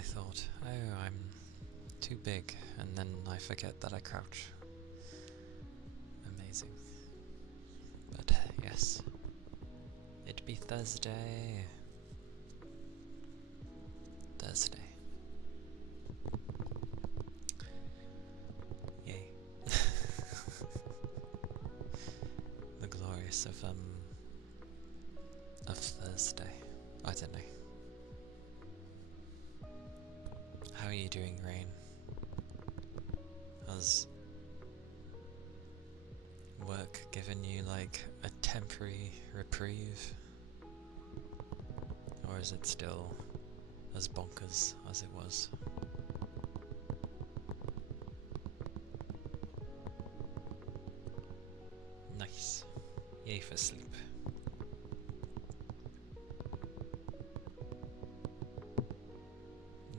I thought, oh, I'm too big, and then I forget that I crouch. Amazing. But yes, it'd be Thursday. Yay. The glorious of Thursday. I don't know. How are you doing, Rain? Has work given you like a temporary reprieve? Or is it still as bonkers as it was? Nice. Yay for sleep.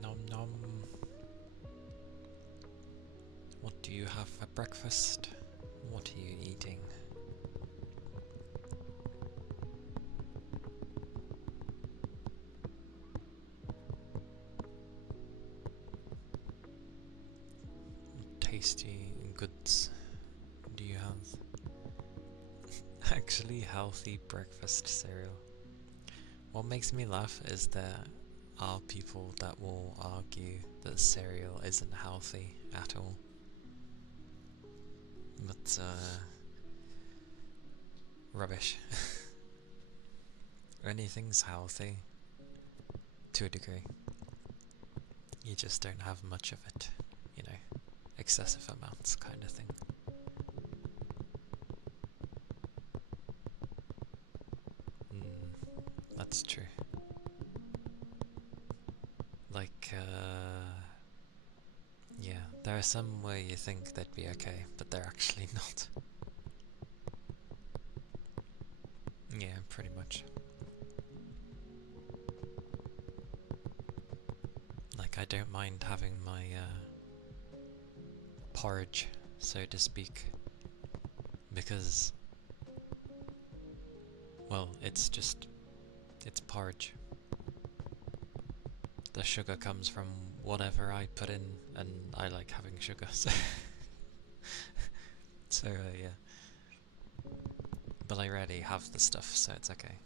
Nom nom. What do you have for breakfast? What are you eating? What tasty goods do you have? Actually healthy breakfast cereal. What makes me laugh is there are people that will argue that cereal isn't healthy at all. But rubbish. Anything's healthy to a degree. You just don't have much of it, you know, excessive amounts kind of thing. That's true. Like, yeah, there are some where you think they'd be okay, but they're actually not. Yeah, pretty much. Like, I don't mind having my porridge, so to speak, because, well, it's porridge. The sugar comes from whatever I put in, and I like having sugar, so yeah. But I already have the stuff, so it's okay.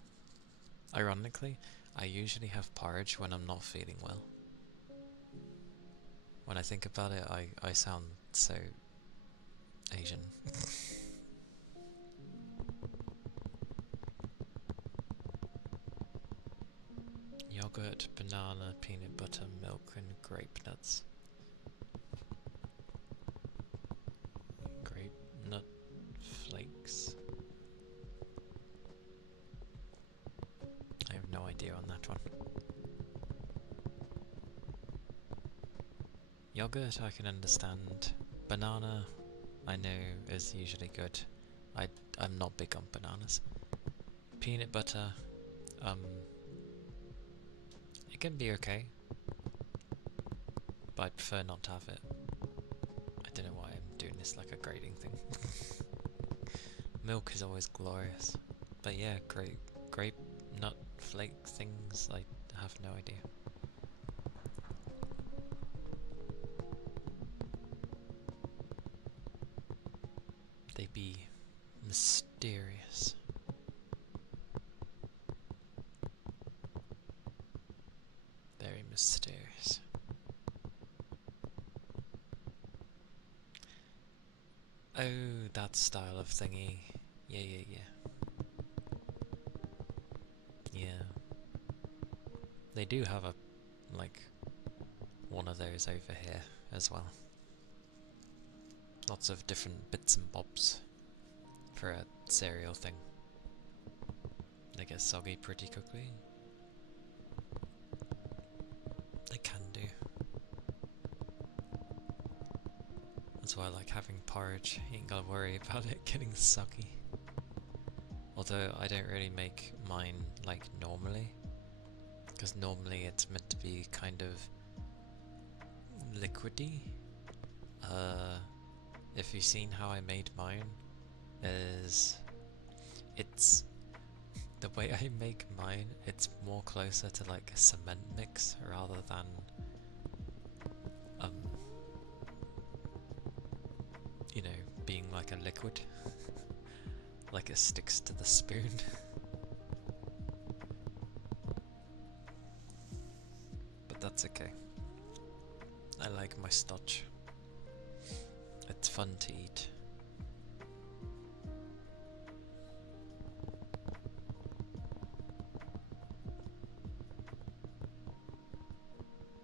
Ironically, I usually have porridge when I'm not feeling well. When I think about it, I sound so Asian. Yogurt, banana, peanut butter, milk, and grape nuts. Grape nut flakes. I have no idea on that one. Yogurt I can understand. Banana I know is usually good. I'm not big on bananas. Peanut butter, it can be okay, but I prefer not to have it. I don't know why I'm doing this like a grading thing. Milk is always glorious, but yeah, grape nut flake things, I have no idea. They be mysterious. Very mysterious. Oh, that style of thingy. Yeah. Yeah. They do have a, like, one of those over here as well. Lots of different bits and bobs for a cereal thing. They get soggy pretty quickly. They can do. That's why I like having porridge. You ain't gotta worry about it getting soggy. Although I don't really make mine like normally, because normally it's meant to be kind of liquidy. If you've seen how I made mine, it's the way I make mine, it's more closer to like a cement mix rather than um, you know, being like a liquid, like it sticks to the spoon. But that's okay. I like my stodge. It's fun to eat.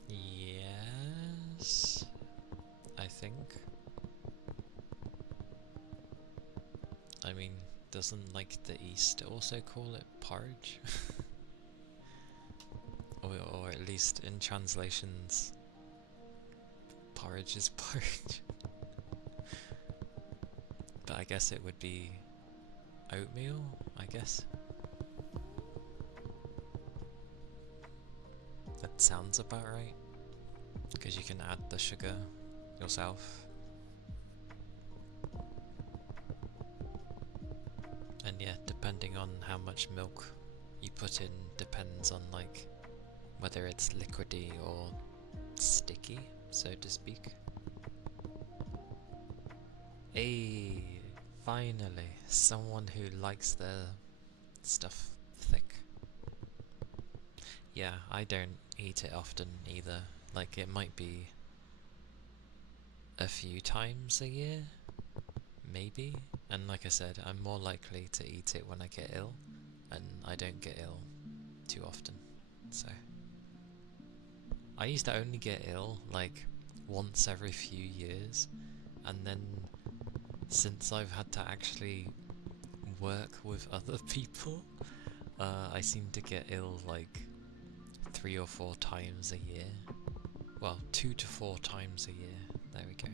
Yes, I think. I mean, doesn't like the East also call it porridge? or at least in translations, porridge is porridge. But I guess it would be oatmeal, I guess. That sounds about right. Because you can add the sugar yourself. And yeah, depending on how much milk you put in depends on like whether it's liquidy or sticky, so to speak. Hey, finally, someone who likes their stuff thick. Yeah, I don't eat it often either. Like, it might be a few times a year, maybe. And like I said, I'm more likely to eat it when I get ill, and I don't get ill too often, so. I used to only get ill, like, once every few years, and then since I've had to actually work with other people, I seem to get ill, like, 3 or 4 times a year. Well, 2 to 4 times a year. There we go.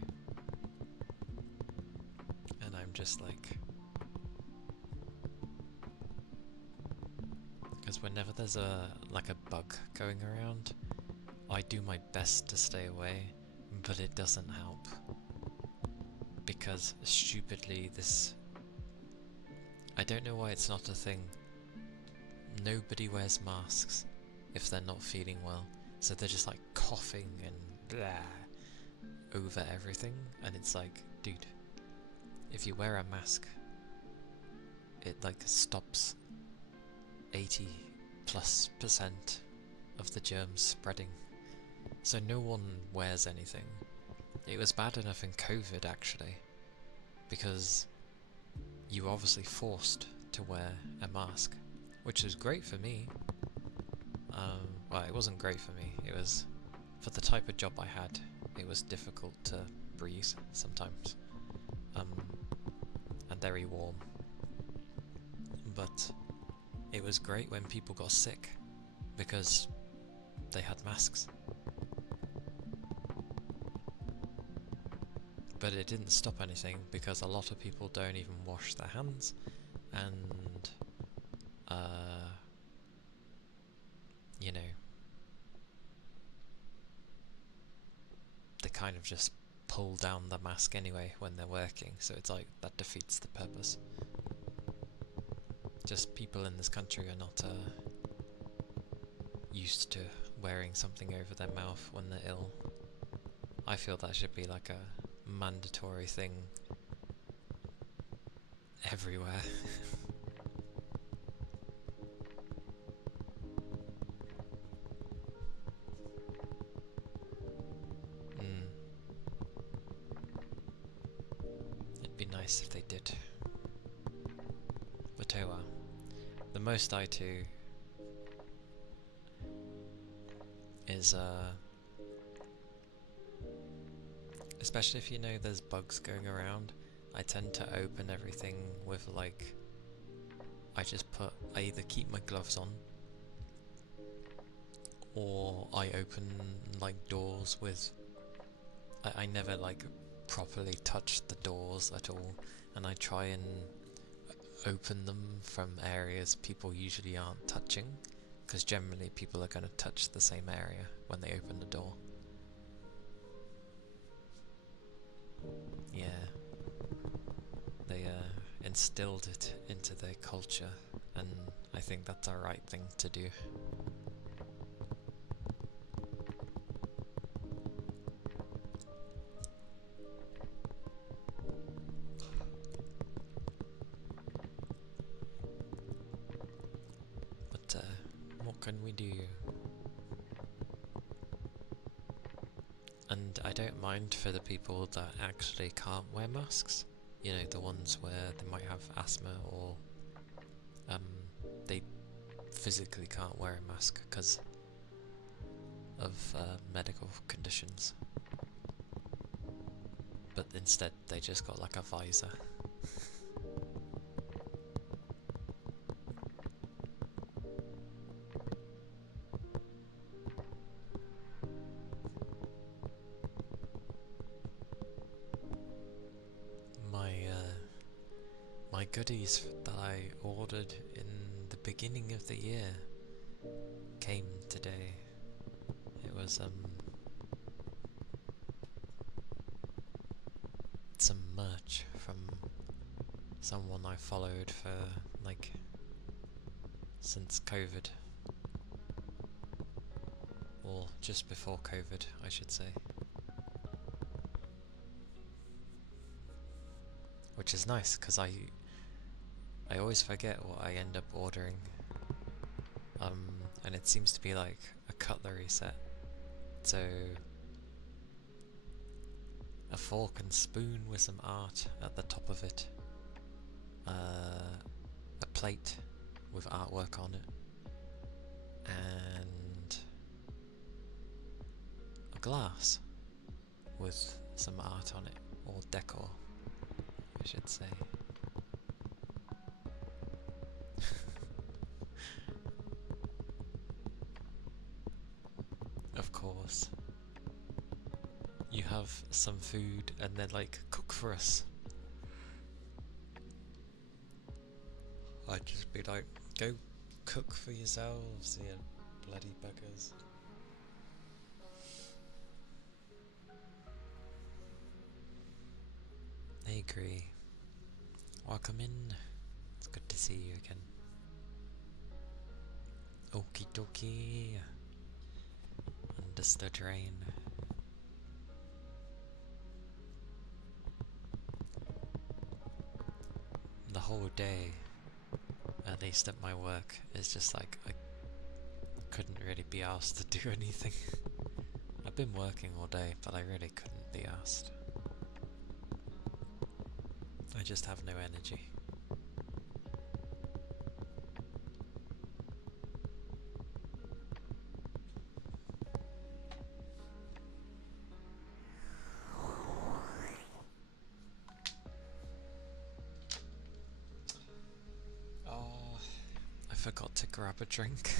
And I'm just like... Because whenever there's a bug going around, I do my best to stay away, but it doesn't help. Because stupidly this... I don't know why it's not a thing. Nobody wears masks if they're not feeling well. So they're just like coughing and blah over everything, and it's like, dude, if you wear a mask, it like stops 80+% of the germs spreading. So no one wears anything. It was bad enough in COVID actually, because you were obviously forced to wear a mask, which was great for me. Well, it wasn't great for me. It was, for the type of job I had, it was difficult to breathe sometimes, and very warm. But it was great when people got sick, because they had masks. But it didn't stop anything, because a lot of people don't even wash their hands, and you know, they kind of just pull down the mask anyway when they're working, so it's like, that defeats the purpose. Just people in this country are not used to wearing something over their mouth when they're ill. I feel that should be like a mandatory thing everywhere. It'd be nice if they did. But oh well. The most I do is especially if you know there's bugs going around, I tend to open everything with like, I either keep my gloves on, or I open like doors with, I never like properly touch the doors at all, and I try and open them from areas people usually aren't touching, because generally people are going to touch the same area when they open the door. Yeah, they instilled it into their culture, and I think that's the right thing to do. we do. And I don't mind for the people that actually can't wear masks. You know, the ones where they might have asthma or they physically can't wear a mask because of medical conditions. But instead they just got like a visor. My goodies that I ordered in the beginning of the year came today. It was some merch from someone I followed for like since COVID, or just before COVID I should say, which is nice because I always forget what I end up ordering, and it seems to be like a cutlery set, so a fork and spoon with some art at the top of it, a plate with artwork on it, and a glass with some art on it, or decor I should say. Of course. You have some food and then like, cook for us. I'd just be like, go cook for yourselves, you bloody buggers. Hey Cree, welcome in. It's good to see you again. Okie dokie. Understood, Rain. The whole day, at least at my work, is just like I couldn't really be asked to do anything. I've been working all day, but I really couldn't be asked. I just have no energy. Oh, I forgot to grab a drink.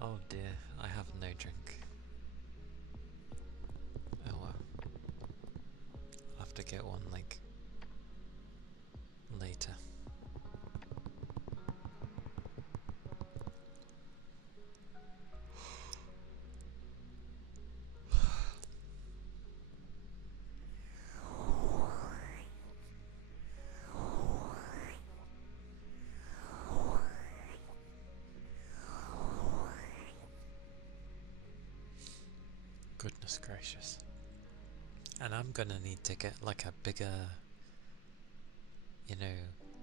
Oh dear, I have no drink. Oh well. I'll have to get one like later. Goodness gracious. And I'm gonna need to get like a bigger, you know,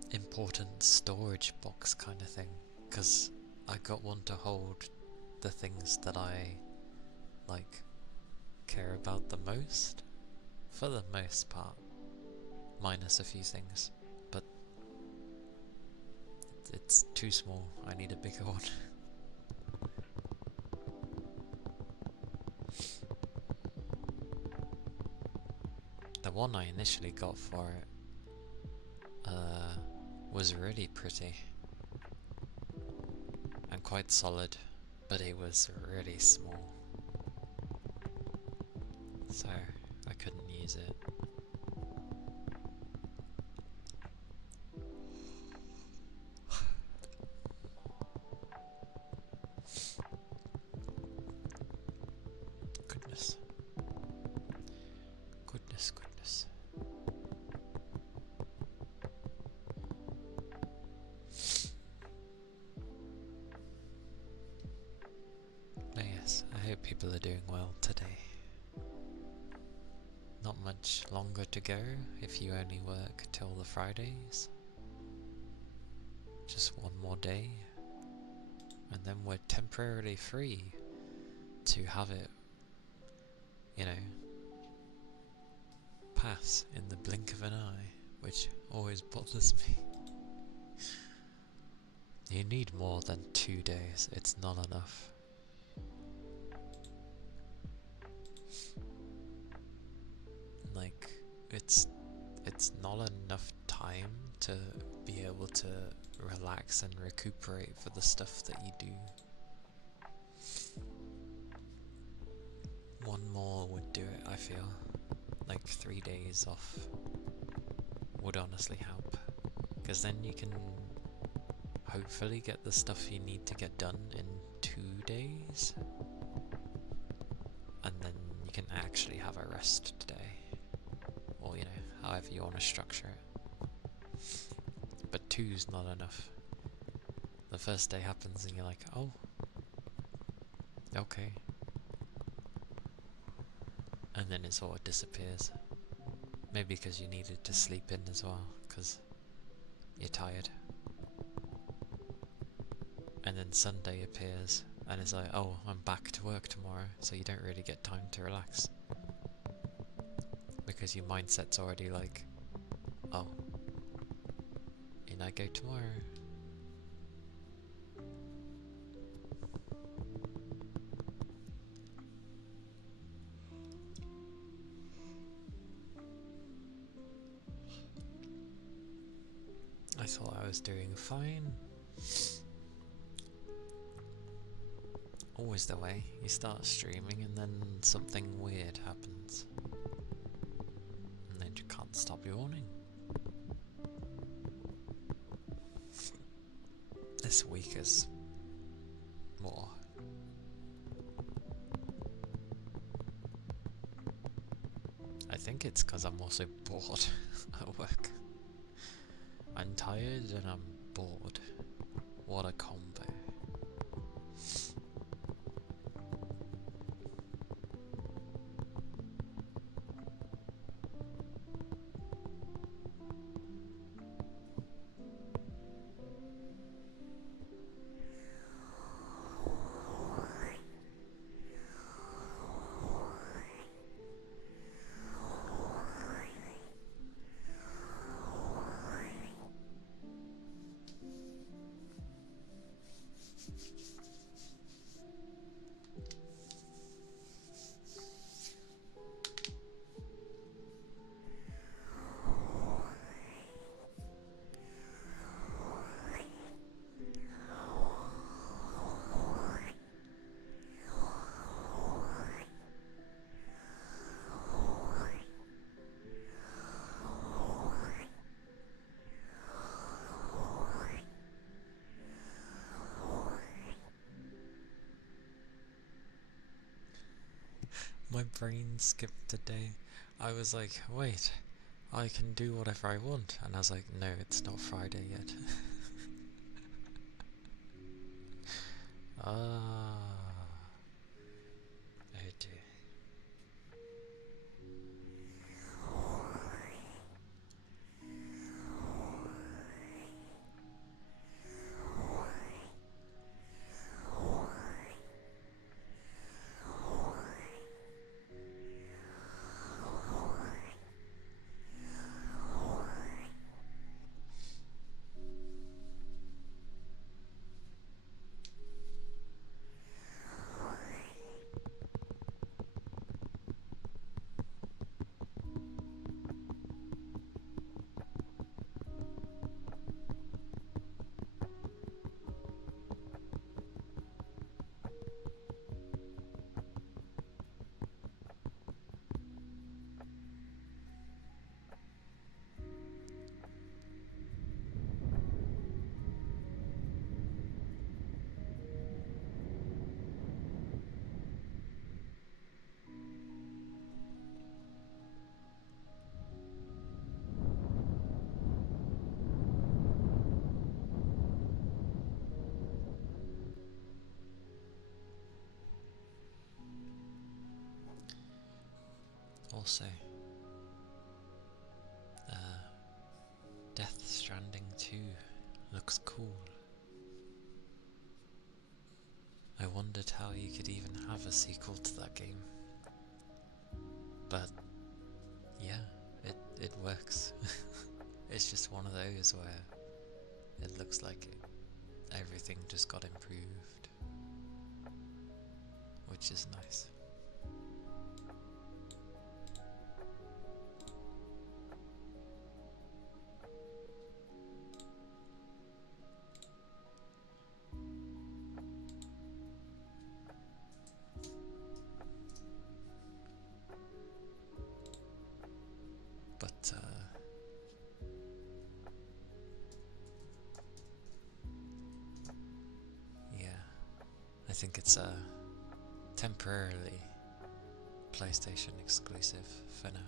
important storage box kind of thing, because I got one to hold the things that I like care about the most, for the most part, minus a few things, but it's too small. I need a bigger one. The one I initially got for it was really pretty and quite solid, but it was really small, so I couldn't use it. Goodness. Goodness, goodness. But yes, I hope people are doing well today. Not much longer to go if you only work till the Fridays. Just one more day. and then we're temporarily free to have it, you know, pass in the blink of an eye, which always bothers me. You need more than 2 days, it's not enough. Like, it's not enough time to be able to relax and recuperate for the stuff that you do. One more would do it, I feel. Like 3 days off would honestly help, because then you can hopefully get the stuff you need to get done in 2 days, and then you can actually have a rest today, or you know, however you want to structure it. But 2's not enough. The first day happens and you're like, oh, okay, and then it sort of disappears. Maybe because you needed to sleep in as well, because you're tired. And then Sunday appears, and it's like, oh, I'm back to work tomorrow, so you don't really get time to relax. Because your mindset's already like, oh, in I go tomorrow. I thought I was doing fine. Always the way, you start streaming and then something weird happens. And then you can't stop yawning. This week is more. I think it's because I'm also bored at work. I'm tired and I'm bored. What a combo. My brain skipped a day. I was like, wait, I can do whatever I want. And I was like, no, it's not Friday yet. Ah. Oh dear. Also, Death Stranding 2 looks cool. wondered how you could even have a sequel to that game. But yeah, it works. It's just one of those where it looks like everything just got improved, which is nice. But yeah, I think it's temporarily PlayStation exclusive for now.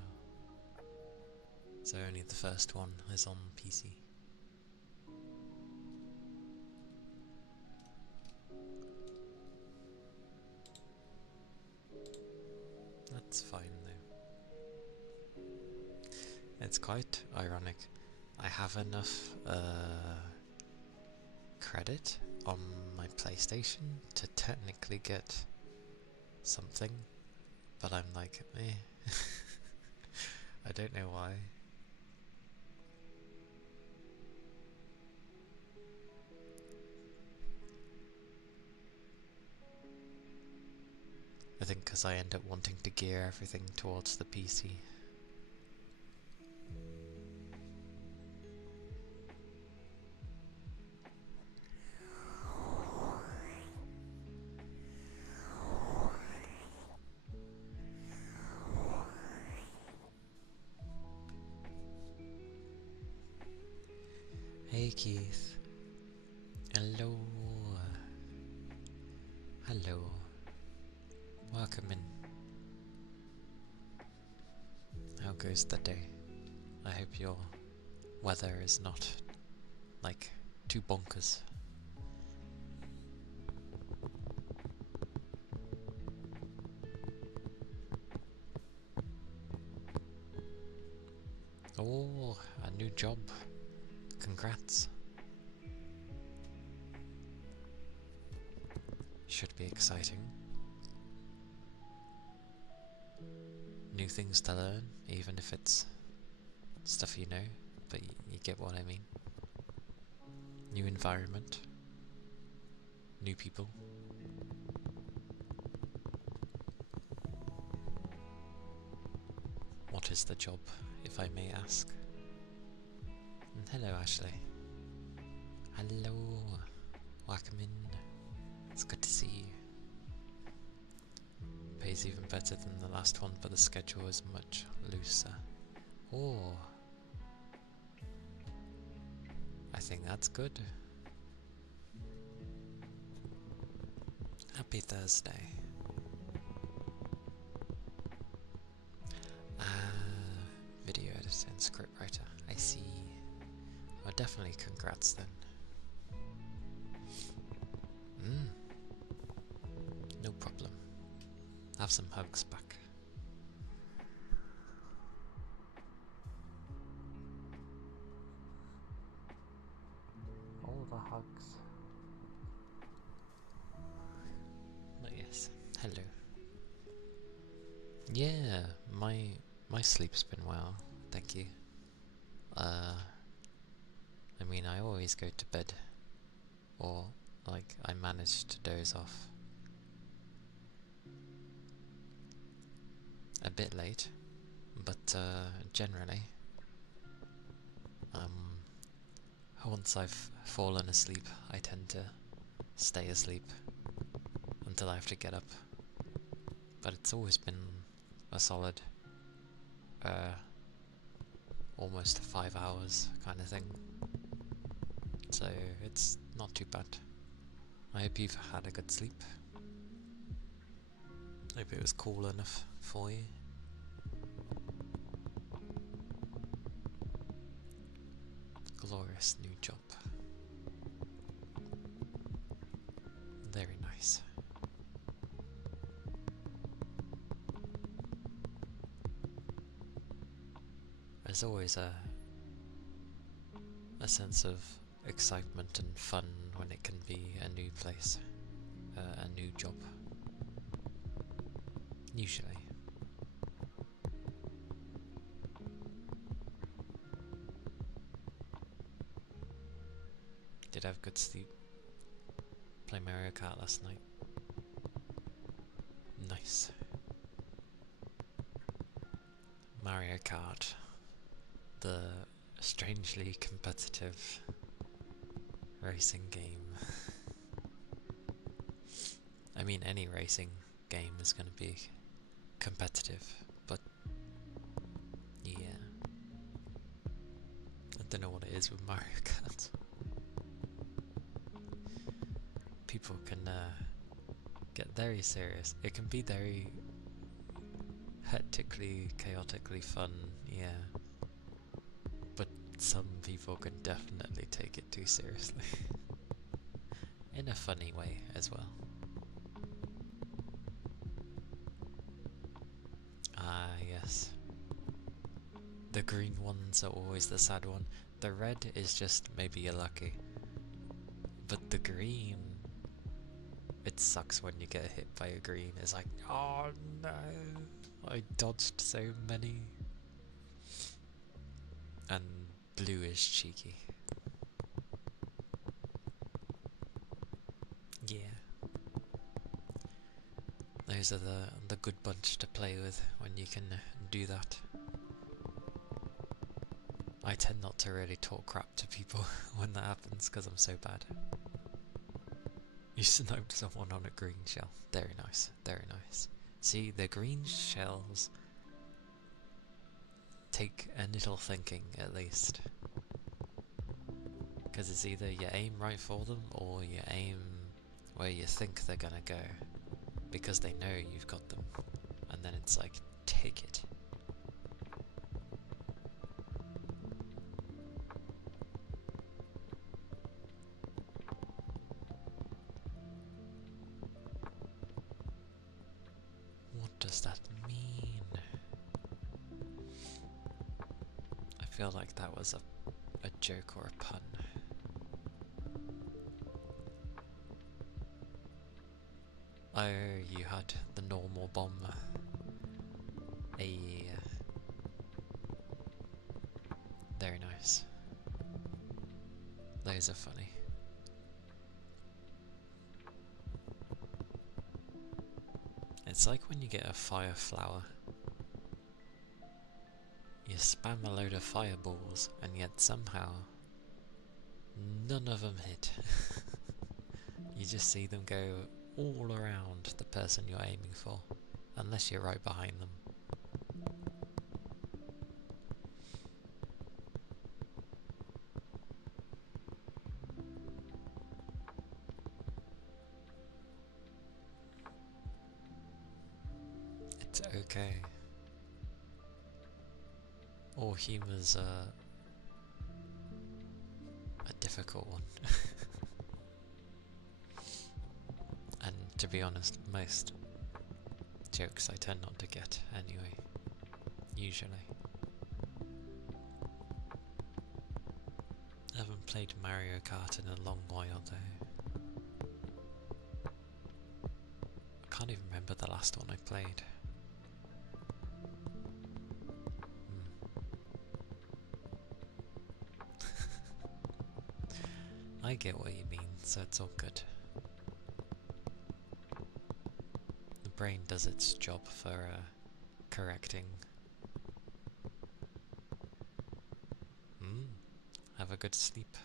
So only the first one is on PC. That's fine though. It's quite ironic. I have enough credit on my PlayStation to technically get something, but I'm like, eh. I don't know why. I think because I end up wanting to gear everything towards the PC. Hey Keith. Hello. Hello. Welcome in. How goes the day? I hope your weather is not, like, too bonkers. Oh, a new job. Congrats. Should be exciting. New things to learn, even if it's stuff you know, but you get what I mean. New environment. New people. What is the job, if I may ask? And hello, Ashley. Hello. Welcome in. It's good to see you. Pays even better than the last one, but the schedule is much looser. Oh. I think that's good. Happy Thursday. Video editor and scriptwriter. I see. Well, definitely congrats then. No problem. Have some hugs back. All the hugs. But yes, hello. Yeah, my sleep's been well, thank you. I mean, I always go to bed, or like I manage to doze off a bit late, but generally, once I've fallen asleep, I tend to stay asleep until I have to get up. But it's always been a solid, almost 5 hours kind of thing. So it's not too bad. I hope you've had a good sleep. Hope it was cool enough for you. Glorious new job. Very nice. There's always a sense of excitement and fun when it can be a new place, a new job. Usually. Did have good sleep. Play Mario Kart last night. Nice. Mario Kart. The strangely competitive racing game. I mean, any racing game is going to be competitive, but yeah. I don't know what it is with Mario Kart. People can get very serious. It can be very hectically, chaotically fun, yeah. But some people can definitely take it too seriously. In a funny way as well. Ah, yes. The green ones are always the sad one. The red is just maybe you're lucky. But the green, it sucks when you get hit by a green. It's like, oh no, I dodged so many. And blue is cheeky. Yeah. Those are the good bunch to play with when you can do that. I tend not to really talk crap to people when that happens because I'm so bad. You sniped someone on a green shell. Very nice, very nice. See, the green shells take a little thinking at least. Because it's either you aim right for them or you aim where you think they're gonna go. Because they know you've got them. And then it's like, take it. What does that mean? I feel like that was a joke or a pun. Oh, you had the normal bomb. Very nice. Those are funny. It's like when you get a fire flower. You spam a load of fireballs and yet somehow none of them hit. You just see them go all around the person you're aiming for, unless you're right behind them. It's okay. All humour's a difficult one. And to be honest, most jokes I tend not to get anyway, usually. I haven't played Mario Kart in a long while though. I can't even remember the last one I played. I get what you mean, so it's all good. The brain does its job for correcting. Have a good sleep.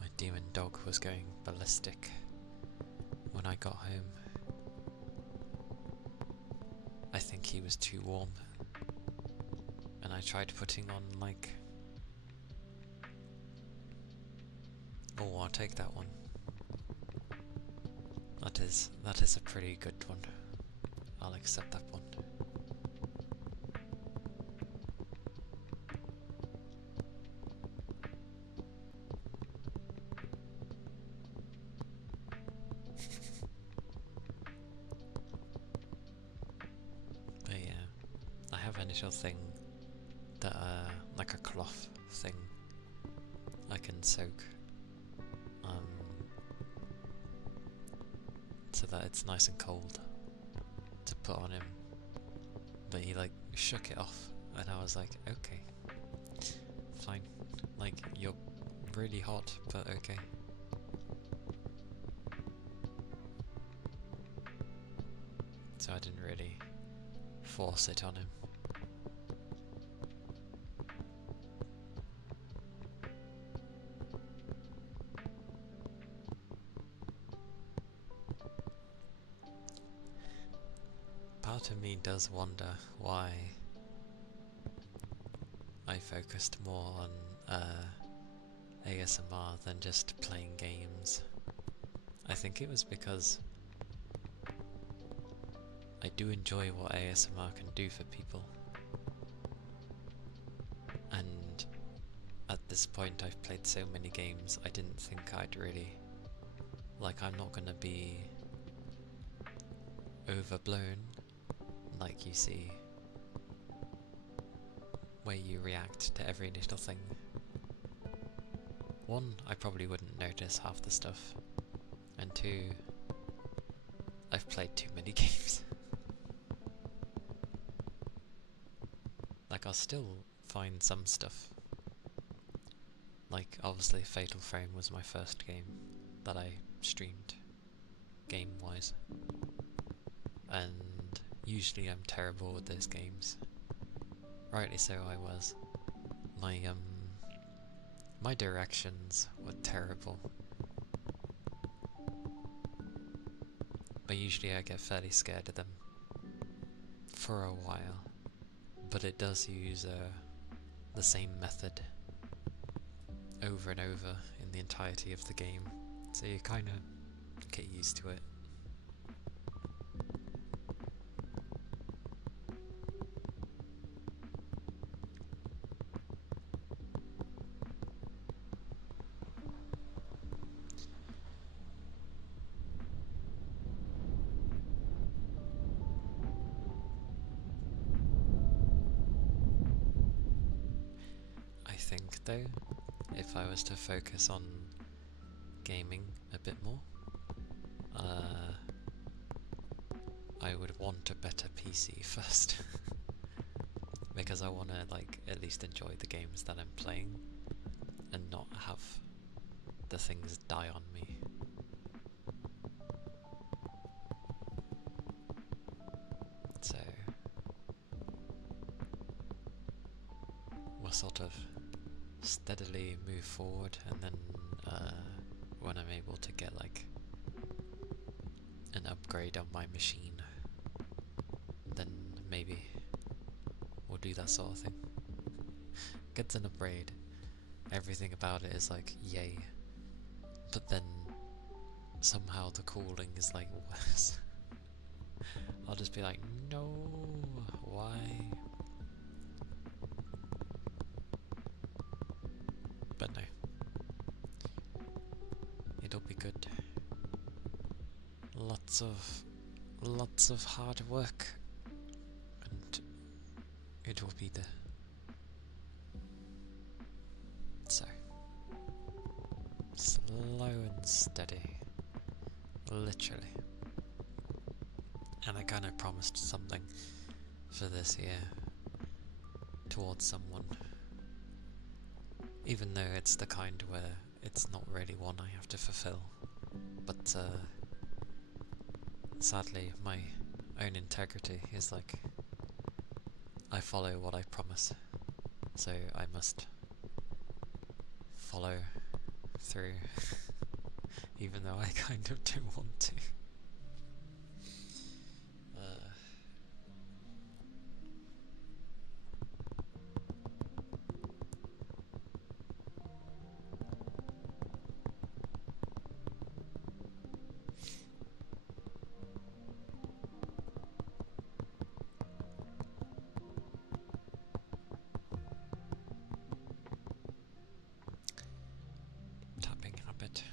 My demon dog was going ballistic when I got home. I think he was too warm, and I tried putting on like... Oh, I'll take that one. That is a pretty good one. I'll accept that one. I have an initial thing that, like a cloth thing I can soak, so that it's nice and cold to put on him. But he like shook it off, and I was like, okay, fine. Like, you're really hot, but okay. So I didn't really force it on him. Part of me does wonder why I focused more on ASMR than just playing games. I think it was because I do enjoy what ASMR can do for people, and at this point I've played so many games I didn't think I'd really, like, I'm not gonna be overblown like you see where you react to every little thing. One, I probably wouldn't notice half the stuff, and two, I've played too many games. Like, I'll still find some stuff. Like, obviously Fatal Frame was my first game that I streamed, game-wise. And usually I'm terrible with those games. Rightly so I was. My directions were terrible. But usually I get fairly scared of them for a while. But it does use the same method over and over in the entirety of the game, so you kind of get used to it. I think though, if I was to focus on gaming a bit more, I would want a better PC first. Because I want to, like, at least enjoy the games that I'm playing and not have the things die on me. So we'll sort of steadily move forward, and then when I'm able to get like an upgrade on my machine, then maybe we'll do that sort of thing. Gets an upgrade, everything about it is like yay, but then somehow the cooling is like worse. I'll just be like, no, why? But no, it'll be good. Lots of hard work, and it will be there. So, slow and steady, literally. And I kind of promised something for this year towards someone, even though it's the kind where it's not really one I have to fulfill. But sadly, my own integrity is like, I follow what I promise, so I must follow through, even though I kind of don't want to. Tapping habit.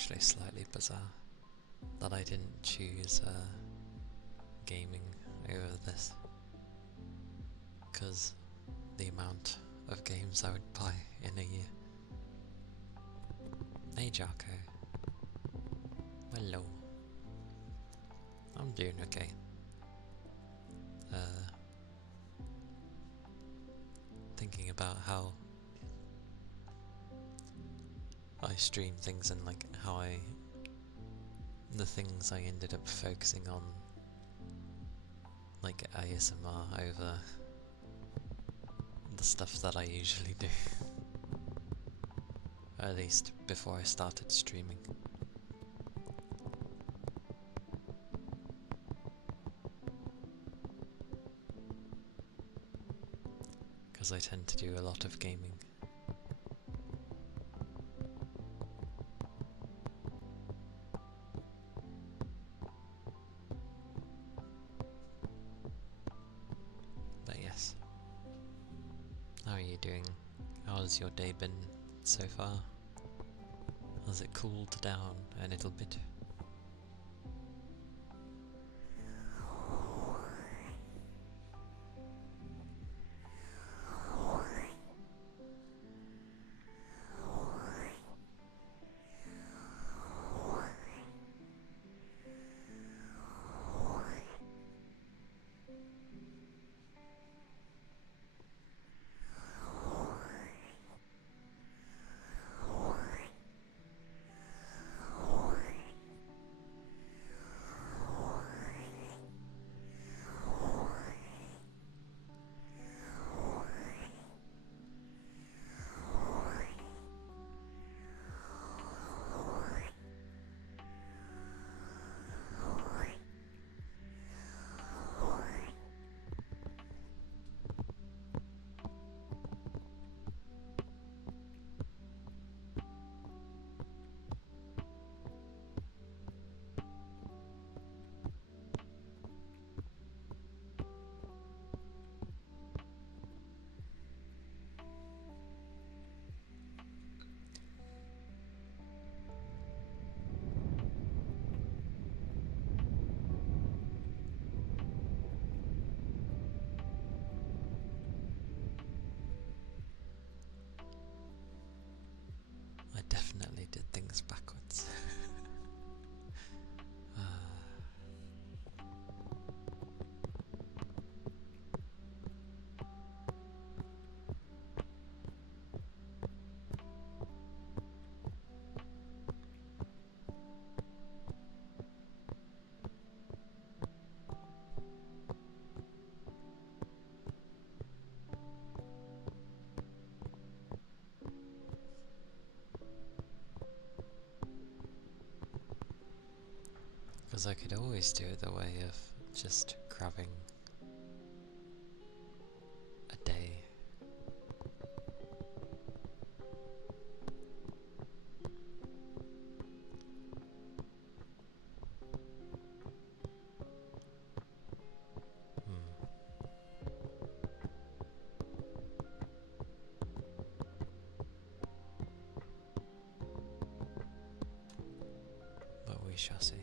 actually slightly bizarre that I didn't choose gaming over this, because the amount of games I would buy in a year. Hey Jarko. Hello. I'm doing okay. Thinking about how I stream things and like how the things I ended up focusing on, like ASMR over the stuff that I usually do. At least before I started streaming. Because I tend to do a lot of gaming. But yes. How are you doing? How's your day been so far? Has it cooled down a little bit? I definitely did things backwards. Because I could always do it the way of just grabbing a day. But we shall see.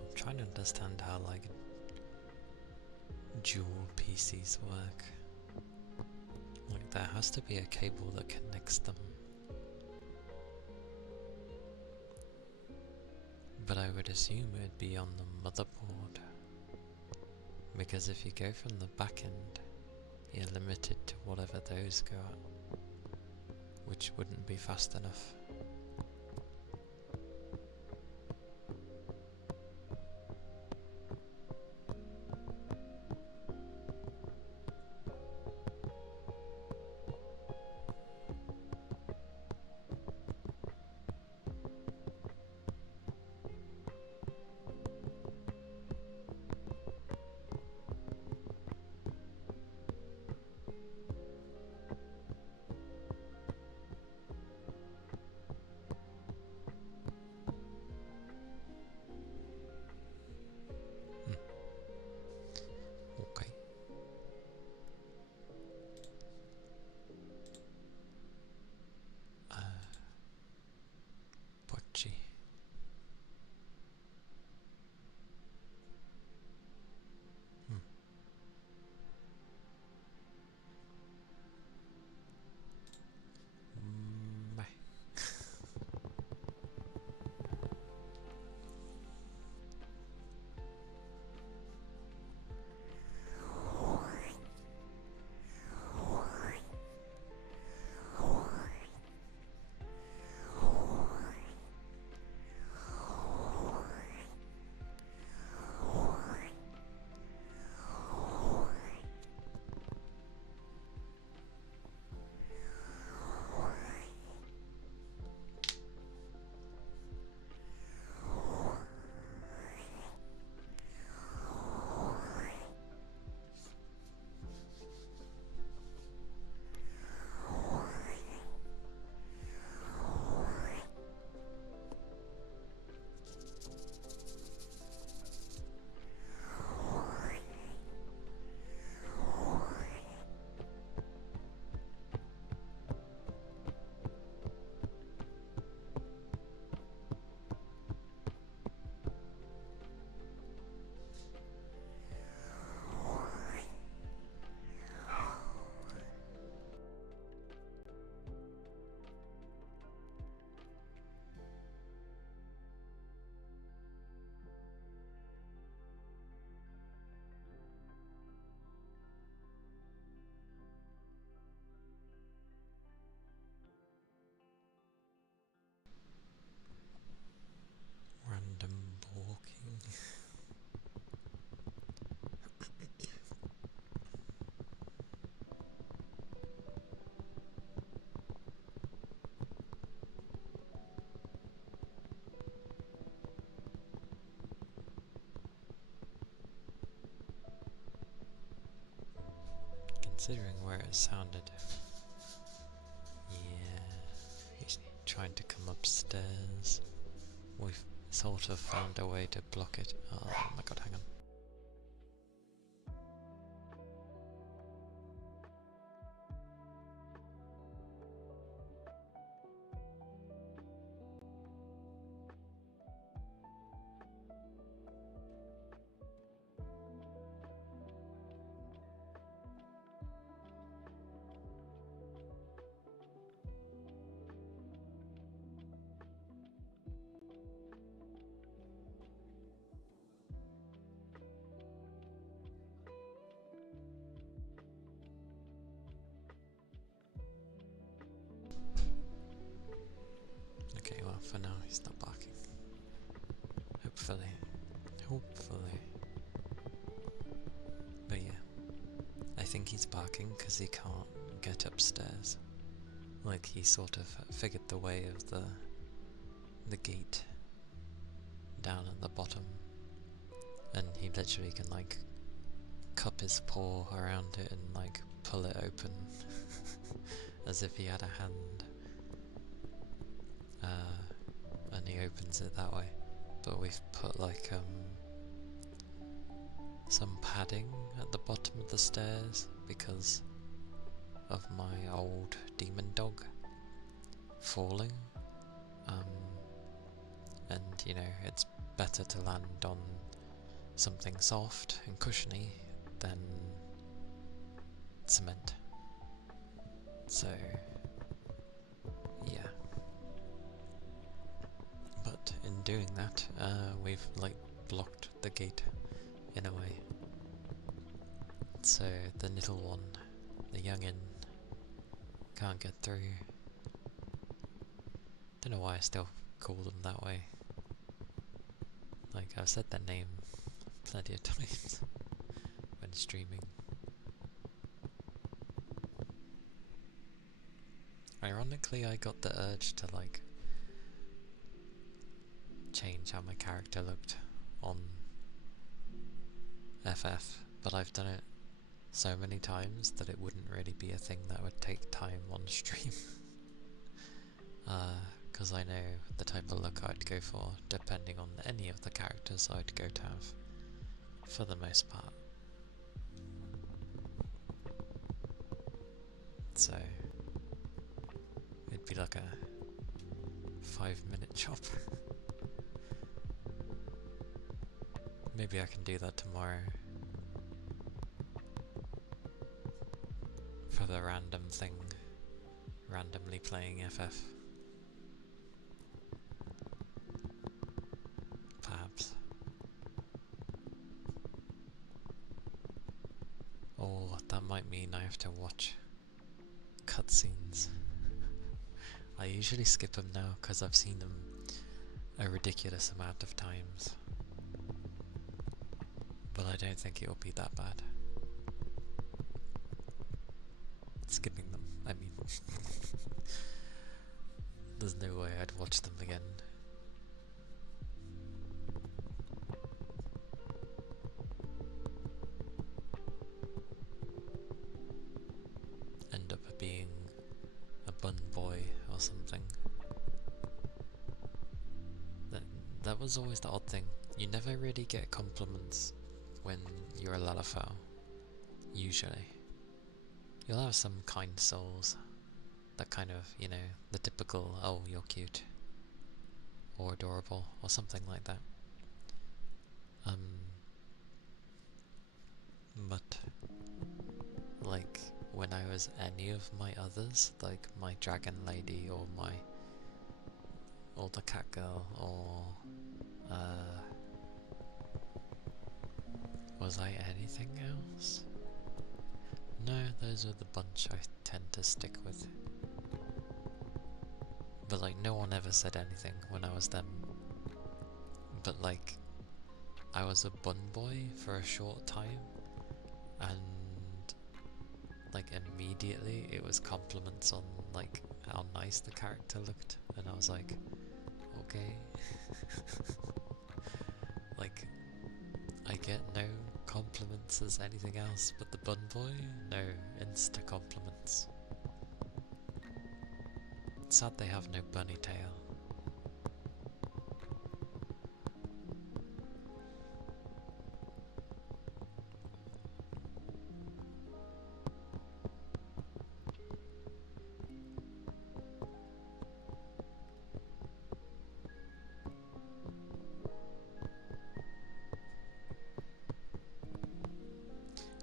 I'm trying to understand how like dual PCs work. Like there has to be a cable that connects them. But I would assume it would be on the motherboard. Because if you go from the back end, you're limited to whatever those go at, which wouldn't be fast enough. considering where it sounded. Yeah, he's trying to come upstairs. We've sort of found a way to block it. Oh my god, hang on. Okay, well, for now he's not barking. Hopefully. Hopefully. But yeah, I think he's barking because he can't get upstairs. Like he sort of figured the way of the gate down at the bottom, and he literally can like cup his paw around it and like pull it open as if he had a hand. And he opens it that way. But we've put like some padding at the bottom of the stairs because of my old demon dog falling. And you know, it's better to land on something soft and cushiony than cement. So yeah. But in doing that, we've like blocked the gate in a way. So the little one, the youngin, can't get through. Don't know why I still call them that way. Like I've said their name plenty of times when streaming. Ironically, I got the urge to like change how my character looked on FF, but I've done it so many times that it wouldn't really be a thing that would take time on stream. Because I know the type of look I'd go for depending on any of the characters I'd go to have, for the most part. So it'd be like a 5-minute chop. Maybe I can do that tomorrow. For the random thing. Randomly playing FF. Perhaps. Oh, that might mean I have to watch cutscenes. I usually skip them now because I've seen them a ridiculous amount of times. But I don't think it'll be that bad. Skipping them, I mean. There's no way I'd watch them again. End up being a bun boy or something. That was always the odd thing. You never really get compliments when you're a Lalafell, usually. You'll have some kind souls that kind of, you know, the typical, oh, you're cute, or adorable, or something like that. But, like, when I was any of my others, like my dragon lady, or the cat girl, or, was I anything else? No, those are the bunch I tend to stick with. But like, no one ever said anything when I was them. But like, I was a bun boy for a short time, and like immediately it was compliments on like how nice the character looked, and I was like, okay. Like, I get no compliment answers anything else, but the bun boy, no insta compliments. It's sad they have no bunny tail.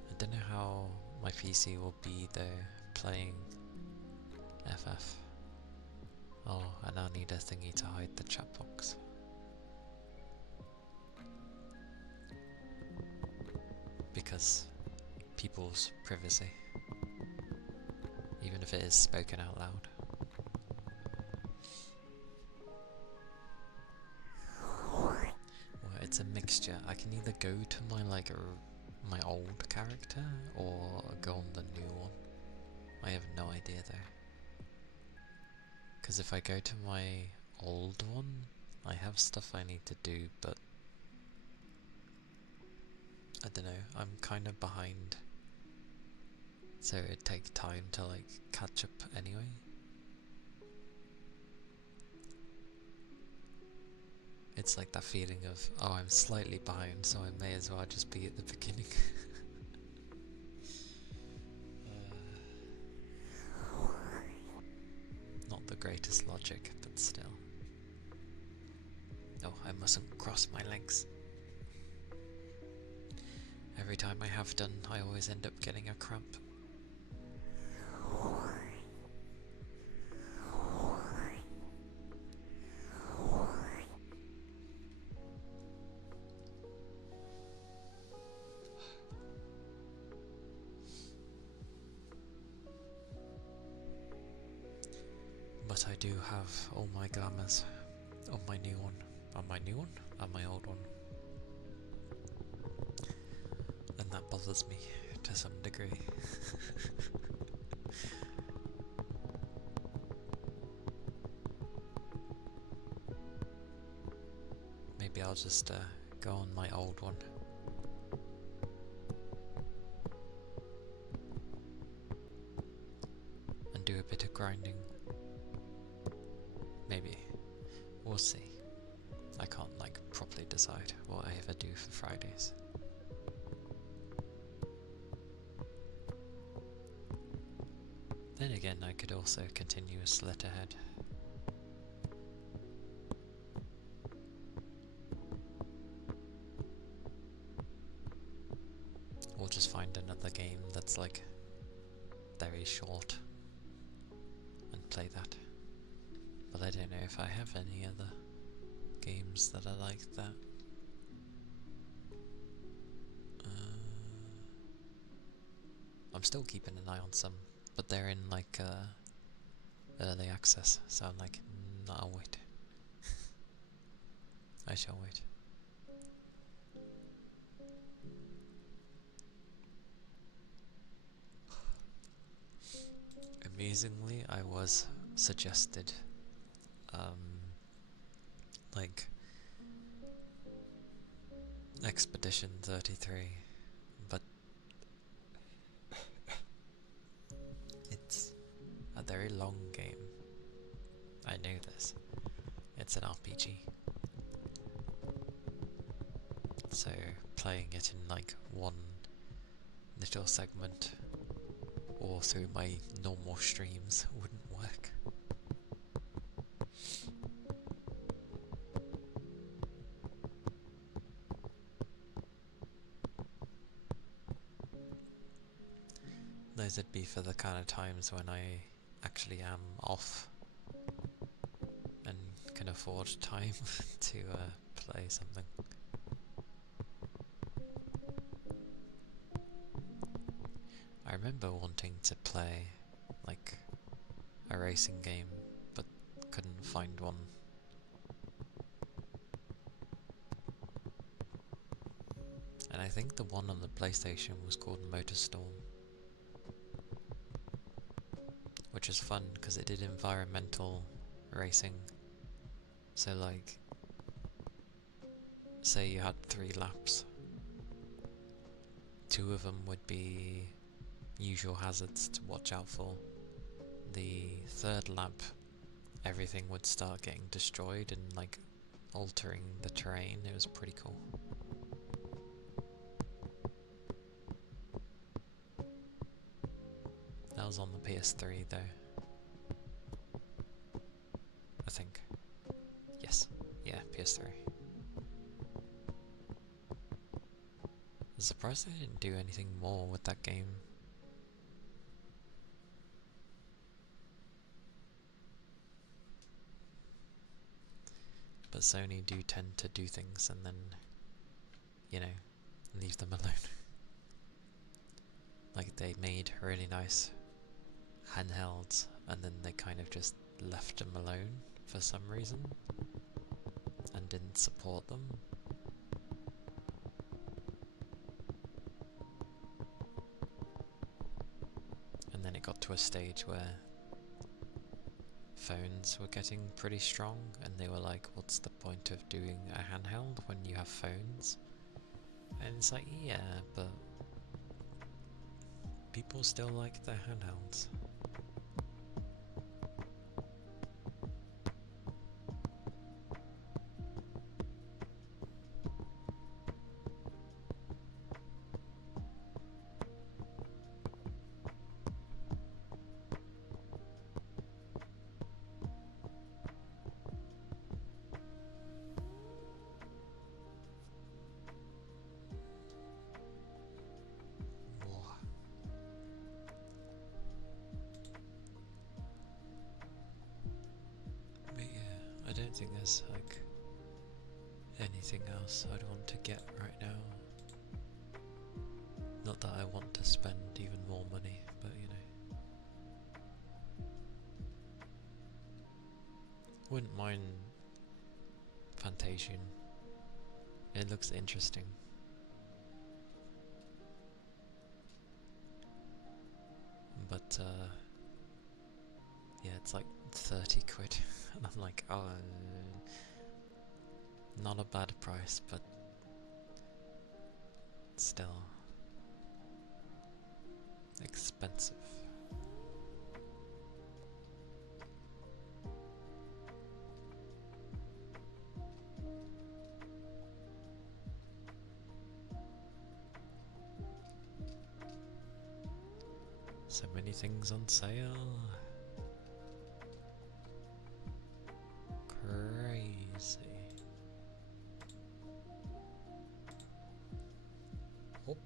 I don't know how my PC will be though, playing FF. Oh, I now need a thingy to hide the chat box. Because people's privacy, even if it is spoken out loud. Well, it's a mixture. I can either go to my my old character or go on the new one. I have no idea though. Because if I go to my old one, I have stuff I need to do, but I don't know, I'm kind of behind. So it'd take time to like catch up anyway. It's like that feeling of, oh, I'm slightly behind, so I may as well just be at the beginning. Not the greatest logic, but still. Oh, I mustn't cross my legs. Every time I have done, I always end up getting a cramp. But I do have all my glamours on my new one. On my new one? On my old one. And that bothers me to some degree. Maybe I'll just go on my old one. And do a bit of grinding. Maybe. We'll see. I can't like properly decide what I ever do for Fridays. Then again, I could also continue a slit ahead. Or just find another game that's like very short and play that. But I don't know if I have any other games that are like that. I'm still keeping an eye on some, but they're in like early access, so I'm like, I'll wait. I shall wait. Amusingly, I was suggested like Expedition 33, but it's a very long game. I know this. It's an RPG. So playing it in like one little segment or through my normal streams wouldn't work. Those would be for the kind of times when I actually am off and can afford time to play something. I remember wanting to play like a racing game but couldn't find one. And I think the one on the PlayStation was called MotorStorm, which is fun because it did environmental racing. So like, say you had 3 laps 2 of them would be usual hazards to watch out for. The third lab, everything would start getting destroyed and like altering the terrain. It was pretty cool. That was on the PS3 though. I think. Yes. Yeah, PS3. I'm surprised they didn't do anything more with that game. But Sony do tend to do things and then, you know, leave them alone. Like they made really nice handhelds and then they kind of just left them alone for some reason and didn't support them. And then it got to a stage where phones were getting pretty strong and they were like, what's the point of doing a handheld when you have phones? And it's like, yeah, but people still like their handhelds. But yeah, I don't think there's like anything else I'd want to get right now. Not that I want to spend even more money, but you know. Wouldn't mind Fantasian. It looks interesting. But yeah, it's like 30 quid. And I'm like, oh, not a bad price, but still expensive. So many things on sale. Crazy. Oh.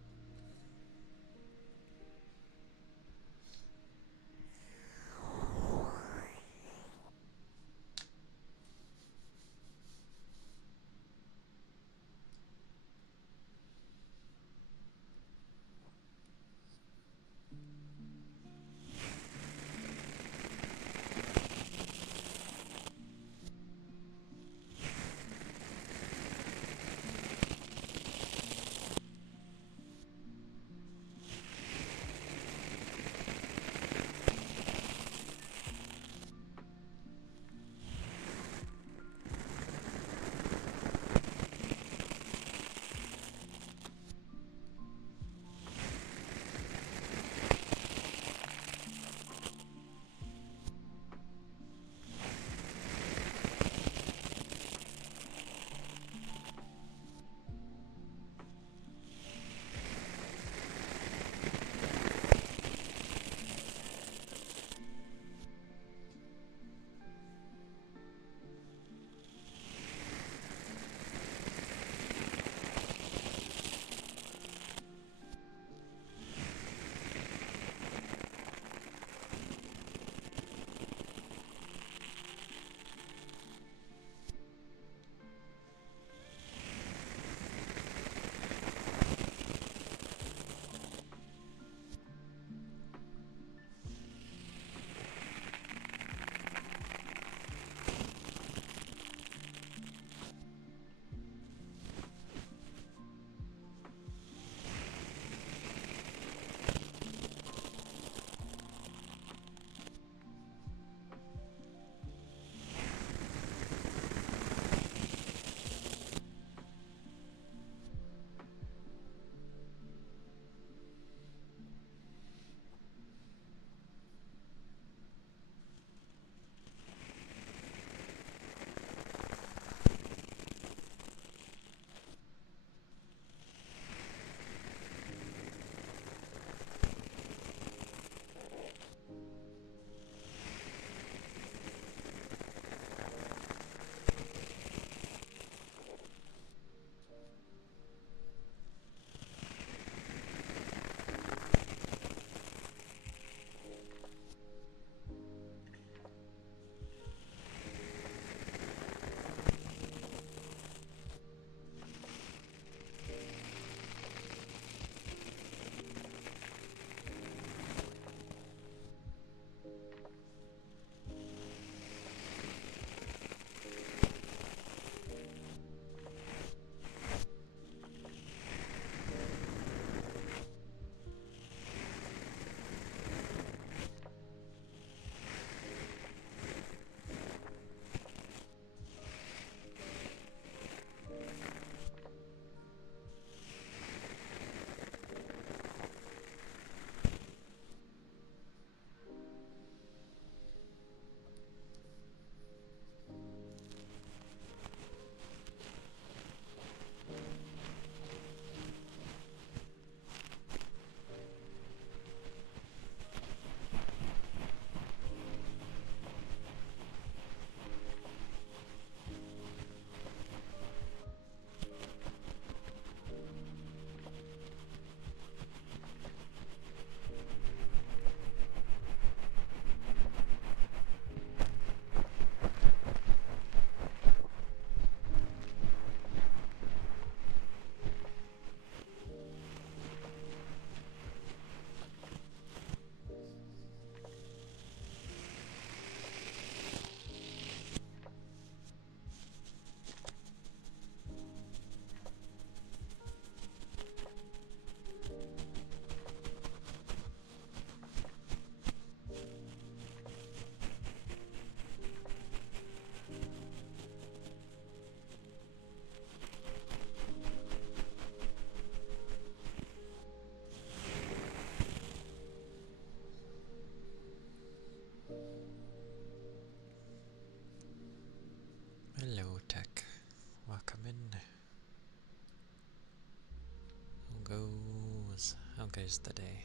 goes the day?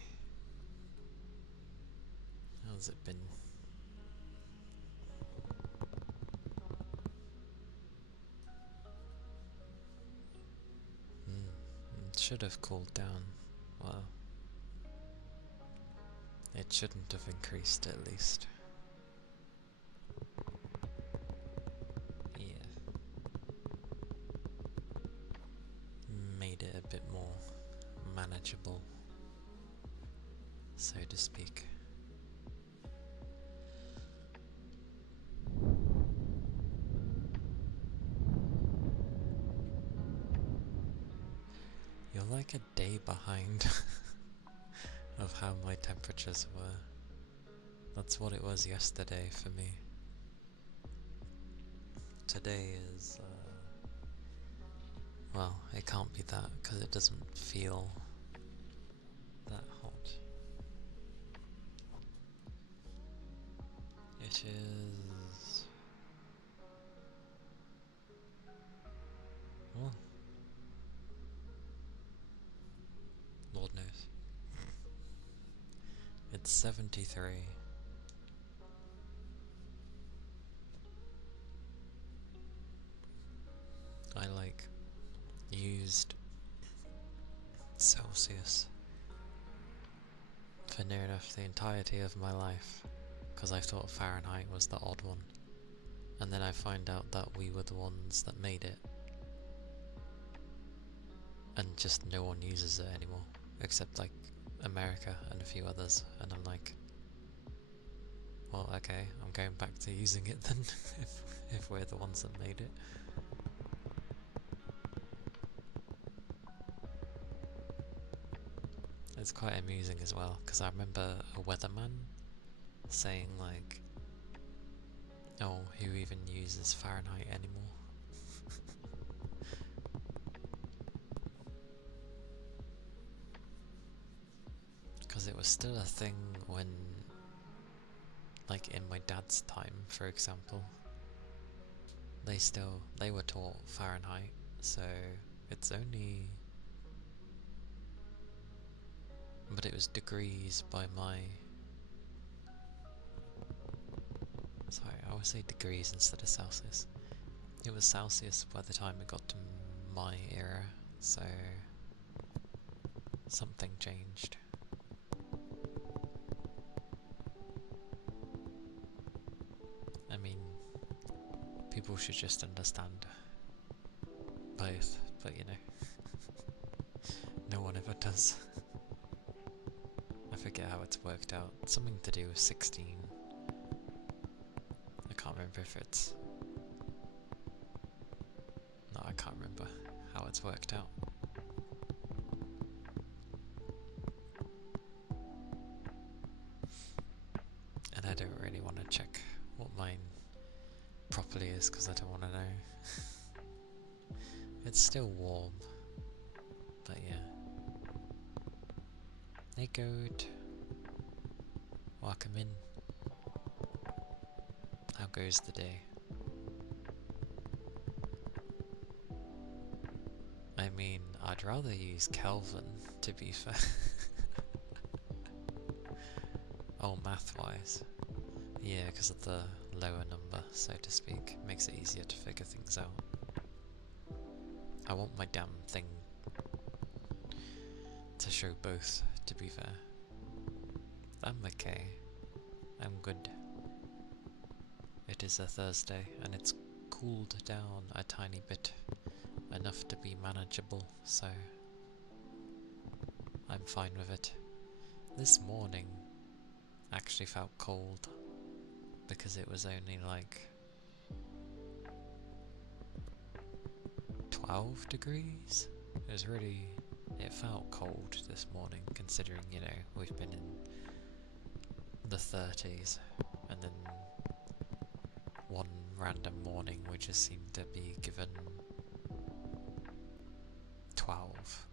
How's it been? It should have cooled down. Well, it shouldn't have increased at least. Yeah. Made it a bit more manageable, so to speak. You're like a day behind of how my temperatures were. That's what it was yesterday for me. Today is, well, it can't be that because it doesn't feel that hot. It is, well, Lord knows. It's 73. I used Celsius for near enough the entirety of my life because I thought Fahrenheit was the odd one, and then I find out that we were the ones that made it, and just no one uses it anymore except like America and a few others, and I'm like, well, okay, I'm going back to using it then if we're the ones that made it. It's quite amusing as well, because I remember a weatherman saying like, oh, who even uses Fahrenheit anymore? Because it was still a thing when, like in my dad's time, for example, they were taught Fahrenheit, so it's only, but it was degrees by my, sorry, I always say degrees instead of Celsius. It was Celsius by the time it got to my era, so something changed. I mean, people should just understand both, but you know, no one ever does. I forget how it's worked out. Something to do with 16. I can't remember if it's... No, I can't remember how it's worked out. And I don't really want to check what mine properly is because I don't want to know. It's still warm, but yeah. Hey goat, welcome in. How goes the day? I mean, I'd rather use Kelvin, to be fair. Oh, math-wise. Yeah, because of the lower number, so to speak. Makes it easier to figure things out. I want my damn thing to show both, to be fair. I'm okay. I'm good. It is a Thursday, and it's cooled down a tiny bit. Enough to be manageable, so I'm fine with it. This morning actually felt cold because it was only like 12 degrees. It felt cold this morning considering, you know, we've been in the 30s and then one random morning we just seemed to be given 12.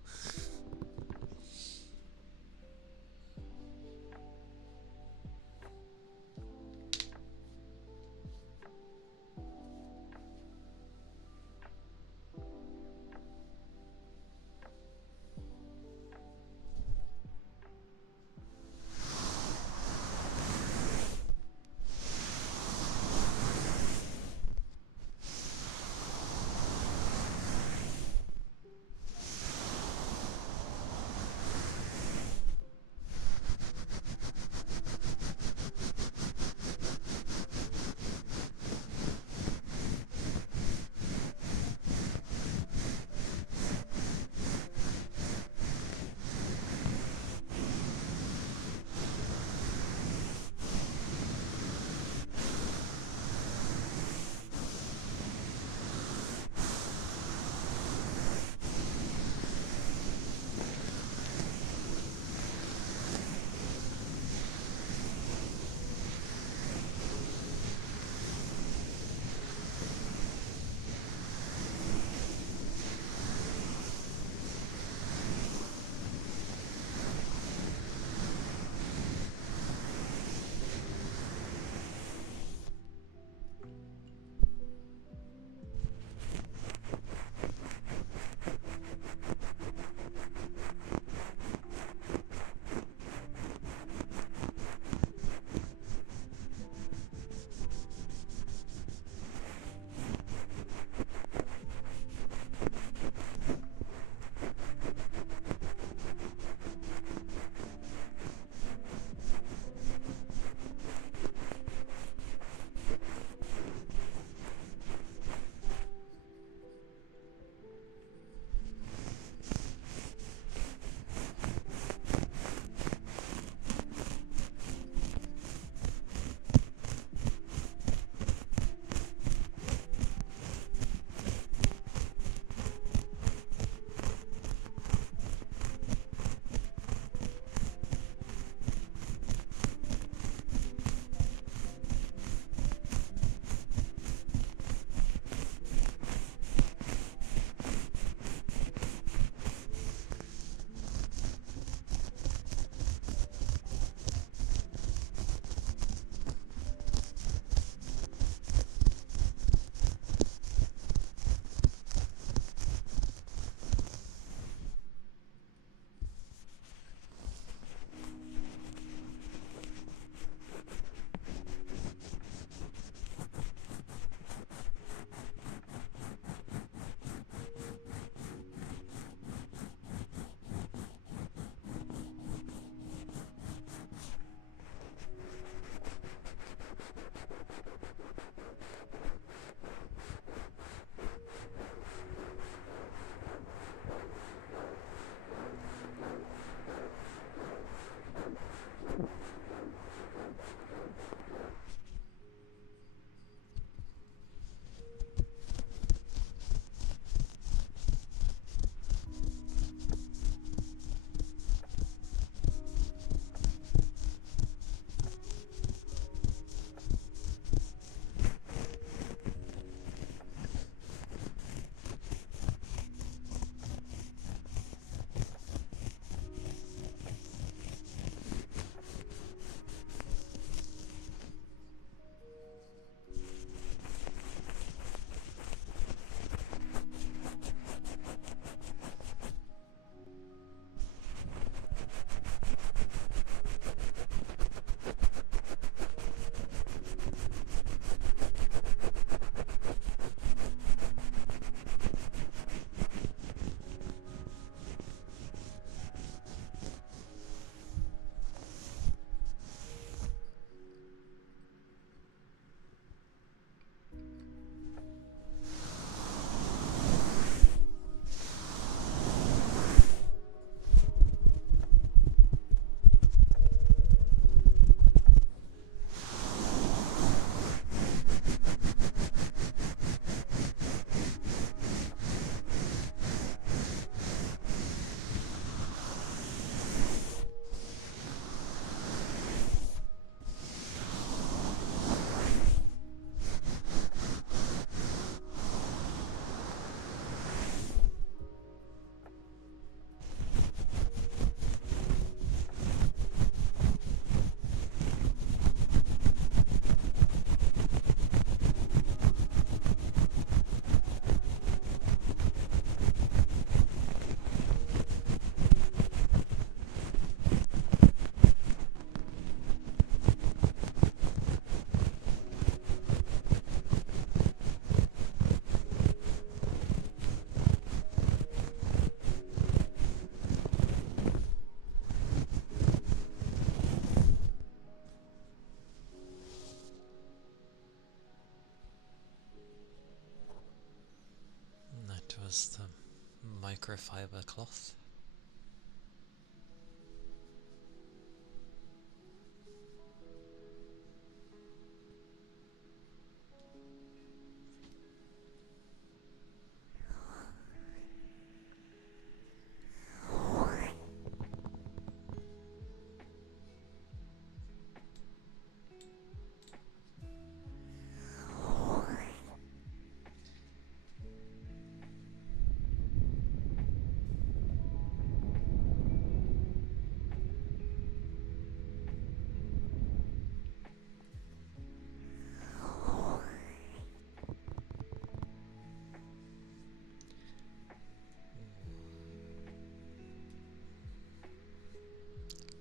was the microfiber cloth.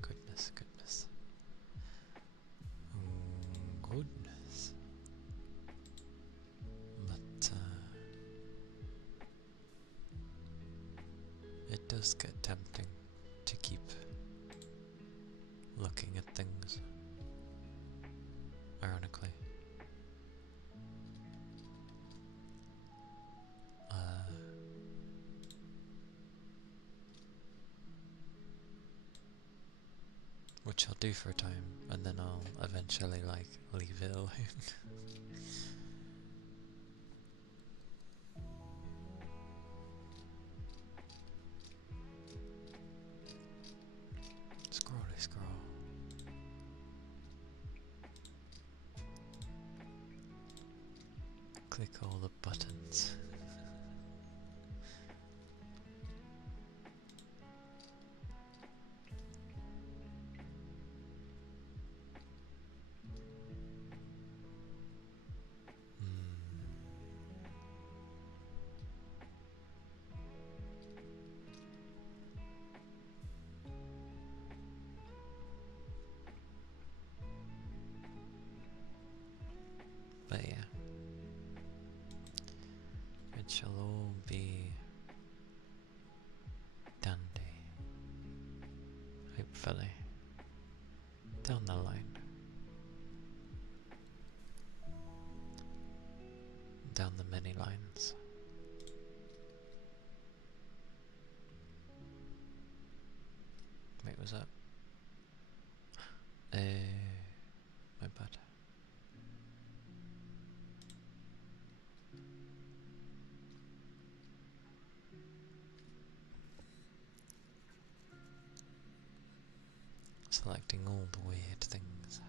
Goodness, goodness. Goodness. But it does get tempting to keep looking at things, ironically. Which I'll do for a time, and then I'll eventually, like, leave it alone. Scrolly scroll. Click all the buttons. But yeah, it shall all be dandy, hopefully, down the line, down the many lines. Wait, was that? My bad. Selecting all the weird things.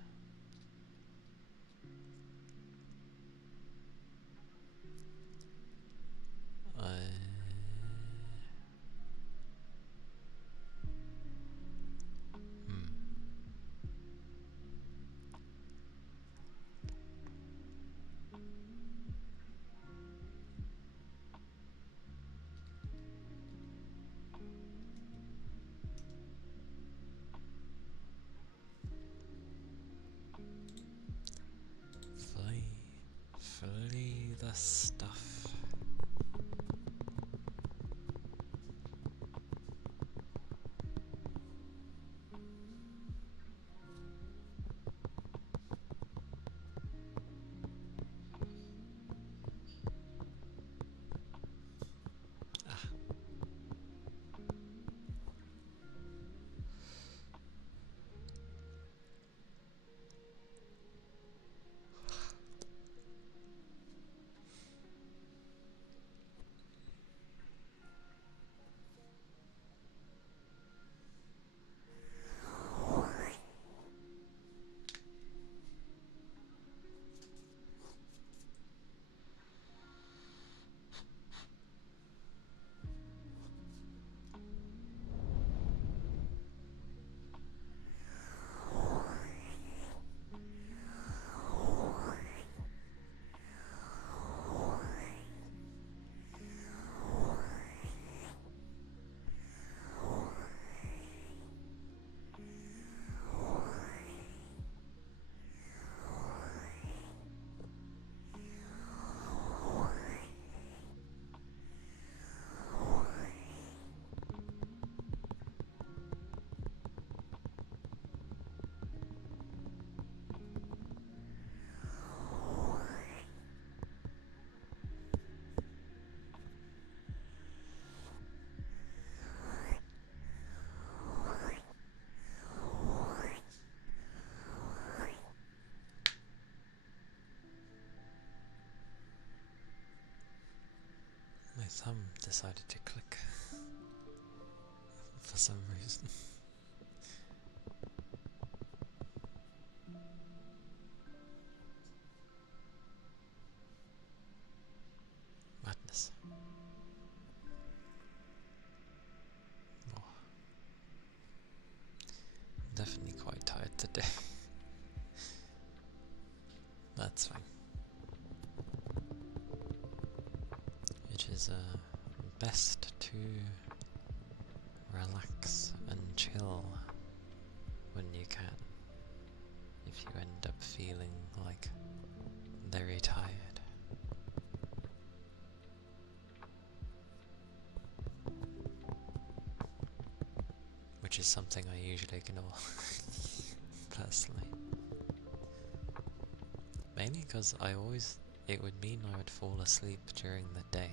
decided to click for some reason. Madness. Oh, I'm definitely quite tired today. That's fine. It is best to relax and chill when you can, if you end up feeling like very tired. Which is something I usually ignore, personally. Mainly because it would mean I would fall asleep during the day,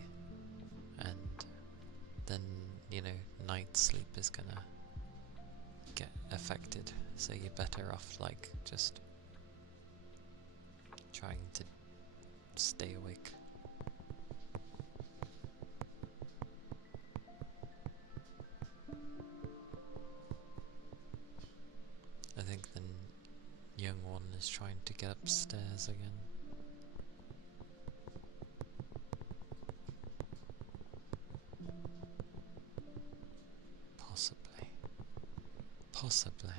and then, you know, night sleep is gonna get affected, so you're better off, like, just trying to stay awake. I think the young one is trying to get upstairs again. Possibly. Possibly.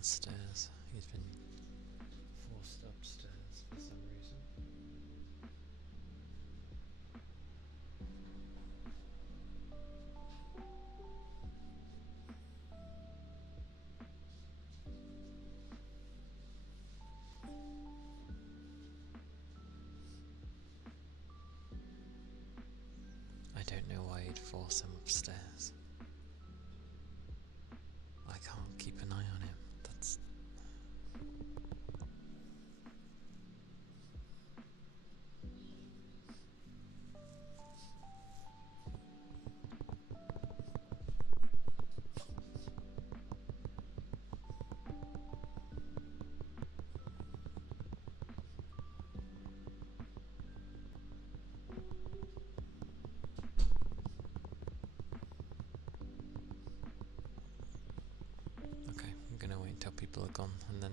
downstairs. He's been forced upstairs for some reason. I don't know why you'd force him upstairs. I can't keep an eye on him. That's... Okay, I'm gonna wait until people are gone and then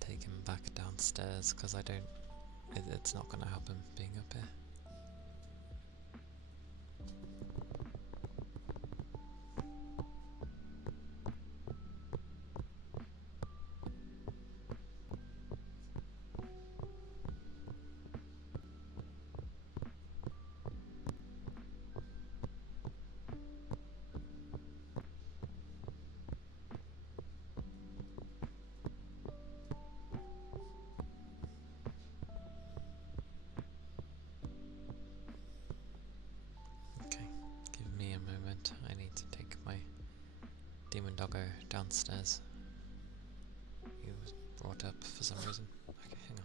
take him back downstairs, because I don't... it's not gonna help him being up here. Okay, give me a moment. I need to take my demon doggo downstairs. He was brought up for some reason. Okay, hang on.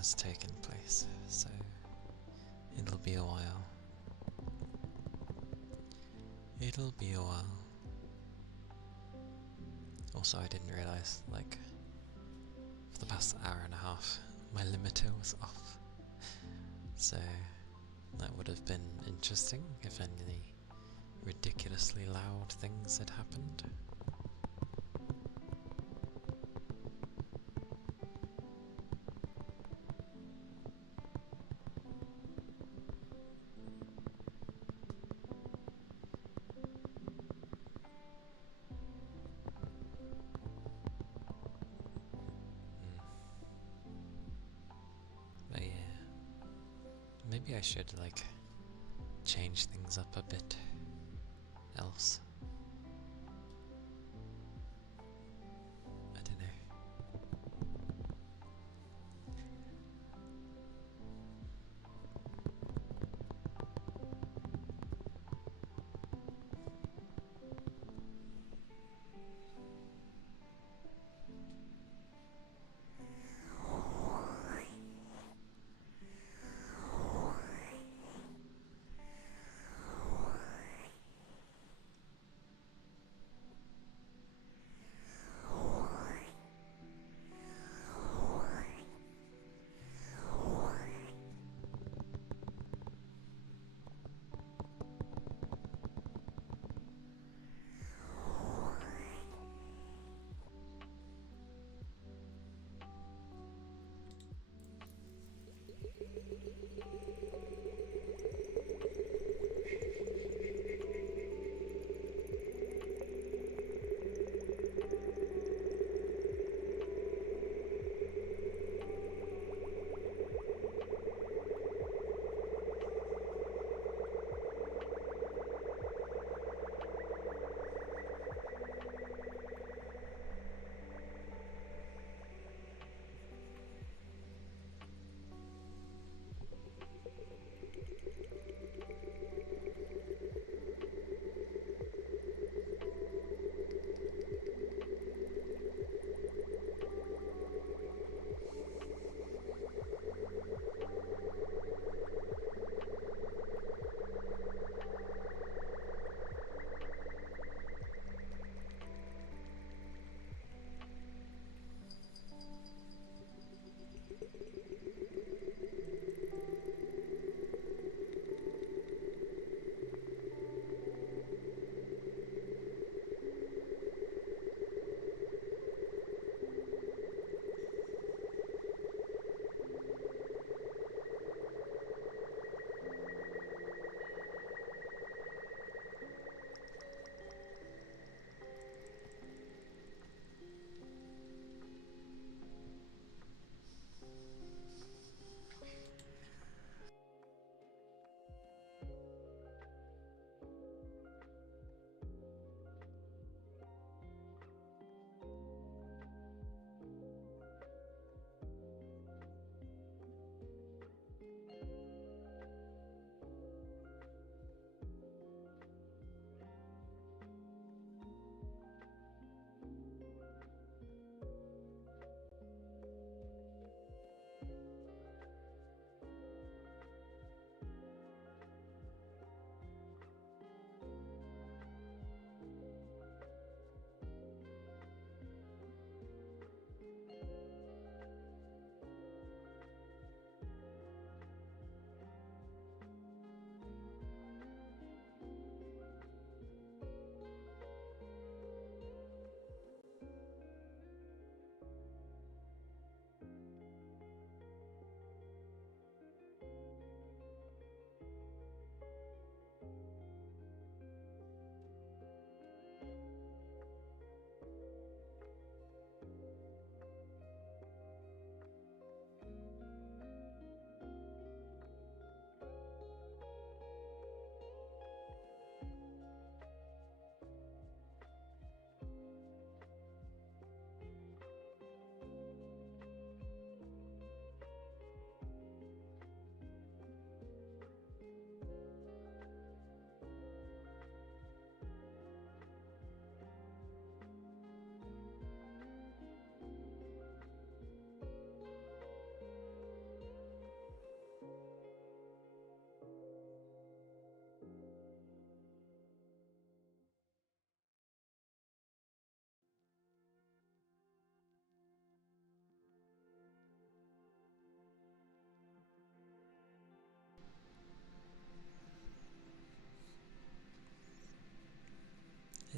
has taken place, so it'll be a while. It'll be a while. Also, I didn't realise, like, for the past hour and a half, my limiter was off. So, that would have been interesting if any ridiculously loud things had happened. But yeah, maybe I should, like, change things up a bit else. I don't know.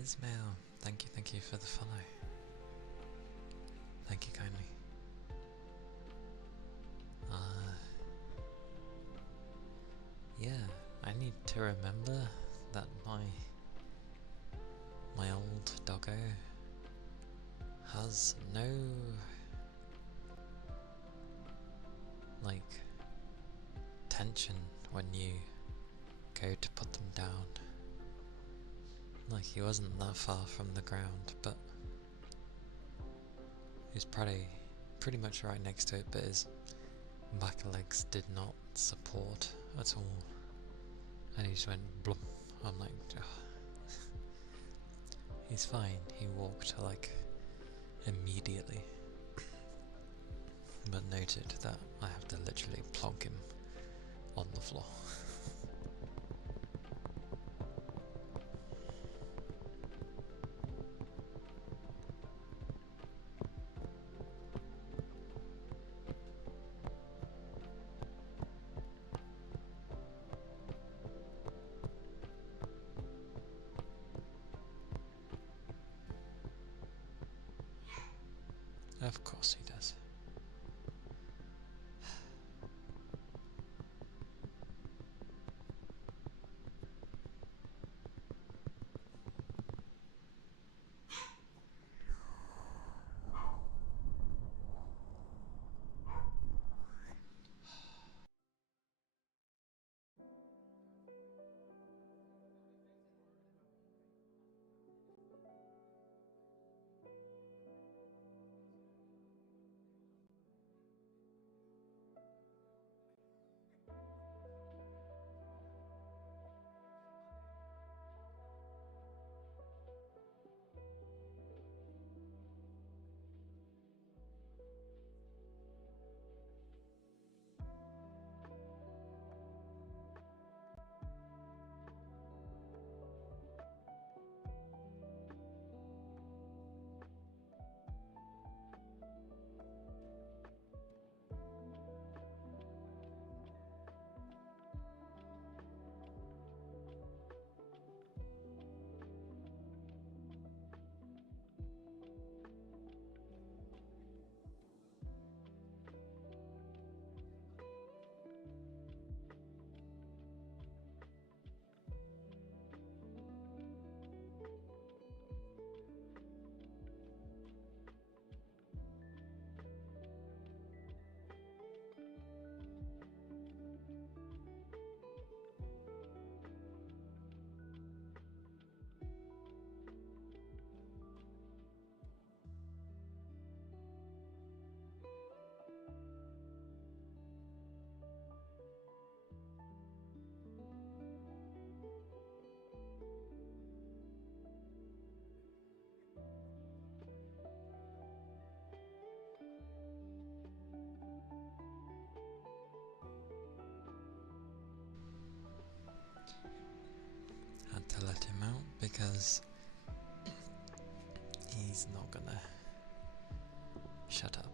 Ismail, thank you for the follow. Thank you kindly. Yeah, I need to remember that my old doggo has no like tension when you go to put them down. Like, he wasn't that far from the ground, but he was pretty much right next to it, but his back legs did not support at all, and he just went blum. I'm like, ugh. He's fine. He walked like immediately, but noted that I have to literally plonk him on the floor. Of course he does. Had to let him out because he's not gonna shut up.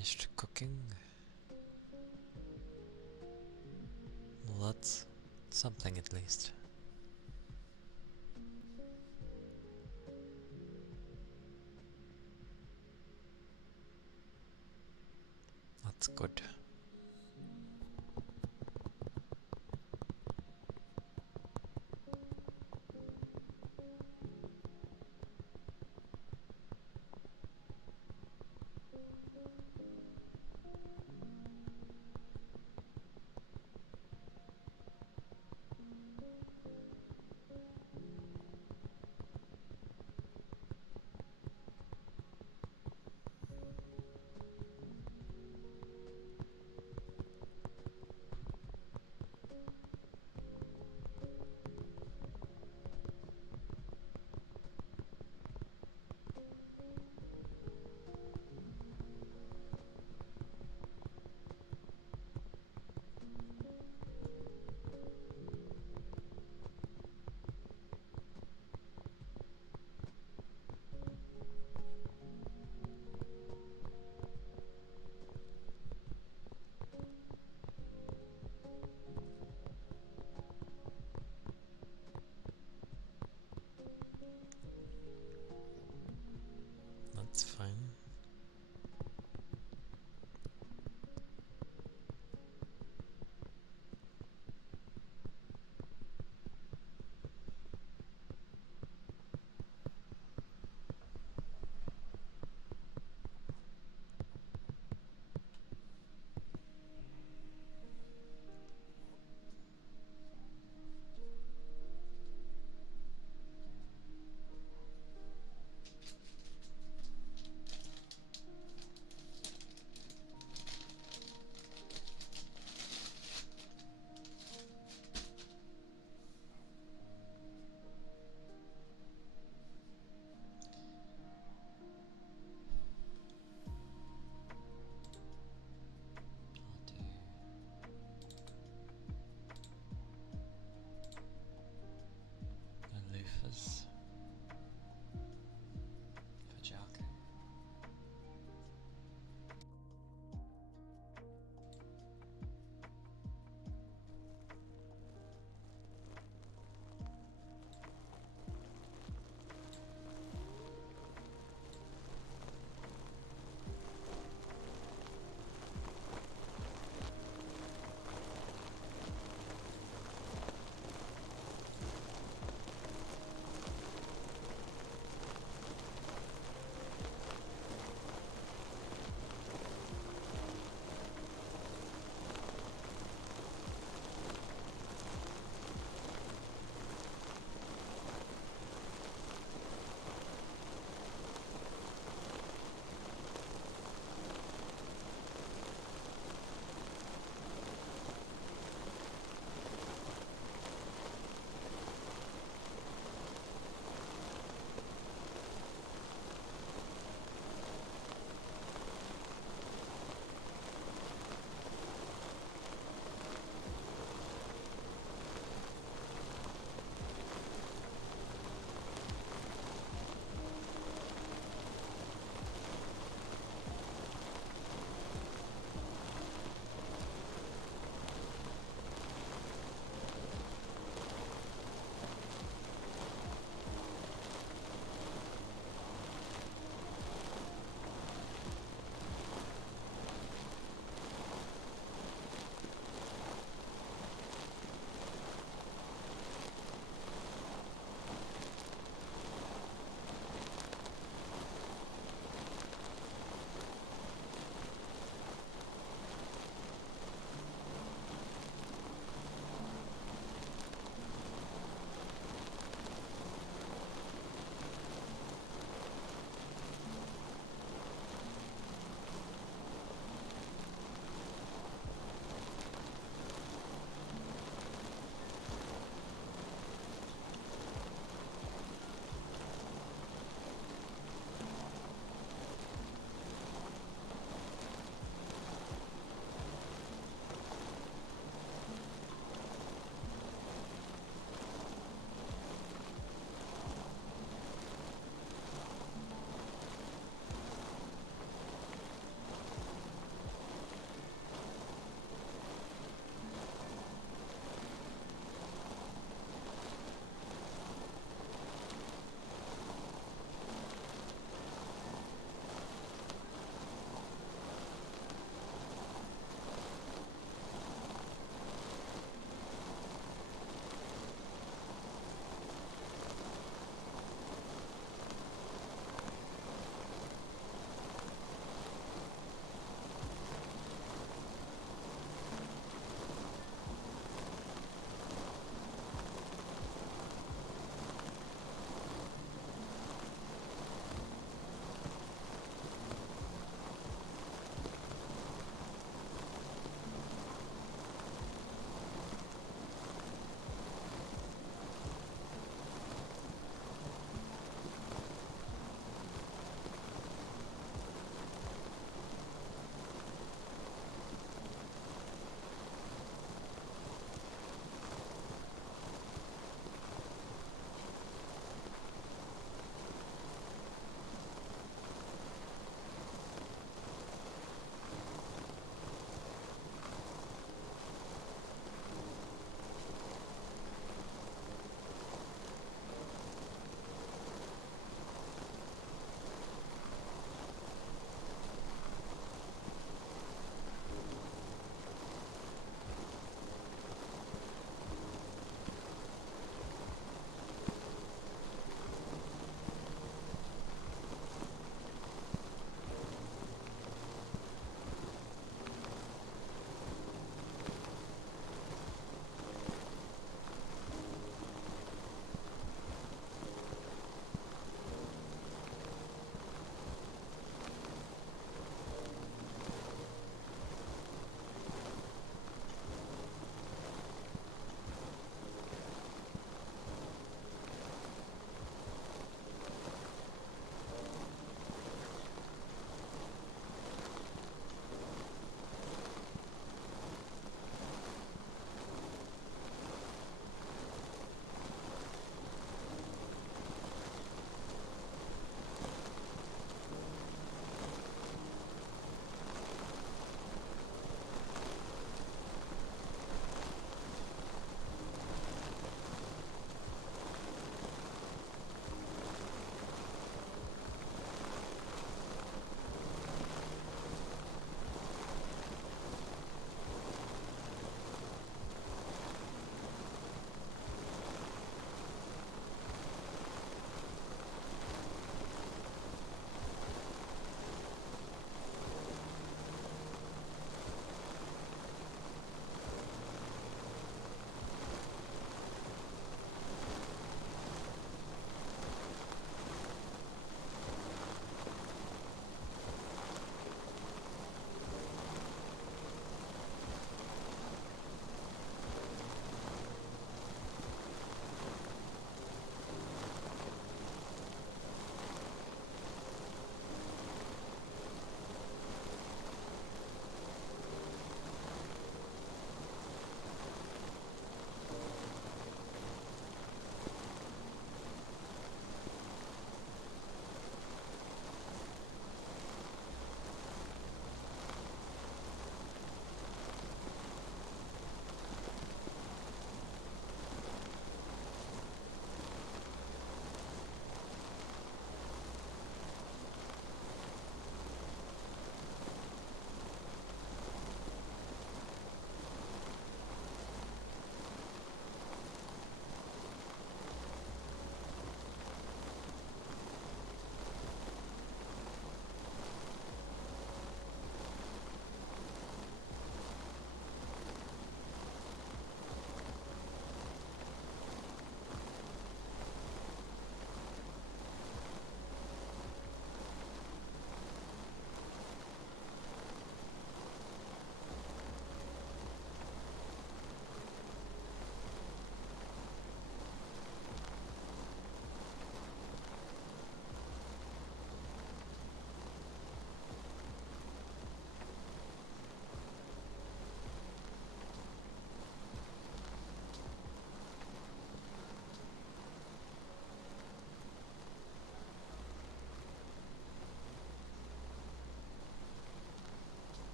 finished cooking. Well, that's something at least. That's good.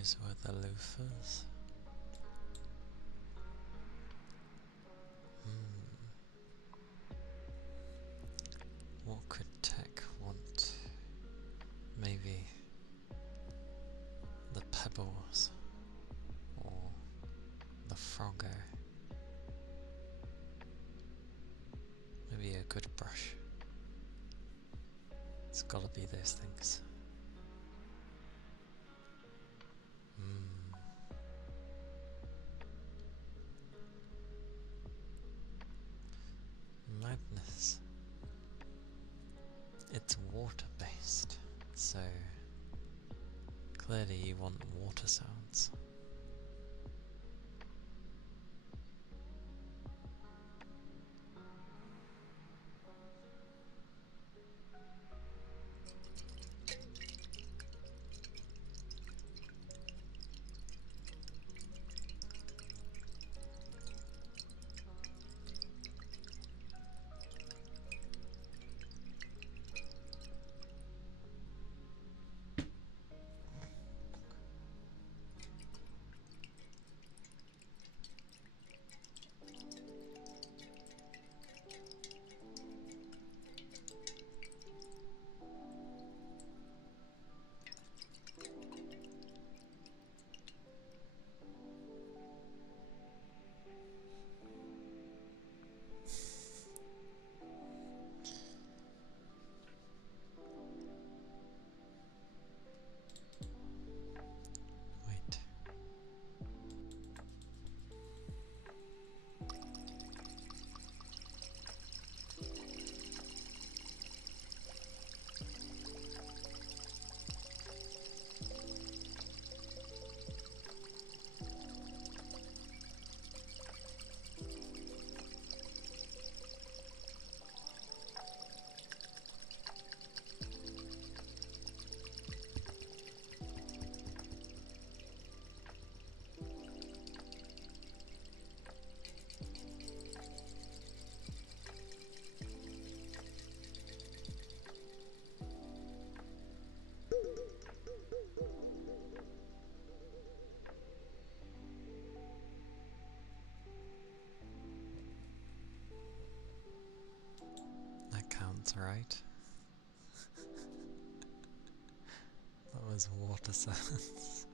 Those were the loafers. What could Tech want? Maybe the pebbles or the frogger. Maybe a good brush. It's gotta be those things. Madness. It's water based, so clearly you want water sounds. Wait. That counts, right? That was water sounds.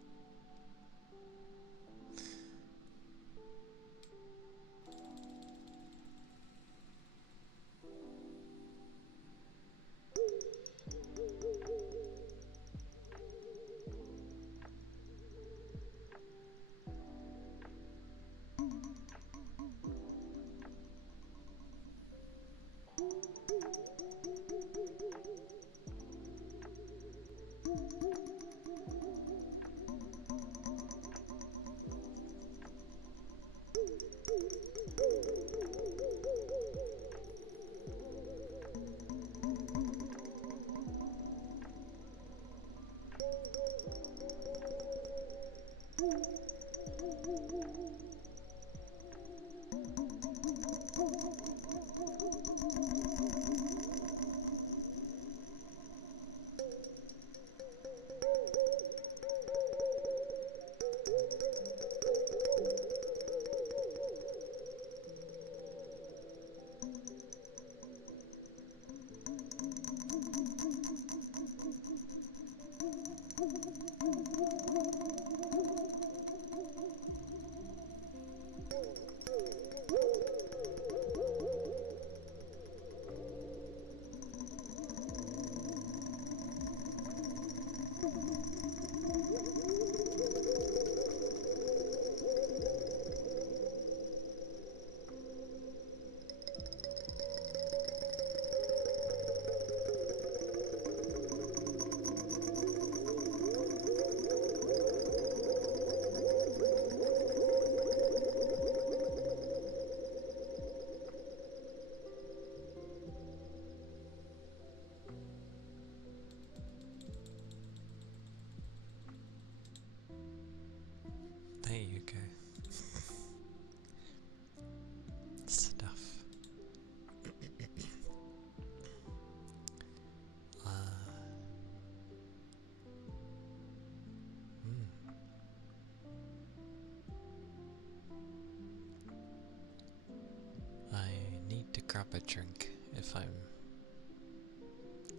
if I'm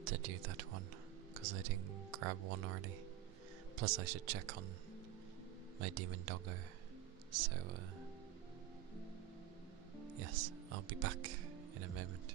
to do that one, because I didn't grab one already. Plus I should check on my demon doggo. So yes, I'll be back in a moment.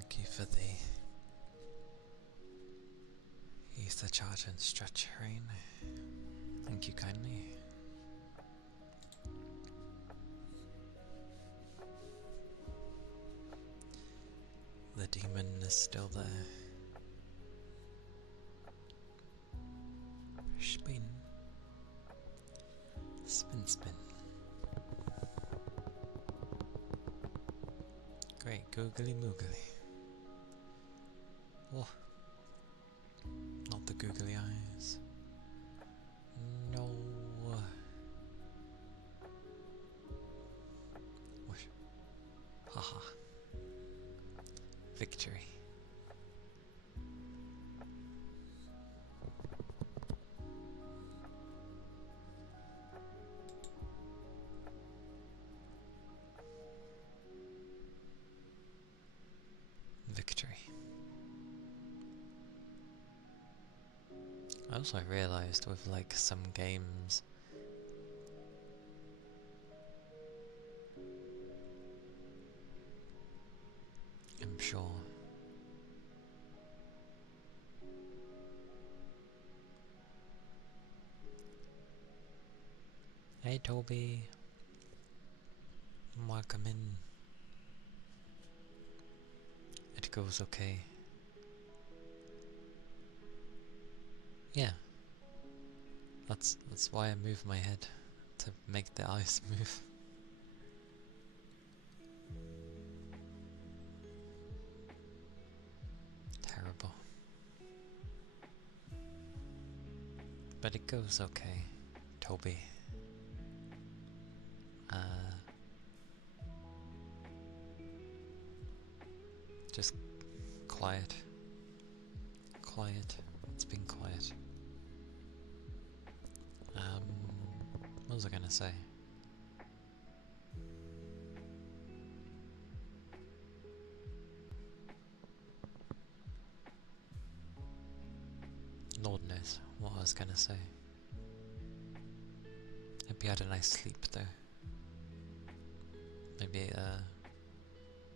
Thank you for the ether charge and stretch rain. Thank you kindly. The demon is still there. Spin. Spin, spin. Great, googly moogly. Oh, not the googly eyes. No. Whoosh. Haha. Victory. Victory. I also realised with like some games, I'm sure hey Toby, welcome in. It goes okay. Yeah, that's why I move my head, to make the eyes move. Terrible. But it goes okay, Toby. Just quiet. Quiet. It's been quiet. What was I gonna say? Lord knows what I was gonna say. Hope you had a nice sleep though. Maybe it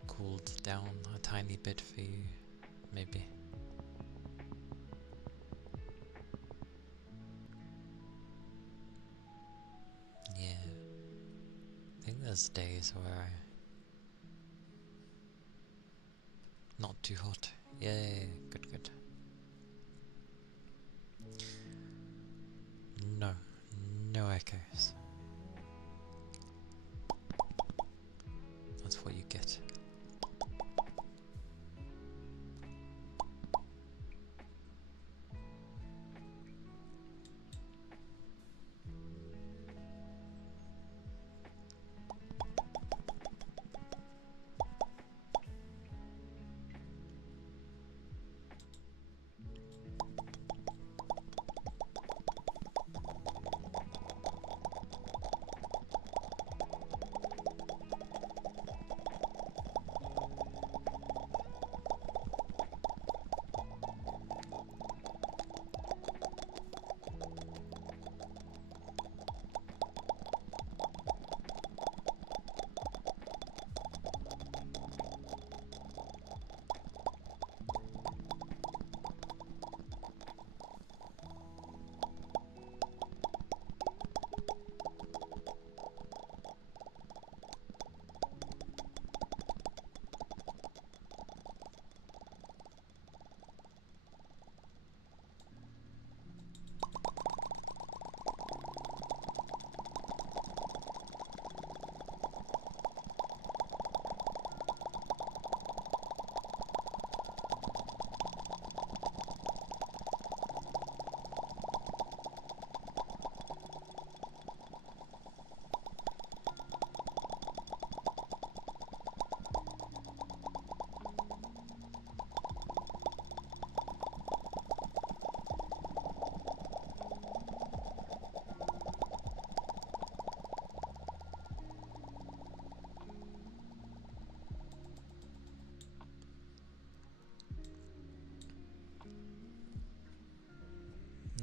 cooled down a tiny bit for you, maybe. There's days where not too hot. Yay, good, good. No, no echoes. That's what you get.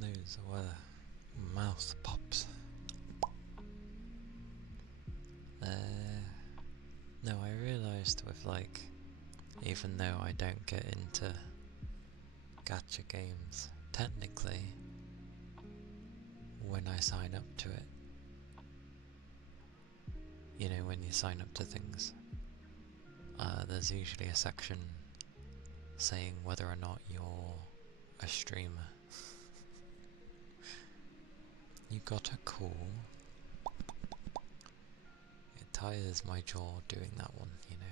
News where mouth pops. No, I realised with like, even though I don't get into gacha games, technically, when I sign up to it, you know, when you sign up to things, there's usually a section saying whether or not you're a streamer. You gotta cool. It tires my jaw doing that one, you know.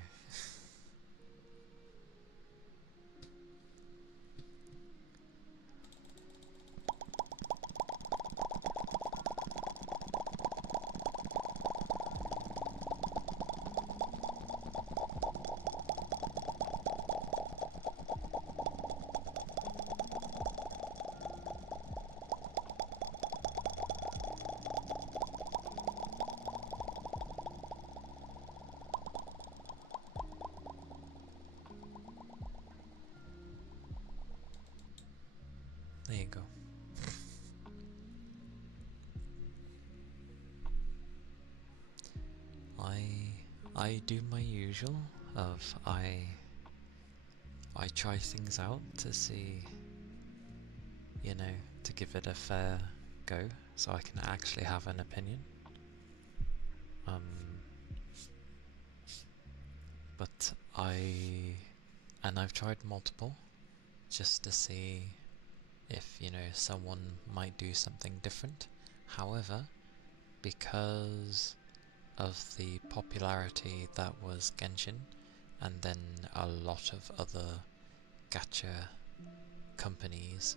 There you go. I do my usual of I try things out to see, you know, to give it a fair go so I can actually have an opinion. But I've tried multiple just to see if, you know, someone might do something different. However, because of the popularity that was Genshin, and then a lot of other gacha companies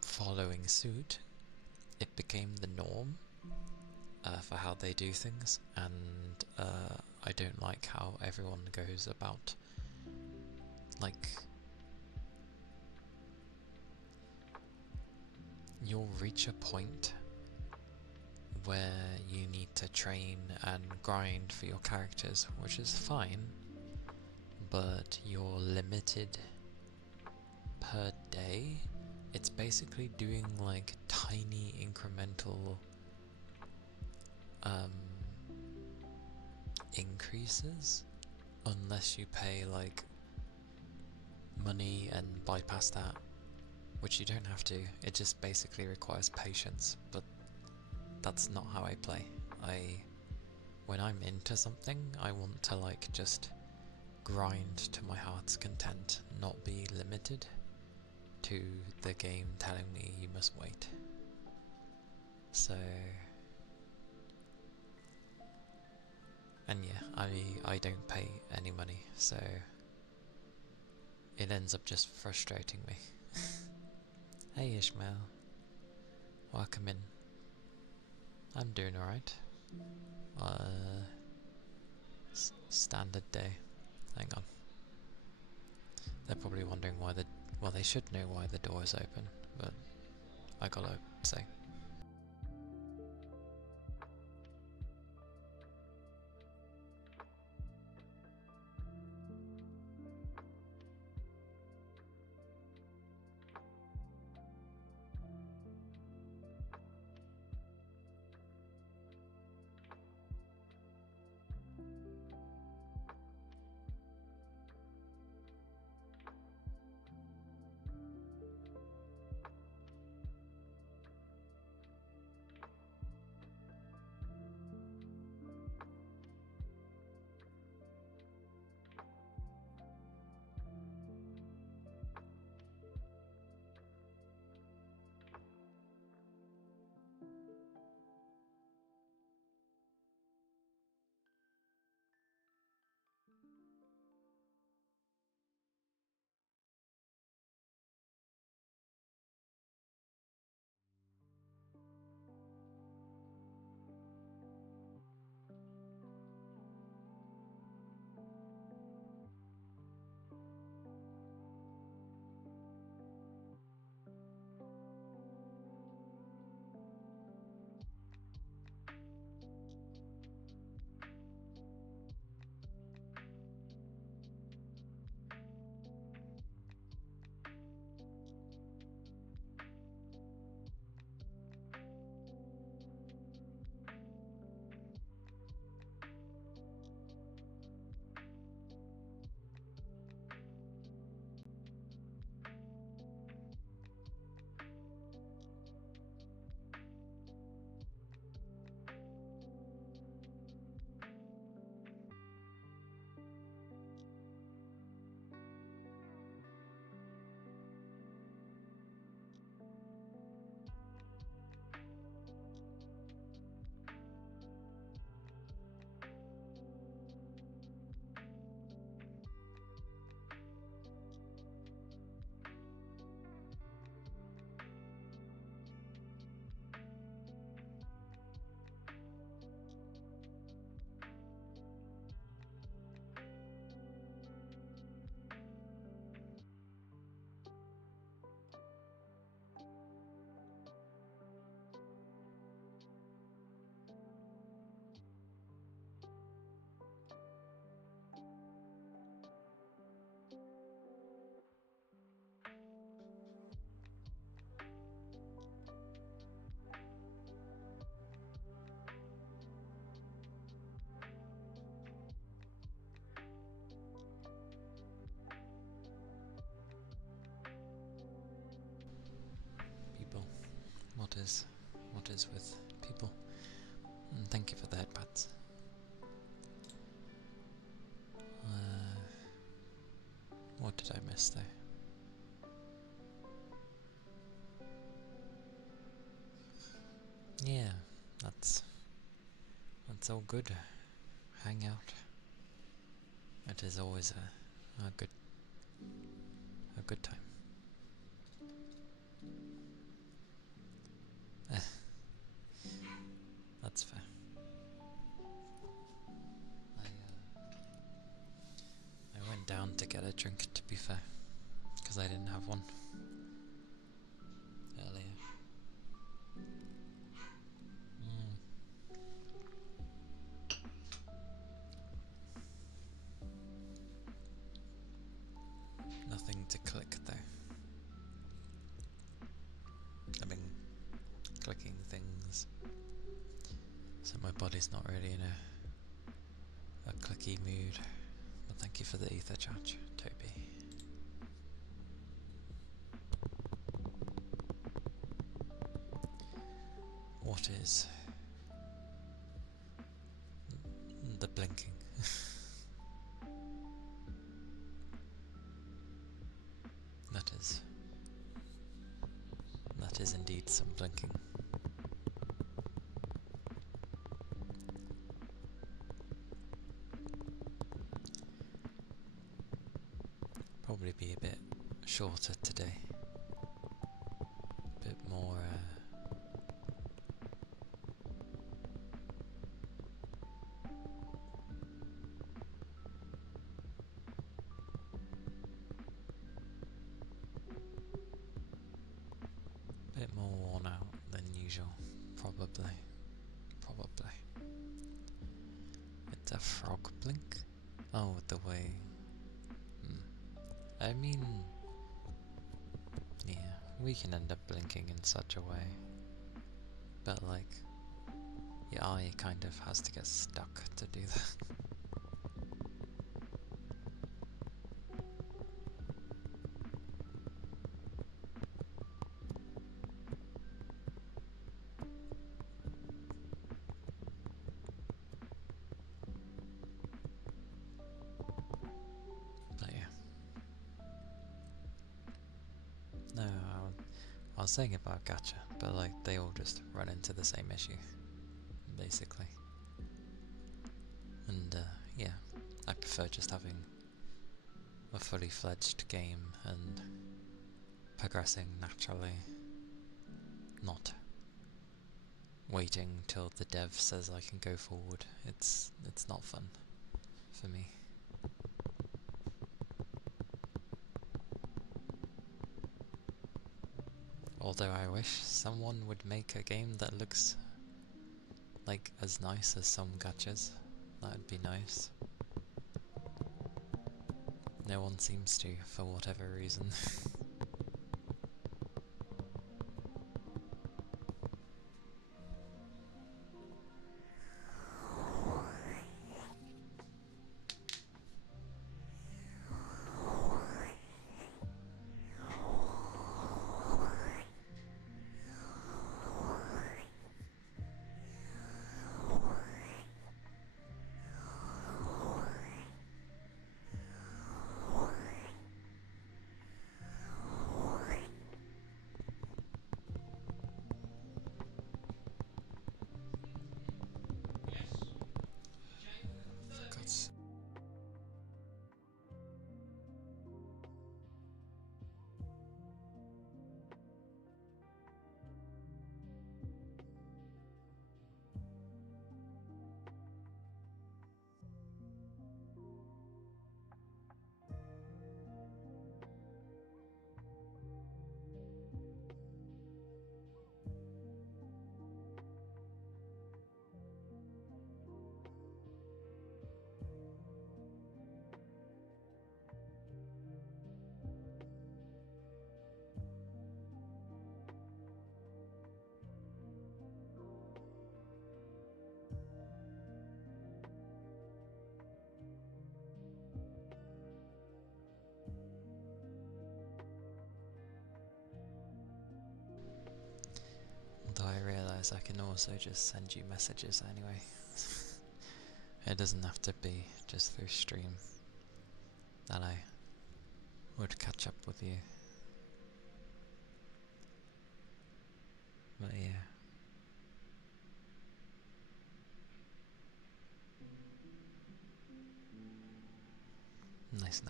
following suit, it became the norm for how they do things, and I don't like how everyone goes about, like, you'll reach a point where you need to train and grind for your characters, which is fine, but you're limited per day. It's basically doing like tiny incremental increases, unless you pay like money and bypass that, which you don't have to. It just basically requires patience, but that's not how I play. when I'm into something, I want to like just grind to my heart's content, not be limited to the game telling me you must wait. So, and yeah, I don't pay any money, so it ends up just frustrating me. Hey Ishmael, welcome in. I'm doing alright. Standard day. Hang on. They're probably wondering why well, they should know why the door is open, but I gotta say. People. What is with people? Thank you for the headpads. What did I miss though? Yeah, that's all good. Hang out. It is always a good time. That's fair. I went down to get a drink, to be fair, because I didn't have one earlier. Nothing to click though. I've been clicking things, so my body's not really in a clicky mood. But thank you for the ether charge, Toby. What is The blinking. That is indeed some blinking. Probably be a bit shorter today. A bit more worn out than usual, probably. It's a frog blink? Oh, the way... I mean... yeah, we can end up blinking in such a way. But like, your eye kind of has to get stuck to do that. But yeah. No, I was saying about gacha, but like they all just run into the same issue, basically. And yeah, I prefer just having a fully fledged game and progressing naturally, not waiting till the dev says I can go forward. It's not fun for me. Although I wish someone would make a game that looks like as nice as some gachas. That'd be nice. No one seems to, for whatever reason. Although I realise I can also just send you messages anyway. It doesn't have to be just through stream that I would catch up with you. But yeah.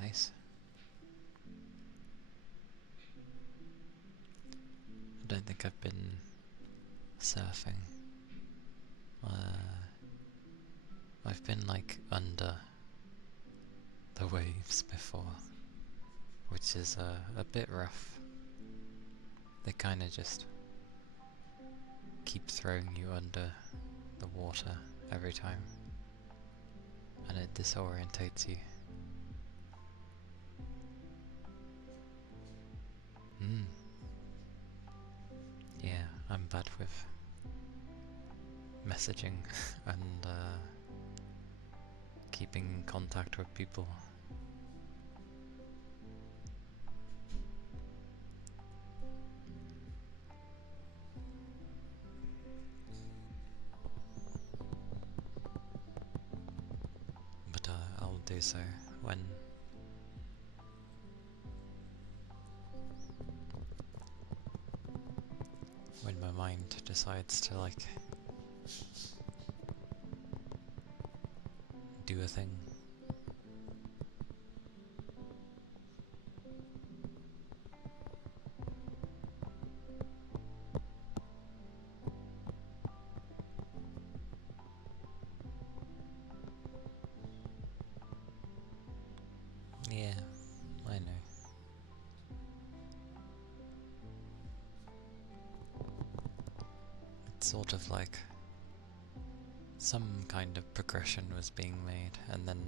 Nice. I don't think I've been surfing. I've been like under the waves before, which is a bit rough. They kind of just keep throwing you under the water every time, and it disorientates you. Yeah, I'm bad with messaging and keeping in contact with people. do so when my mind decides to like do a thing. Yeah, I know. It's sort of like some kind of progression was being made, and then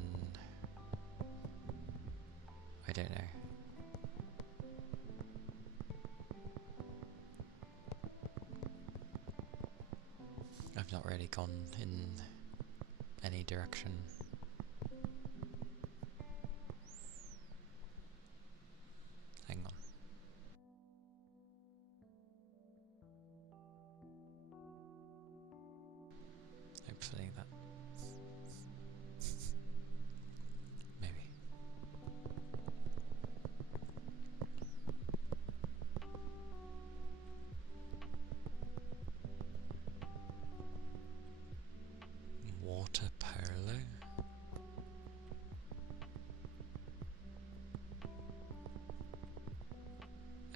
I don't know. I've not really gone in any direction. Hang on. Hopefully that... maybe. Water polo?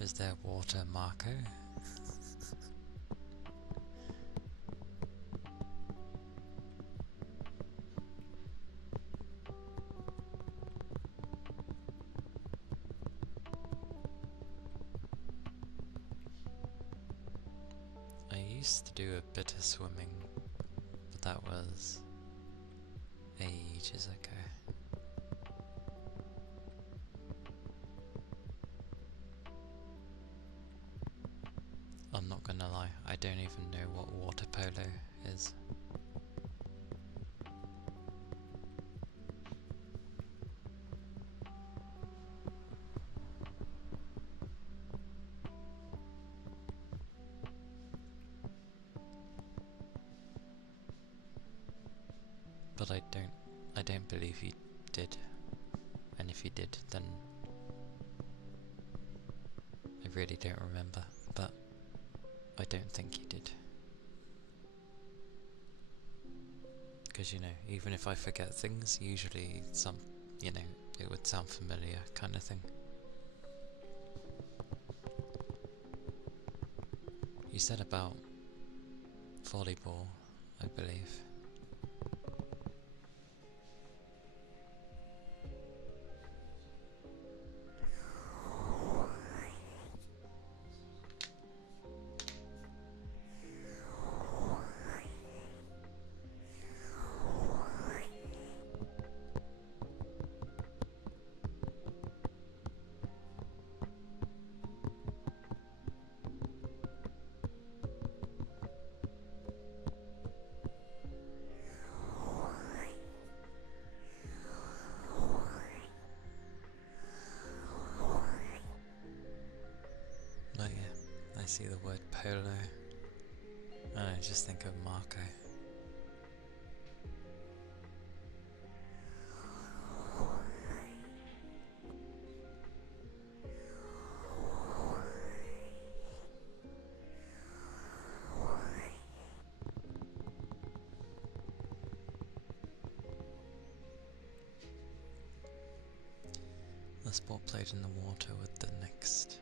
Is there water Marco? I used to do a bit of swimming, but that was ages ago. I'm not gonna lie, I don't even know what water polo is. But I don't believe you did. And if you did, then I really don't remember, but I don't think you did. Because, you know, even if I forget things, usually it would sound familiar kind of thing. You said about volleyball, I believe. Oh yeah, I see the word polo, and I just think of Marco. The sport played in the water with the next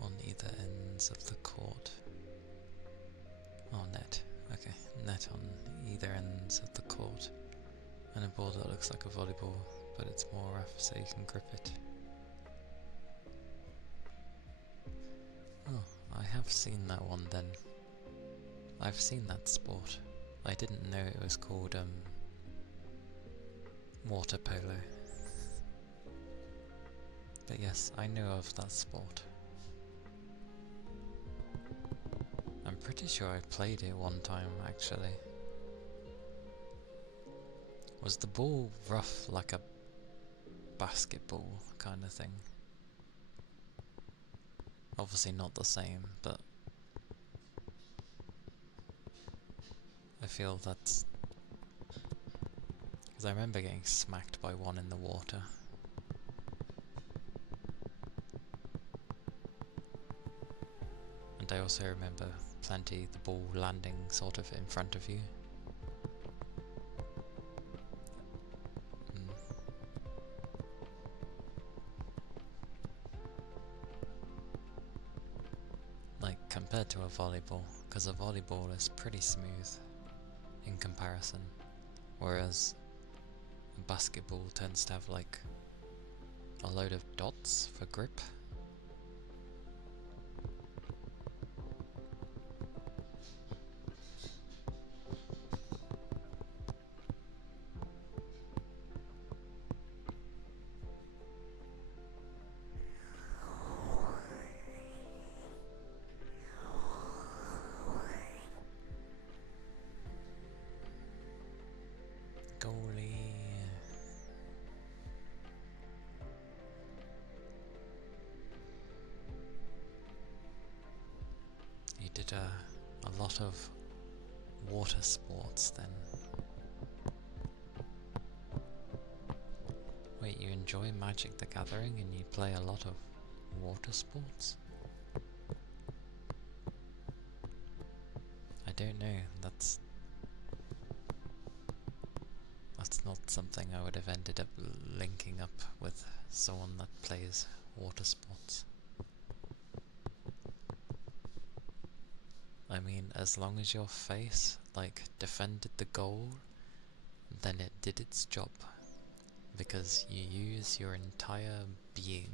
on either ends of the court. Oh, net. Okay, net on either ends of the court. And a ball that looks like a volleyball, but it's more rough so you can grip it. Oh, I have seen that one then. I've seen that sport. I didn't know it was called water polo. But yes, I know of that sport. I'm pretty sure I played it one time actually. Was the ball rough like a basketball kind of thing? Obviously not the same, but I feel that's Because I remember getting smacked by one in the water. And I also remember plenty the ball landing sort of in front of you. Like, compared to a volleyball, because a volleyball is pretty smooth in comparison, whereas a basketball tends to have like a load of dots for grip. Goalie. You did a lot of water sports then. Wait, you enjoy Magic the Gathering and you play a lot of water sports? I don't know, that's not something I would have ended up linking up with someone that plays water sports. I mean, as long as your face, like, defended the goal, then it did its job. Because you use your entire being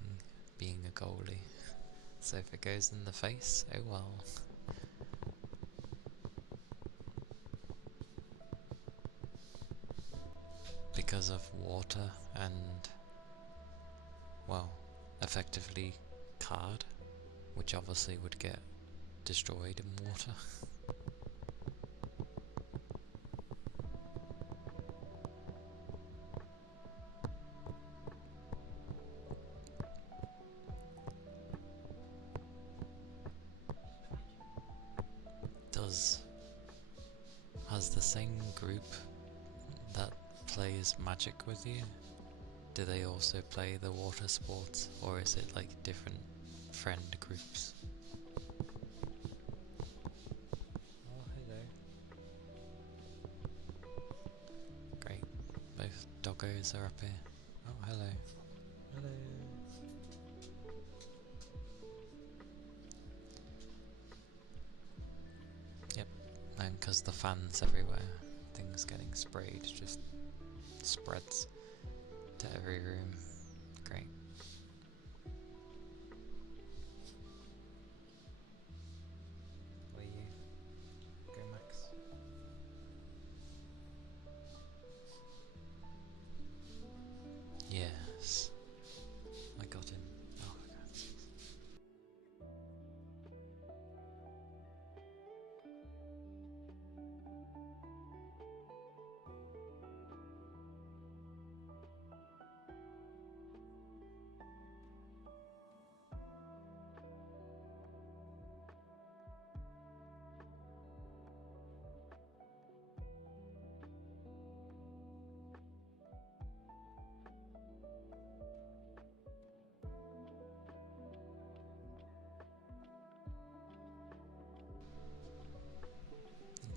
a goalie. So if it goes in the face, oh well. Because of water and, well, effectively card, which obviously would get destroyed in water. Has the same group that plays Magic with you, do they also play the water sports, or is it like different friend groups? Oh, hello. Great, both doggos are up here. Oh, hello. Hello. Yep, and because the fan's everywhere, things getting sprayed just spreads to every room. Great. Where you? Go Max. Yes. I got him. Oh my god.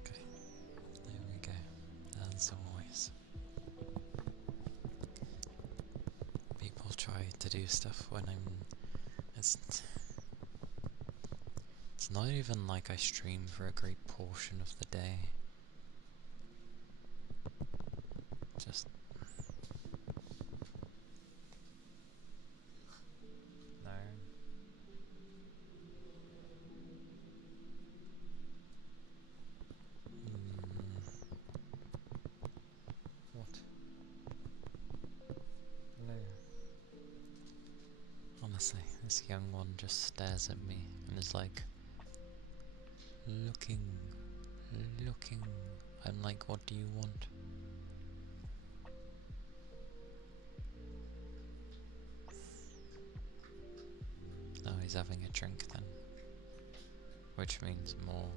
Okay, there we go. As always. People try to do stuff when it's not even like I stream for a great portion of the day. Just no. What? No. Honestly, this young one just stares at me and is like, looking. I'm like, what do you want? Oh, he's having a drink then. Which means more.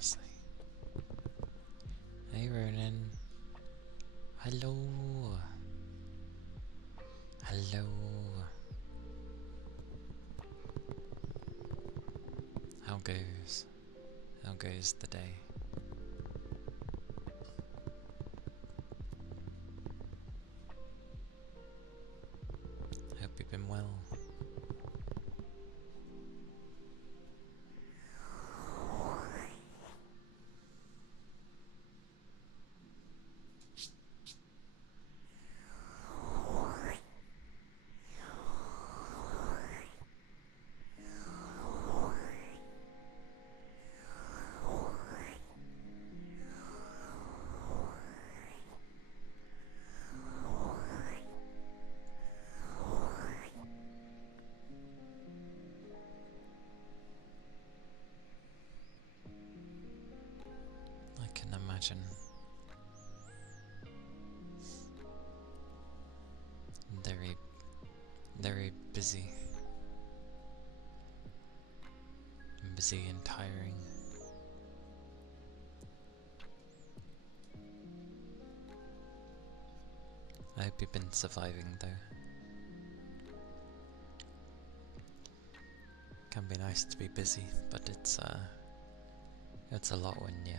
honestly. Hey Ronan. Hello. Hello. How goes? How goes the day? Hope you've been well. I can imagine. Very, very busy. Busy and tiring. I hope you've been surviving though. Can be nice to be busy, but it's a lot when you're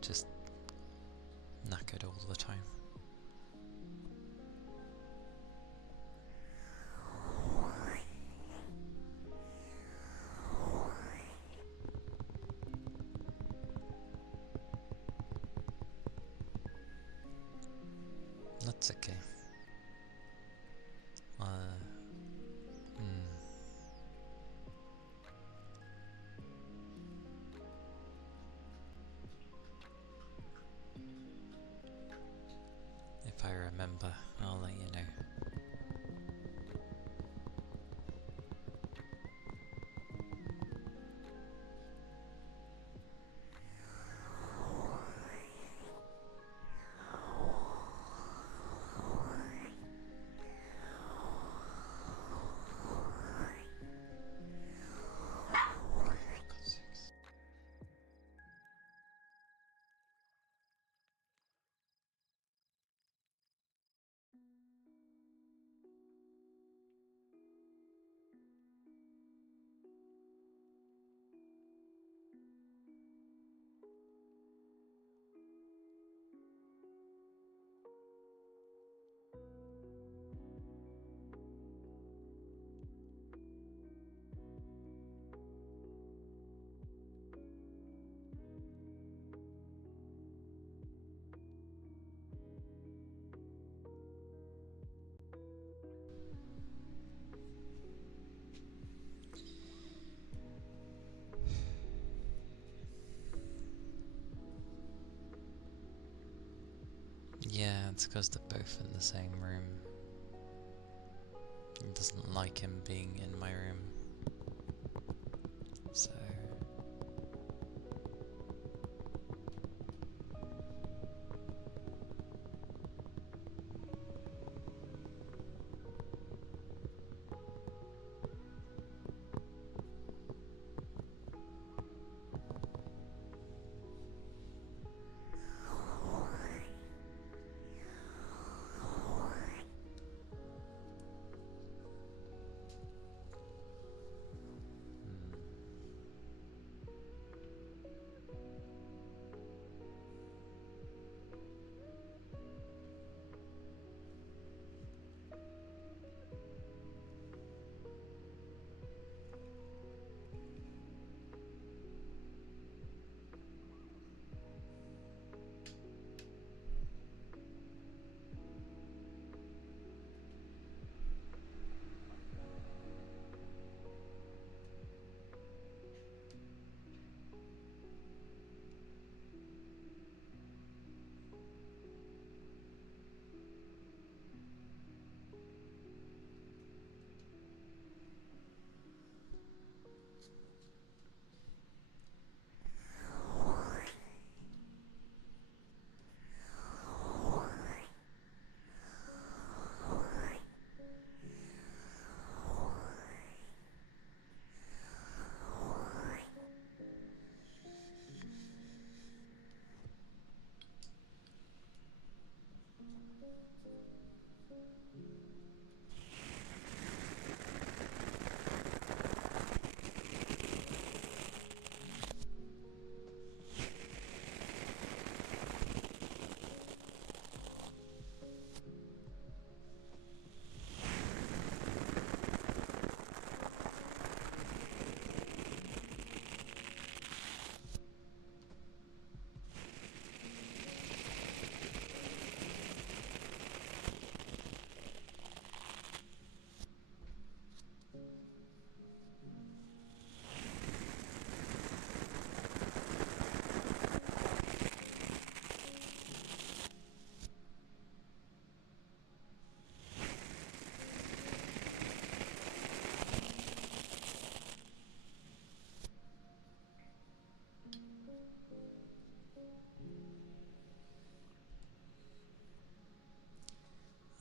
just knackered all the time. That's okay. If I remember, I'll let you know. Yeah, it's because they're both in the same room. He doesn't like him being in my room. So...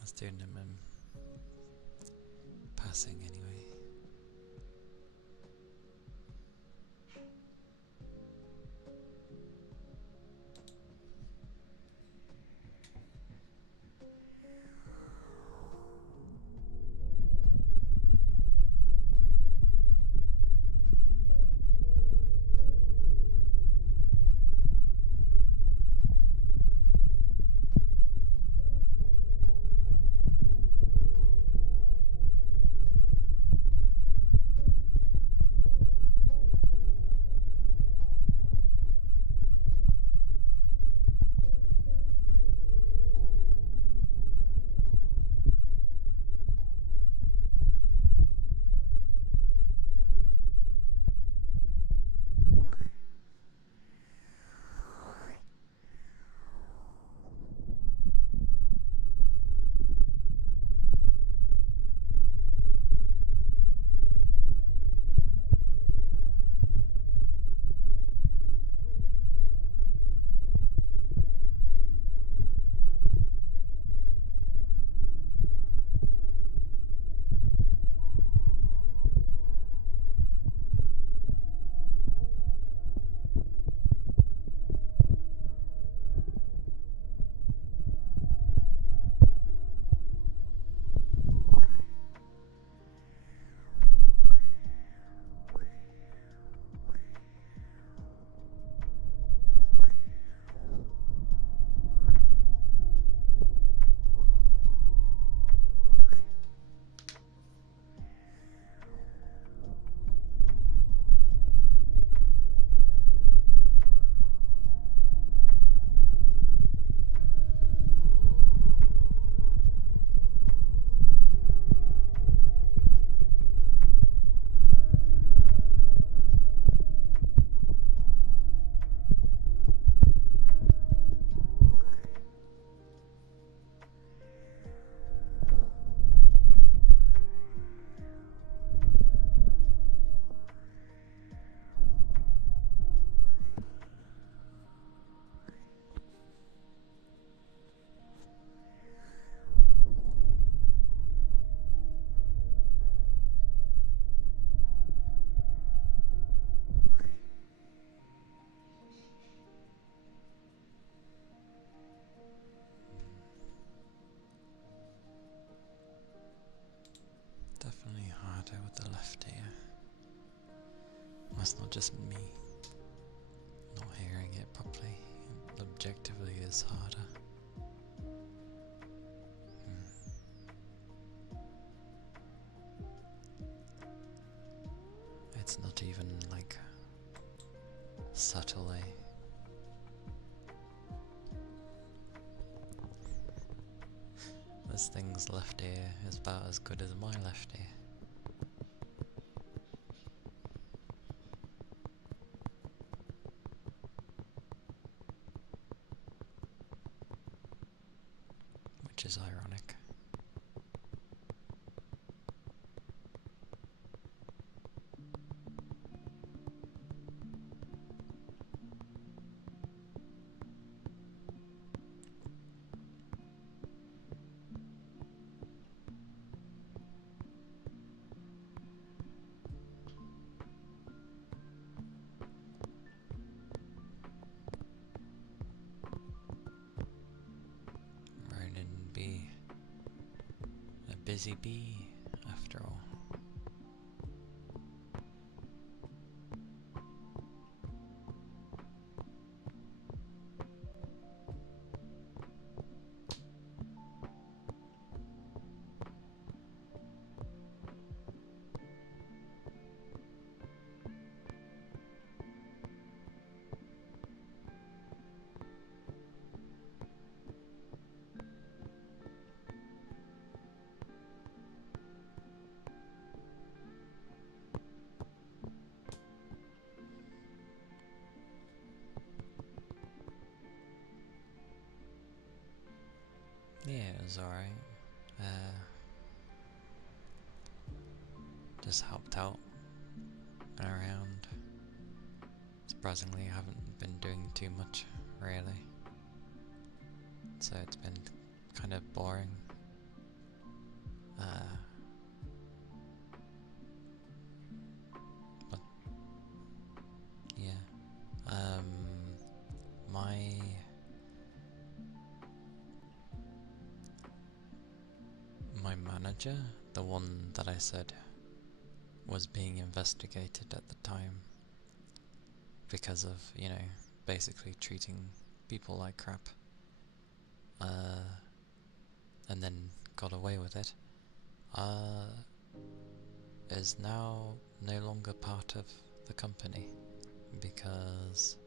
was doing them in passing anyway. Definitely harder with the left ear. That's not just me not hearing it properly. Objectively, it's harder. It's not even like subtly. This thing's left ear is about as good as my left ear. Which is ironic. Busy bee, after all. Yeah, it was alright. Just helped out and around. Surprisingly, I haven't been doing too much, really. So it's been kind of boring. my manager, the one that I said was being investigated at the time because of, you know, basically treating people like crap, and then got away with it, is now no longer part of the company because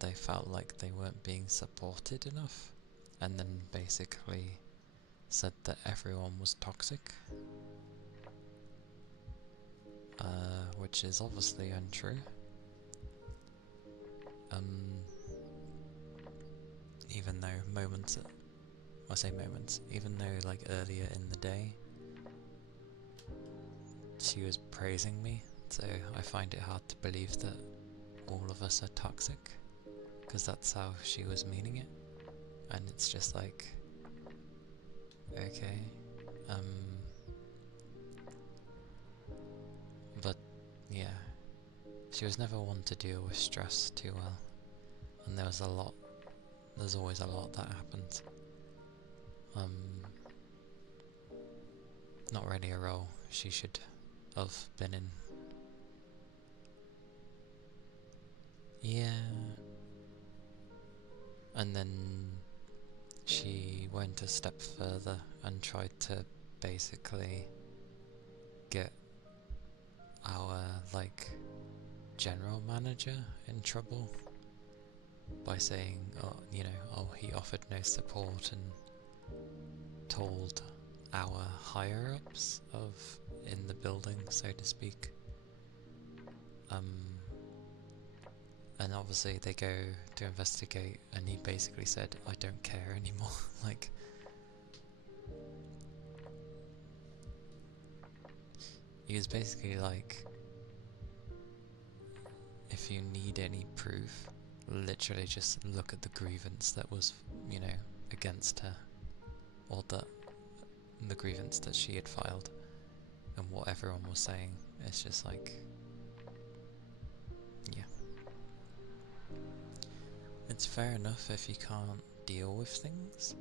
they felt like they weren't being supported enough, and then basically said that everyone was toxic, which is obviously untrue. Even though even though like earlier in the day she was praising me, so I find it hard to believe that all of us are toxic, because that's how she was meaning it, and it's just like, okay, but yeah, she was never one to deal with stress too well, and there's always a lot that happens. Not really a role she should have been in. Yeah. And then she went a step further and tried to basically get our, like, general manager in trouble by saying, he offered no support, and told our higher-ups in the building, so to speak. And obviously they go to investigate, and he basically said, I don't care anymore. Like, he was basically like, if you need any proof, literally just look at the grievance that was, against her, or the grievance that she had filed, and what everyone was saying. It's just like, yeah. It's fair enough if you can't deal with things.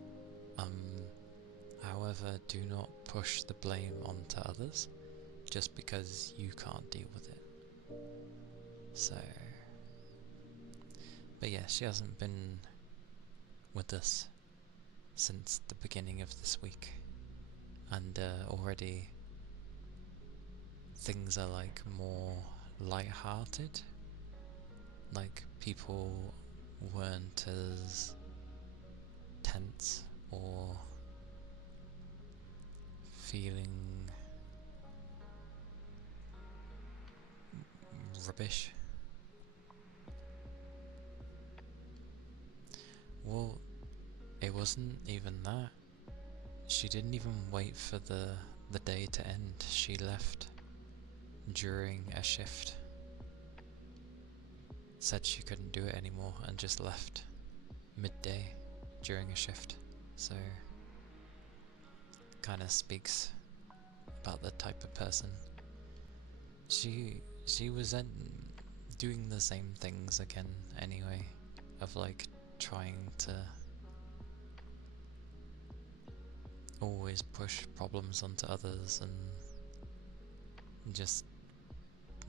However, do not push the blame onto others just because you can't deal with it. So, but yeah, she hasn't been with us since the beginning of this week, and already things are like more light-hearted. Like, people weren't as tense or feeling rubbish. Well, it wasn't even that. She didn't even wait for the day to end. She left during a shift. Said she couldn't do it anymore and just left midday during a shift. So, kind of speaks about the type of person. She was doing the same things again anyway, of like trying to always push problems onto others and just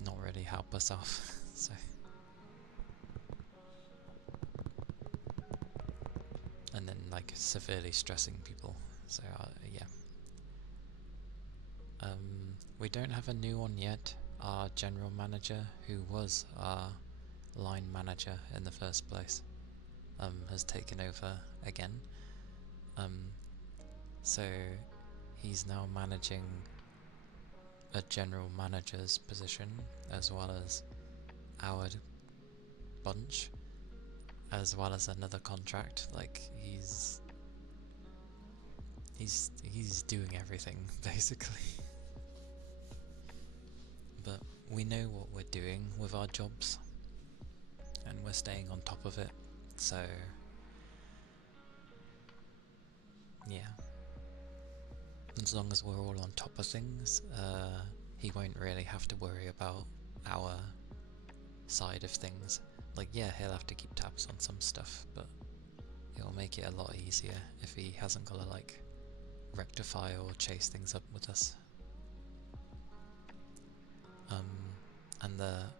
not really help herself. So, and then like severely stressing people. So yeah. We don't have a new one yet. Our general manager, who was our line manager in the first place, has taken over again. So he's now managing a general manager's position, as well as our bunch, as well as another contract. Like, he's doing everything basically. But we know what we're doing with our jobs, and we're staying on top of it. So yeah, as long as we're all on top of things, he won't really have to worry about our side of things. Like, yeah, he'll have to keep tabs on some stuff, but it'll make it a lot easier if he hasn't got to like rectify or chase things up with us. And the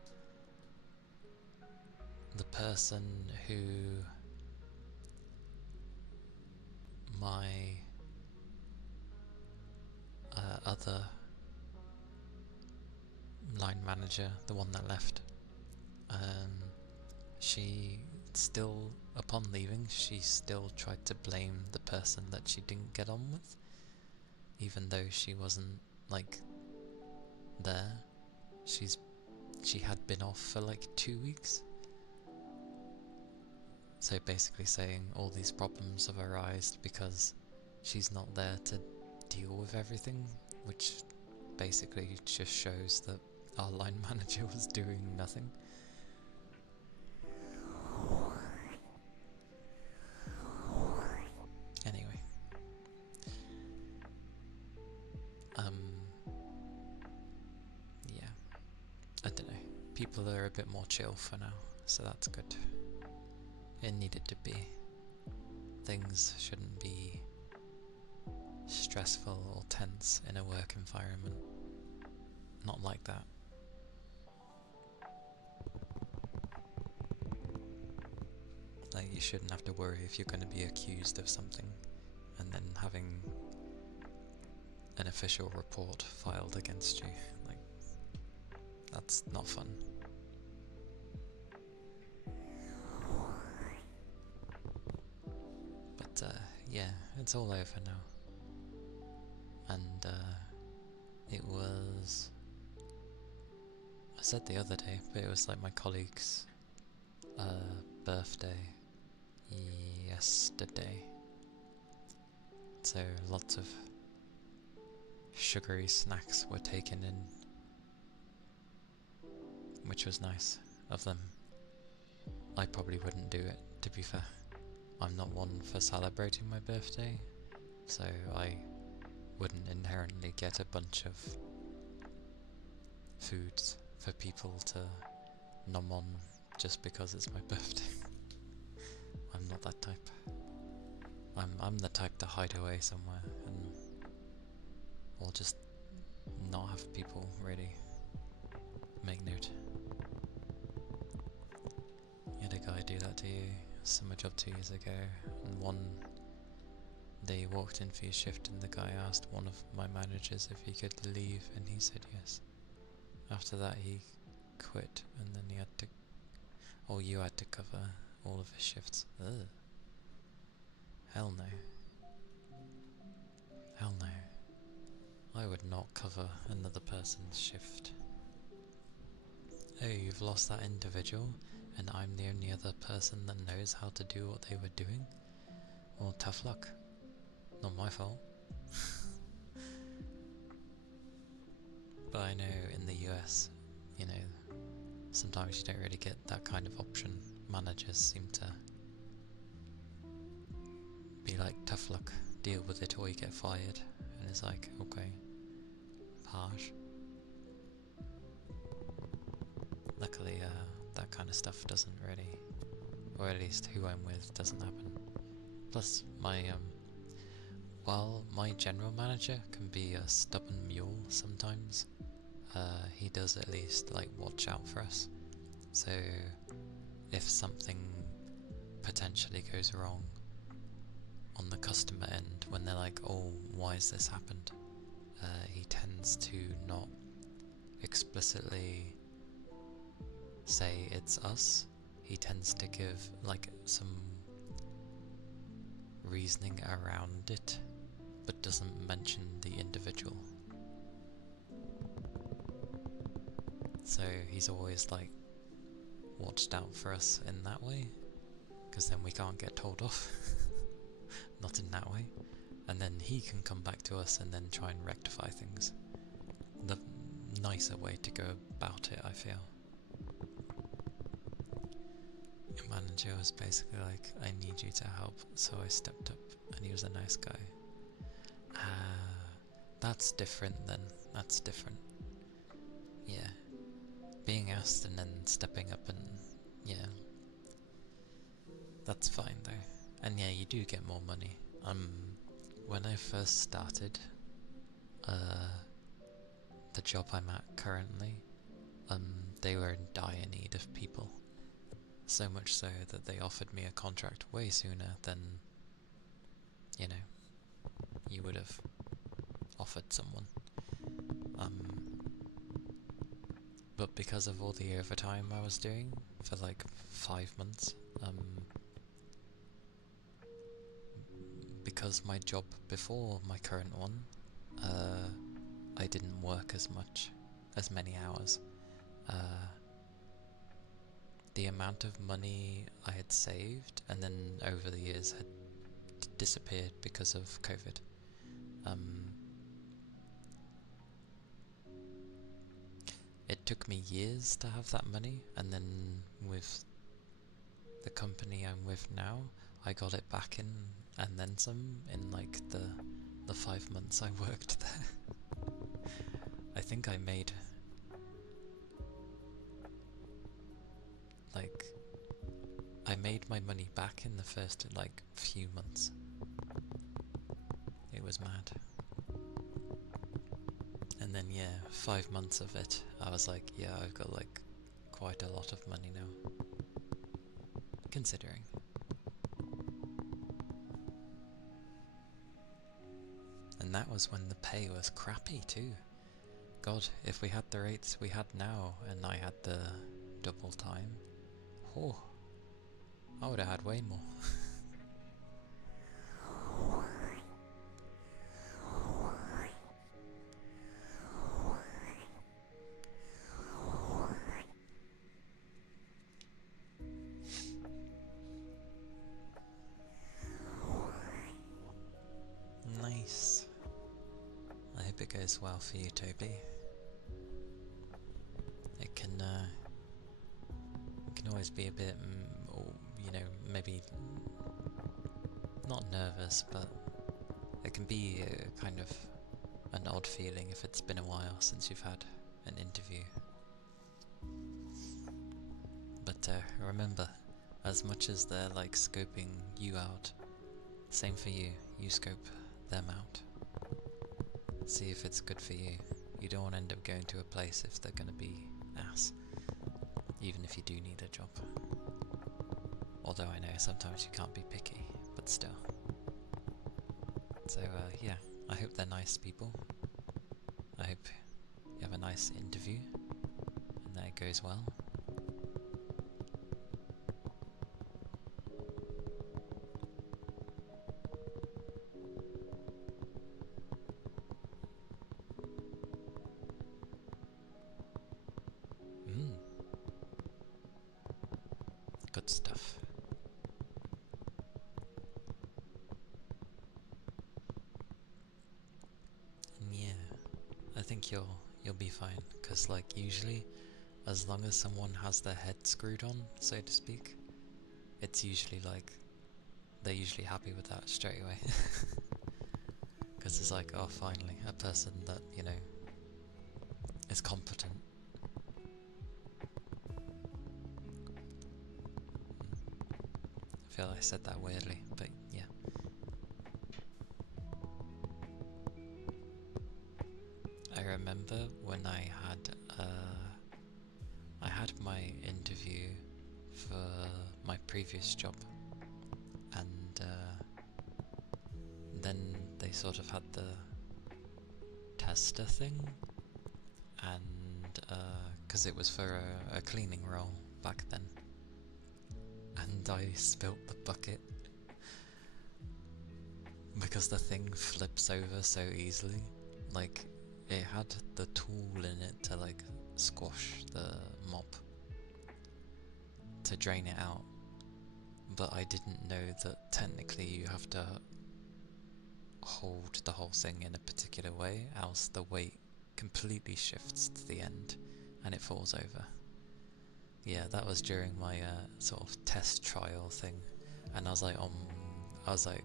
person who my other line manager, the one that left, she still, upon leaving, she still tried to blame the person that she didn't get on with, even though she wasn't like there. She had been off for like 2 weeks. So basically saying all these problems have arisen because she's not there to deal with everything, which basically just shows that our line manager was doing nothing. Anyway. Yeah. I don't know. People are a bit more chill for now, so that's good. It needed to be. Things shouldn't be stressful or tense in a work environment. Not like that. Like, you shouldn't have to worry if you're going to be accused of something and then having an official report filed against you. Like, that's not fun. But yeah, it's all over now. And it was, I said the other day, but it was like my colleague's birthday yesterday. So lots of sugary snacks were taken in, which was nice of them. I probably wouldn't do it, to be fair. I'm not one for celebrating my birthday, so I wouldn't inherently get a bunch of foods for people to nom on just because it's my birthday. I'm not that type. I'm the type to hide away somewhere and or just not have people really make note. You had a guy do that to you, summer job 2 years ago, and one day he walked in for his shift and the guy asked one of my managers if he could leave and he said yes. After that he quit and then he had to, or you had to cover all of his shifts. Ugh. Hell no. Hell no. I would not cover another person's shift. Oh, you've lost that individual and I'm the only other person that knows how to do what they were doing? Well, tough luck. Not my fault. But I know in the US, you know, sometimes you don't really get that kind of option. Managers seem to be like, tough luck, deal with it or you get fired. And it's like, okay, harsh. Luckily, that kind of stuff doesn't really, or at least who I'm with, doesn't happen. Plus, while my general manager can be a stubborn mule sometimes, he does at least like watch out for us. So if something potentially goes wrong on the customer end, when they're like, oh, why has this happened? He tends to not explicitly say it's us. He tends to give like some reasoning around it, but doesn't mention the individual. So he's always like watched out for us in that way, because then we can't get told off. Not in that way. And then he can come back to us and then try and rectify things. The nicer way to go about it, I feel. Your manager was basically like, I need you to help, so I stepped up, and he was a nice guy. That's different then. That's different. Yeah. Being asked and then stepping up and, yeah. That's fine though. And yeah, you do get more money. When I first started, the job I'm at currently, they were in dire need of people. So much so that they offered me a contract way sooner than, you know, you would have offered someone. But because of all the overtime I was doing for like 5 months, because my job before my current one, I didn't work as many hours. The amount of money I had saved and then over the years had disappeared because of COVID. It took me years to have that money, and then with the company I'm with now, I got it back in and then some in like the 5 months I worked there. I think I made my money back in the first like few months. It was mad. And then yeah, 5 months of it, I was like, yeah, I've got like quite a lot of money now, considering. And that was when the pay was crappy too. God, if we had the rates we had now and I had the double time, oh, I would have had way more. Nice. I hope it goes well for you, Toby. It can always be a bit, you know, maybe not nervous, but it can be kind of an odd feeling if it's been a while since you've had an interview. But remember, as much as they're like scoping you out, same for you, you scope them out. See if it's good for you. You don't want to end up going to a place if they're going to be ass, even if you do need a job. Although I know sometimes you can't be picky, but still. So yeah, I hope they're nice people. I hope you have a nice interview and that it goes well. Good stuff. And yeah, I think you'll be fine, because like usually, as long as someone has their head screwed on, so to speak, it's usually like, they're usually happy with that straight away. Because it's like, oh, finally, a person that, you know, is competent. I feel I said that weirdly, but yeah. I remember when I had my interview for my previous job, and then they sort of had the tester thing, and because it was for a cleaning role back then, and I spilt the bucket because the thing flips over so easily. Like, it had the tool in it to like squash the mop to drain it out, but I didn't know that technically you have to hold the whole thing in a particular way, else the weight completely shifts to the end and it falls over. Yeah, that was during my sort of test trial thing, and I was like,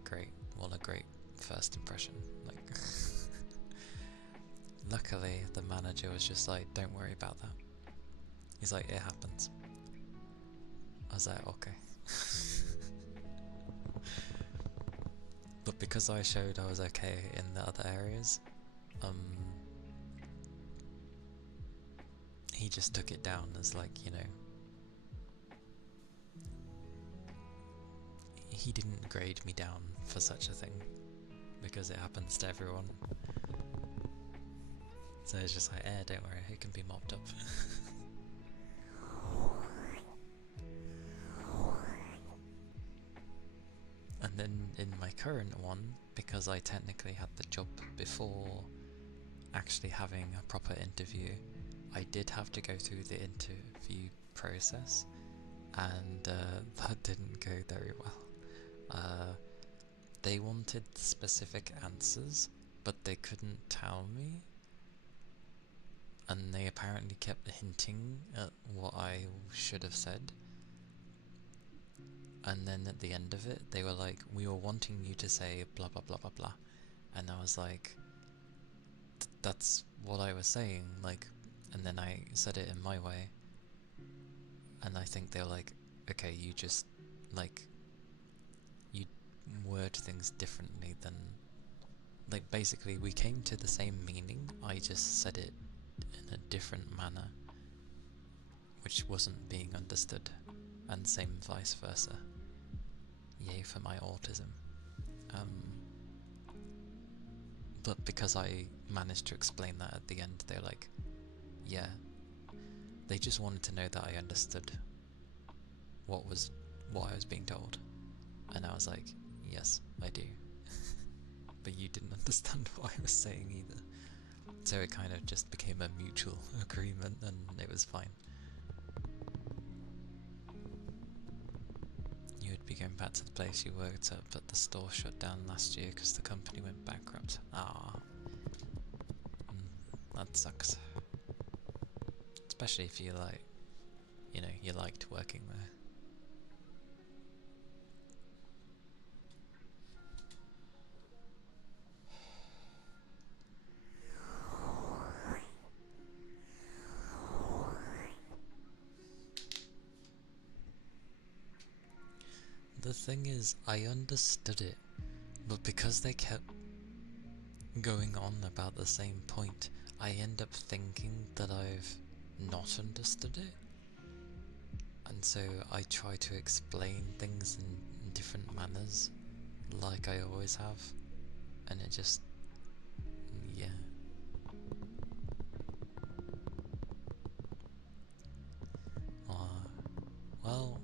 great, what a great first impression. Like, luckily the manager was just like, don't worry about that. He's like, it happens. I was like, okay. But because I showed I was okay in the other areas, he just took it down as like, he didn't grade me down for such a thing, because it happens to everyone. So it's just like, don't worry, it can be mopped up. And then in my current one, because I technically had the job before actually having a proper interview, I did have to go through the interview process, and that didn't go very well. They wanted specific answers, but they couldn't tell me, and they apparently kept hinting at what I should have said. And then at the end of it, they were like, we were wanting you to say blah blah blah blah blah. And I was like, that's what I was saying, like, and then I said it in my way. And I think they were like, okay, you just, like, you word things differently than, like, basically we came to the same meaning, I just said it in a different manner, which wasn't being understood, and same vice versa. Yay for my autism. But because I managed to explain that at the end, they're like, yeah, they just wanted to know that I understood what I was being told. And I was like, yes, I do. But you didn't understand what I was saying either. So it kind of just became a mutual agreement, and it was fine. You would be going back to the place you worked at, but the store shut down last year because the company went bankrupt. That sucks. Especially if you you liked working there. The thing is, I understood it, but because they kept going on about the same point, I end up thinking that I've not understood it. And so I try to explain things in different manners, like I always have, and it just, yeah. Well,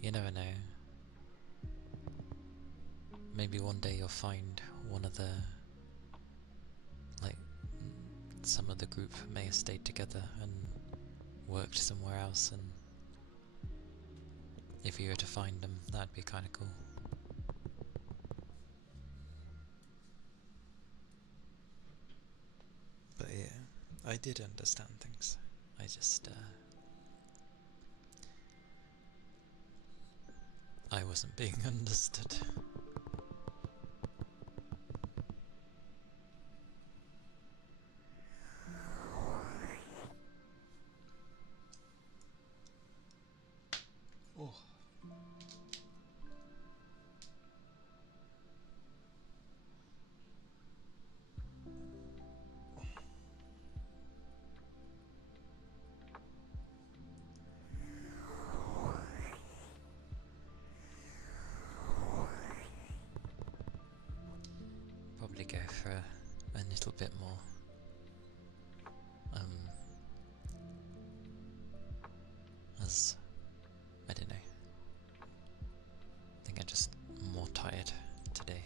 you never know. Maybe one day you'll find one of some of the group may have stayed together and worked somewhere else, and if you were to find them, that'd be kind of cool. But yeah, I did understand things. I just, I wasn't being understood. Oh. Probably go for a little bit more. As I don't know. I think I'm just more tired today.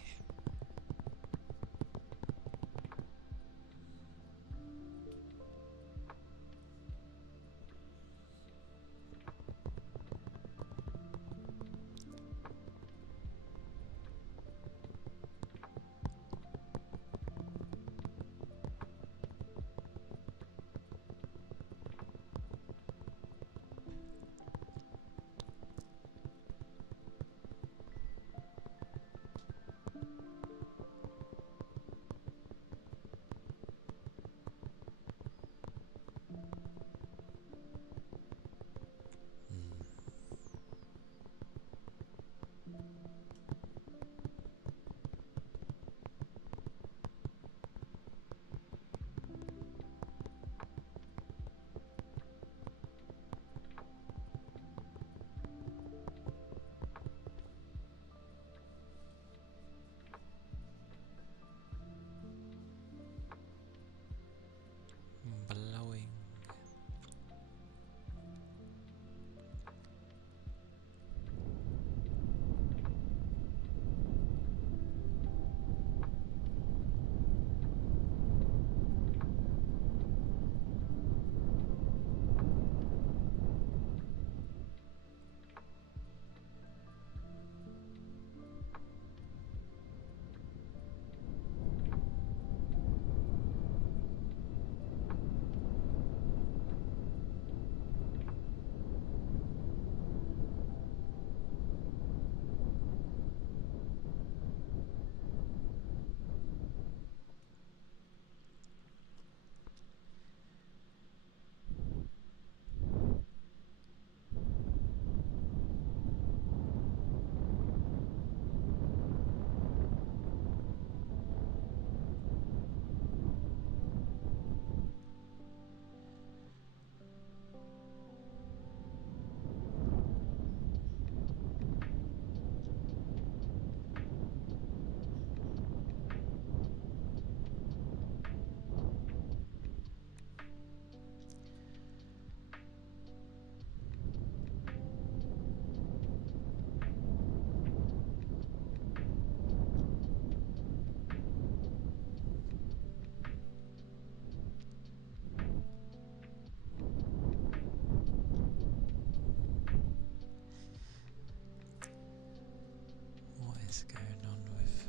is going on with...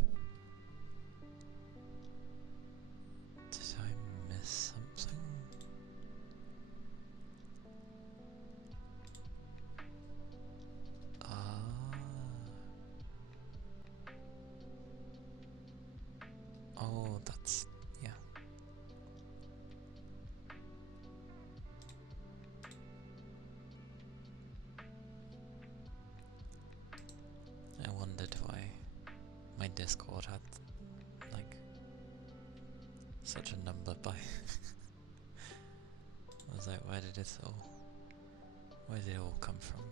Did I miss something? Oh, that's... yeah. I wondered why my Discord had, like, such a number by... I was like, where did it all come from?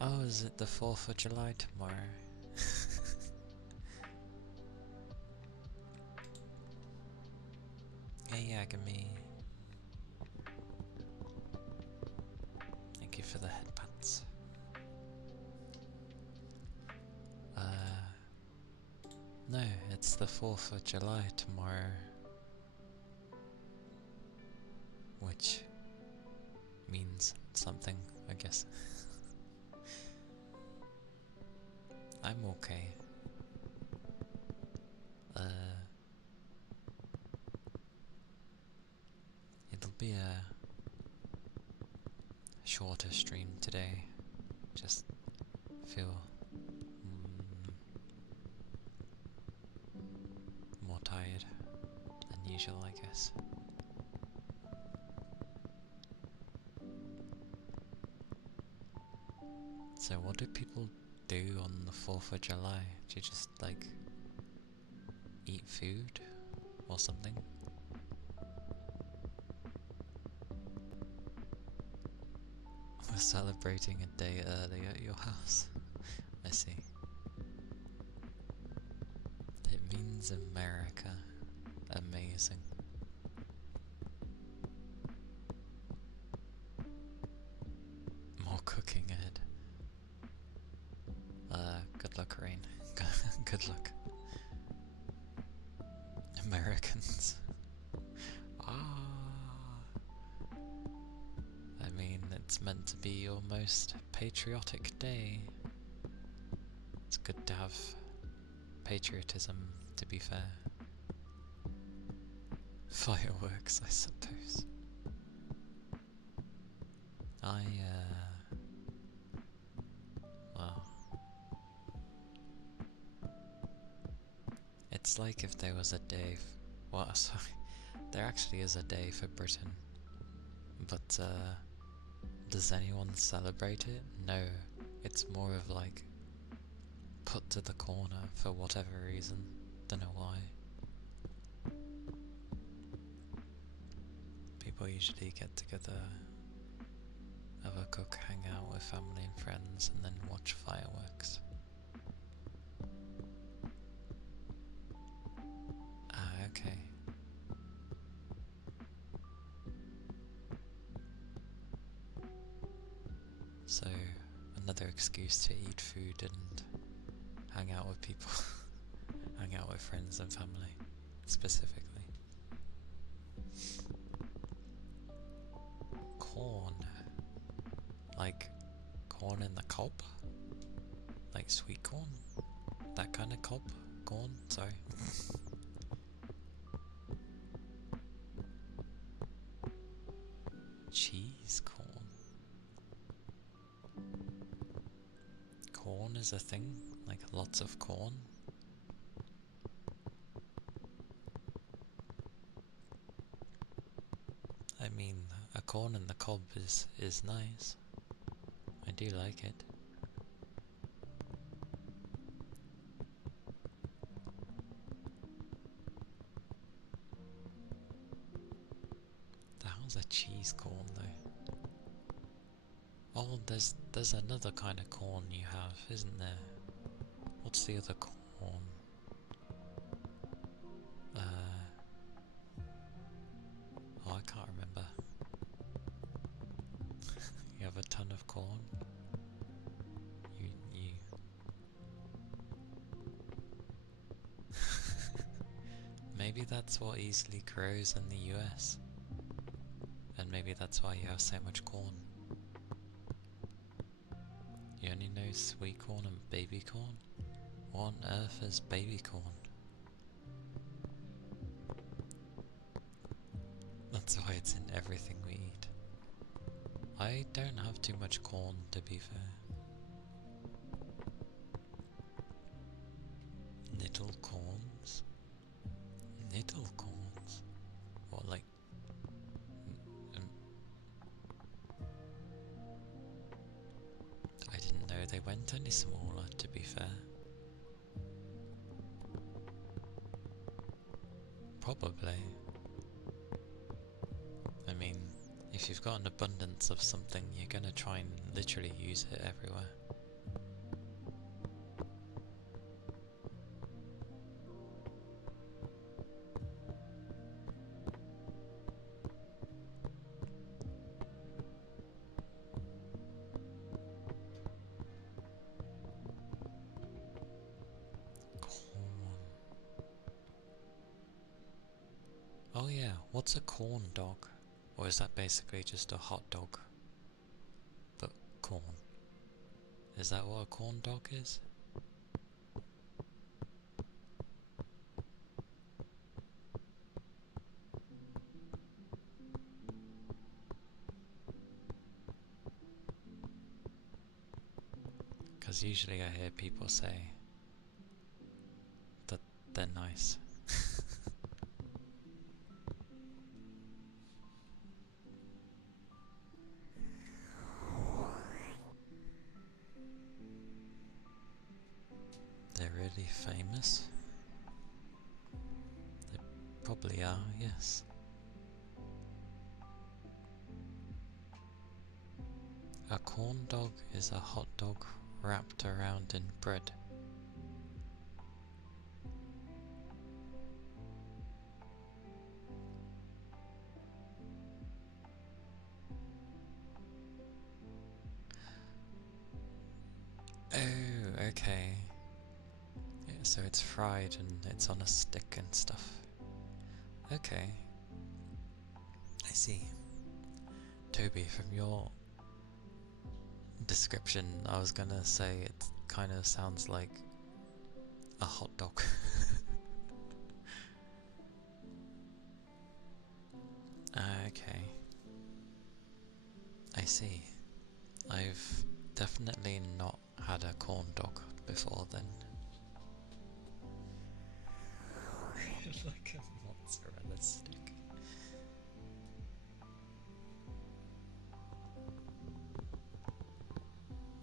Oh, is it the 4th of July tomorrow? Hey Yagami. Thank you for the headpats. No, it's the 4th of July tomorrow. Which means something, I guess. I'm okay. It'll be a shorter stream today. Just feel more tired than usual, I guess. So what do people do on the 4th of July? Do you just, like, eat food or something? We're celebrating a day early at your house. I see. It means America. Amazing. More cooking ahead. Good luck, Rain. Good luck. Americans. I mean, it's meant to be your most patriotic day. It's good to have patriotism, to be fair. Fireworks, I suppose. Well, it's like if there was a day, sorry, there actually is a day for Britain, but does anyone celebrate it? No, it's more of like put to the corner for whatever reason, don't know why. People usually get together, have a cook, hang out with family and friends, and then watch fireworks. Okay. So, another excuse to eat food and hang out with people. Hang out with friends and family, specifically. Corn. Like corn in the cob? Like sweet corn? That kind of cob? Corn? Sorry. Cheese corn. Corn is a thing? Like lots of corn? I mean, a corn in the cob is nice. I do like it. The hell's a cheese corn though? Oh, there's another kind of corn you have, isn't there? What's the other corn? Oh, I can't remember. You have a ton of corn? You... Maybe that's what easily grows in the US. And maybe that's why you have so much corn. You only know sweet corn and baby corn? What on earth is baby corn? That's why it's in everything we eat. I don't have too much corn, to be fair. Little corns? Little corns? What, like... I didn't know they went any smaller, to be fair. Probably. I mean, if you've got an abundance of something, you're gonna try and literally use it everywhere. Corn. Oh yeah, what's a corn dog? Or is that basically just a hot dog? But corn. Is that what a corn dog is? Because usually I hear people say that they're nice. They're really famous? They probably are, yes. A corn dog is a hot dog wrapped around in bread. Oh, okay. Yeah, so it's fried and it's on a stick and stuff. Okay. I see. Toby, from your description, I was gonna say it kind of sounds like a hot dog. Okay. I see. I've definitely not had a corn dog before then. Like a mozzarella stick.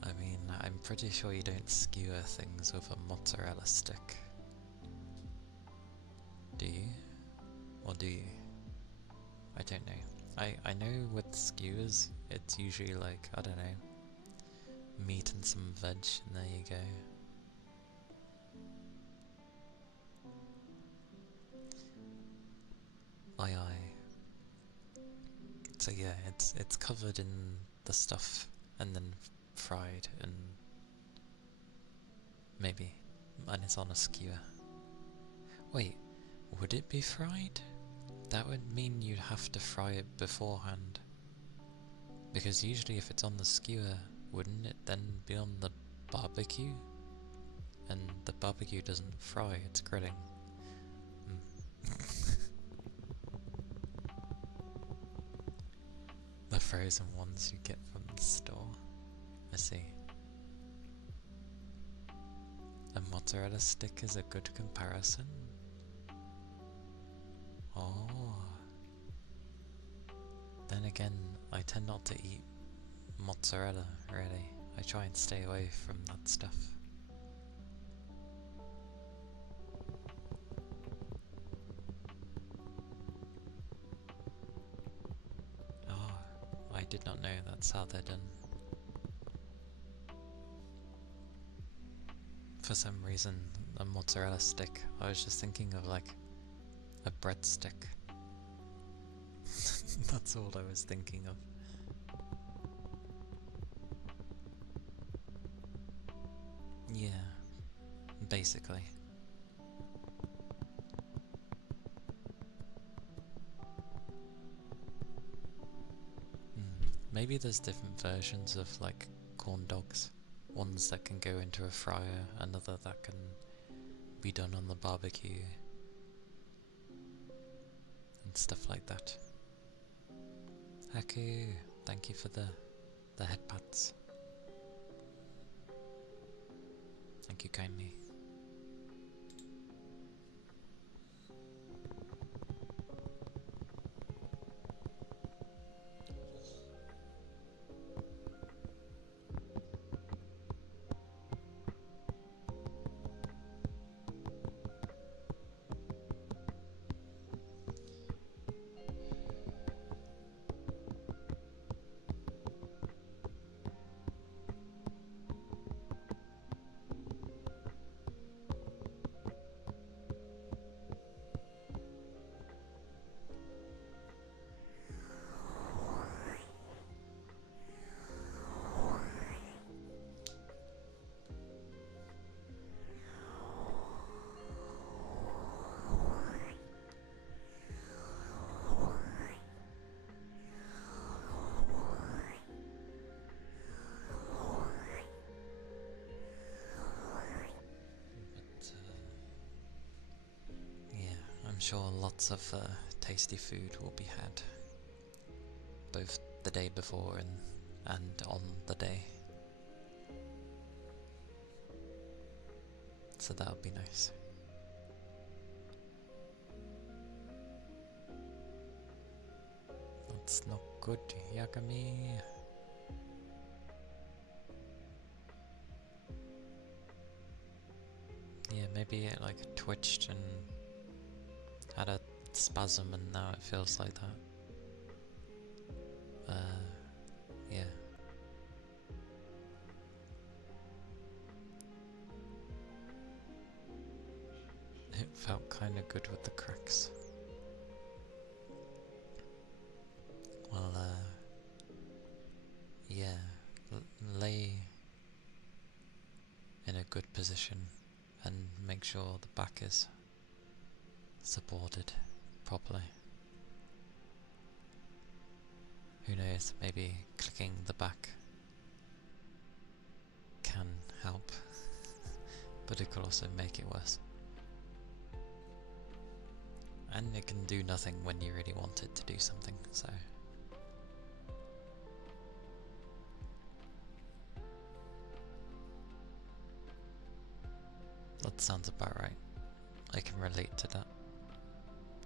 I mean, I'm pretty sure you don't skewer things with a mozzarella stick. Do you? Or do you? I don't know. I know with skewers, it's usually like, I don't know, meat and some veg, and there you go. Aye aye. So yeah, it's covered in the stuff and then fried and maybe, and it's on a skewer. Wait, would it be fried? That would mean you'd have to fry it beforehand. Because usually if it's on the skewer, wouldn't it then be on the barbecue? And the barbecue doesn't fry, it's grilling. The frozen ones you get from the store. I see. A mozzarella stick is a good comparison. Oh. Then again, I tend not to eat mozzarella, really. I try and stay away from that stuff. Oh, I did not know that's how they're done. For some reason, a mozzarella stick, I was just thinking of like a breadstick. That's all I was thinking of. Yeah, basically. Maybe there's different versions of like corn dogs. Ones that can go into a fryer, another that can be done on the barbecue, and stuff like that. Haku, thank you for the headpads. Thank you kindly. I'm sure lots of tasty food will be had, both the day before and on the day. So that would be nice. That's not good, Yagami. Yeah, maybe it like twitched and had a spasm and now it feels like that. Yeah. It felt kind of good with the cracks. Well, yeah, lay in a good position and make sure the back is supported properly. Who knows, maybe clicking the back can help, but it could also make it worse. And it can do nothing when you really want it to do something, so... That sounds about right. I can relate to that.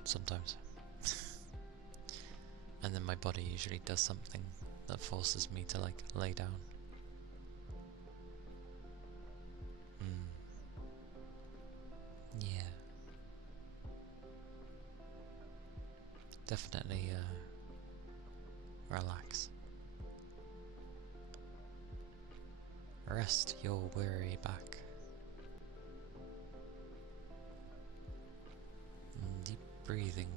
Sometimes. And then my body usually does something that forces me to like lay down. Yeah. Definitely relax. Rest your weary back. Deep breathing.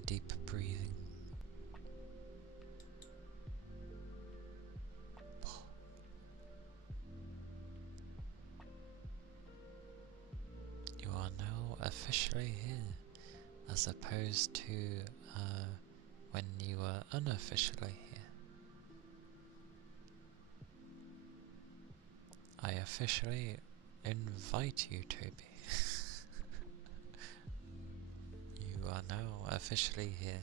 the deep breathing. You are now officially here, as opposed to when you were unofficially here. I officially invite you to be. You are now officially here.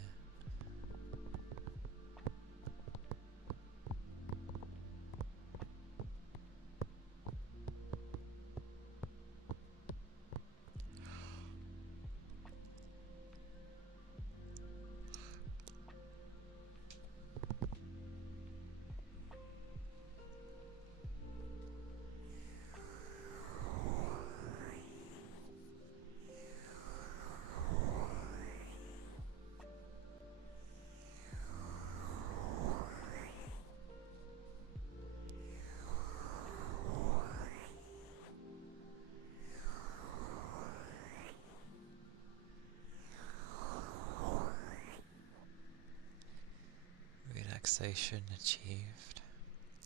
Relaxation achieved.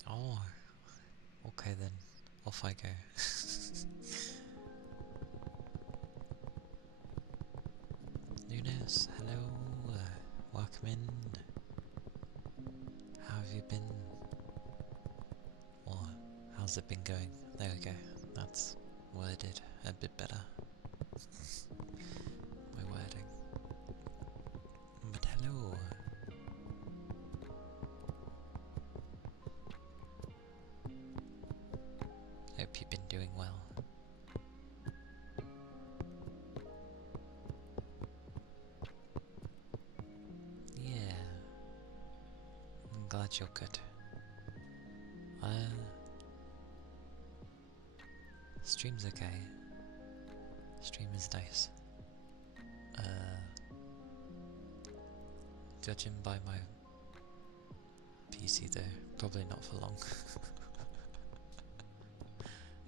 Oh, okay then. Off I go. Nunes, hello. Welcome in. How have you been? Or how's it been going? There we go. That's worded a bit better. My wording. But hello. Hope you've been doing well. Yeah. I'm glad you're good. Stream's okay. Stream is nice. Judging by my PC though, probably not for long.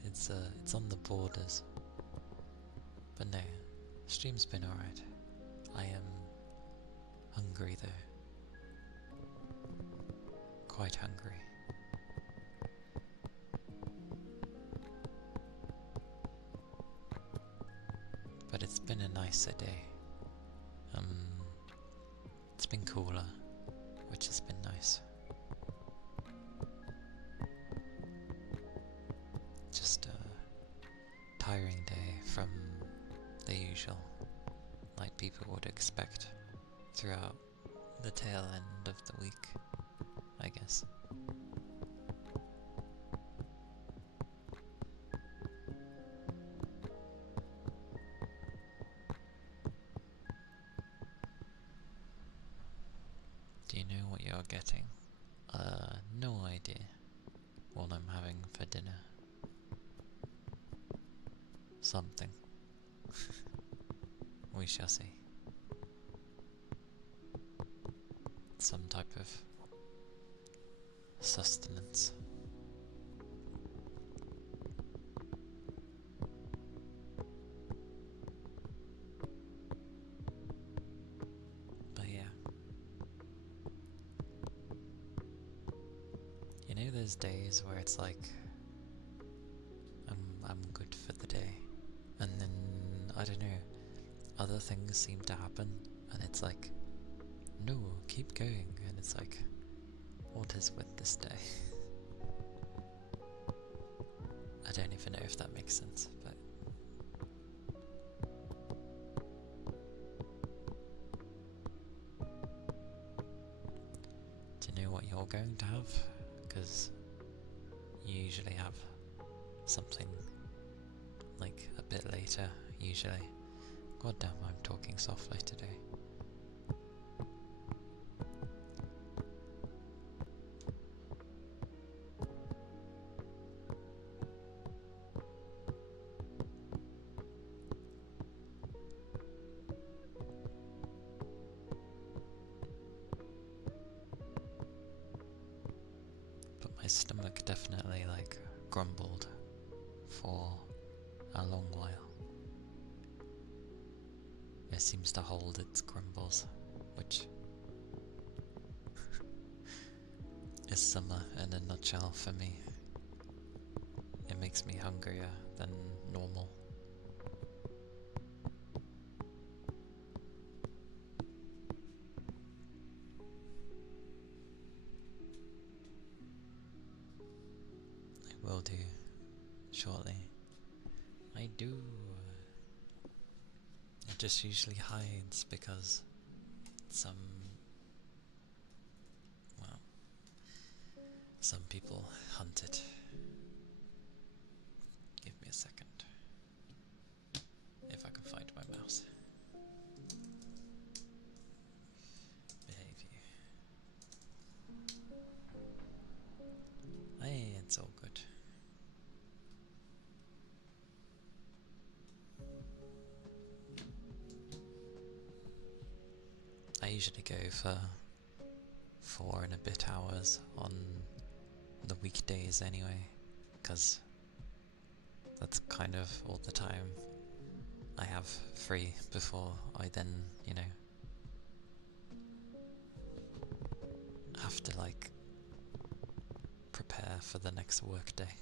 It's on the borders. But no, stream's been alright. I am hungry though. Quite hungry. But it's been a nicer day. It's been cooler, which has been nice. Just a tiring day from the usual, like people would expect throughout the tail end of the week, I guess. Do you know what you're getting? No idea what I'm having for dinner. Something. We shall see. Some type of sustenance. But yeah. You know those days where it's like I'm good for the day, and then I don't know, other things seem to happen and it's like, no, keep going, and it's like, what is with this day? I don't even know if that makes sense, but do you know what you're going to have? Because you usually have something like a bit later, usually. God damn, I'm talking softly today. But my stomach definitely like grumbled for a long while. It seems to hold its grumbles which is summer in a nutshell for me. It makes me hungrier than normal. I will do shortly. I do. It just usually hides because well, some people hunt it. Give me a second. If I can find my mouse. Behave you. Hey, it's all good. I usually go for 4 and a bit hours on the weekdays anyway, because that's kind of all the time I have free before I then, you know, have to like prepare for the next work day.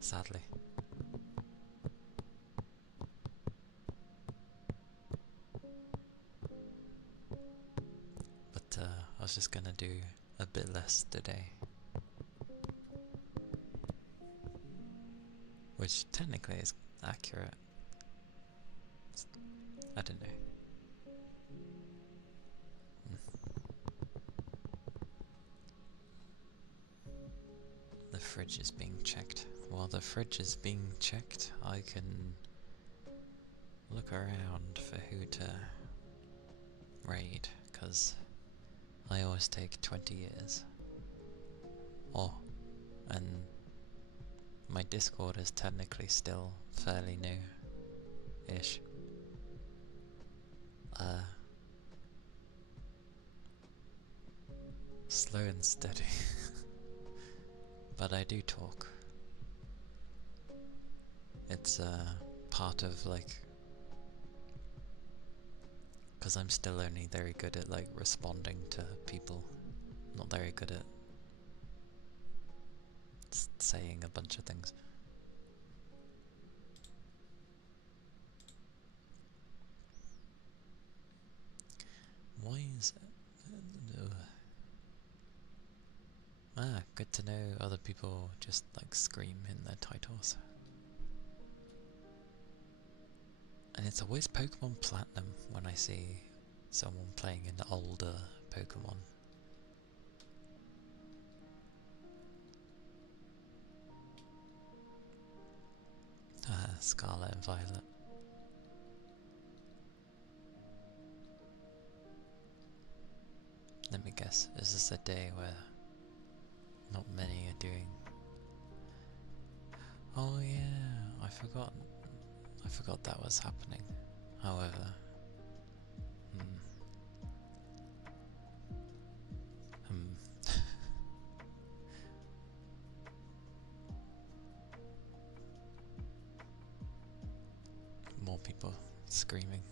Sadly. But I was just gonna do a bit less today, which technically is accurate. I don't know. The fridge is being checked. While the fridge is being checked, I can look around for who to raid, because I always take 20 years. Oh, and my Discord is technically still fairly new-ish. Slow and steady. But I do talk. It's part of like, because I'm still only very good at like responding to people, not very good at saying a bunch of things. Why is it? Good to know other people just like scream in their titles. And it's always Pokemon Platinum when I see someone playing an older Pokemon. Scarlet and Violet. Let me guess, is this a day where not many are doing? Oh yeah, I forgot that was happening. However, more people screaming.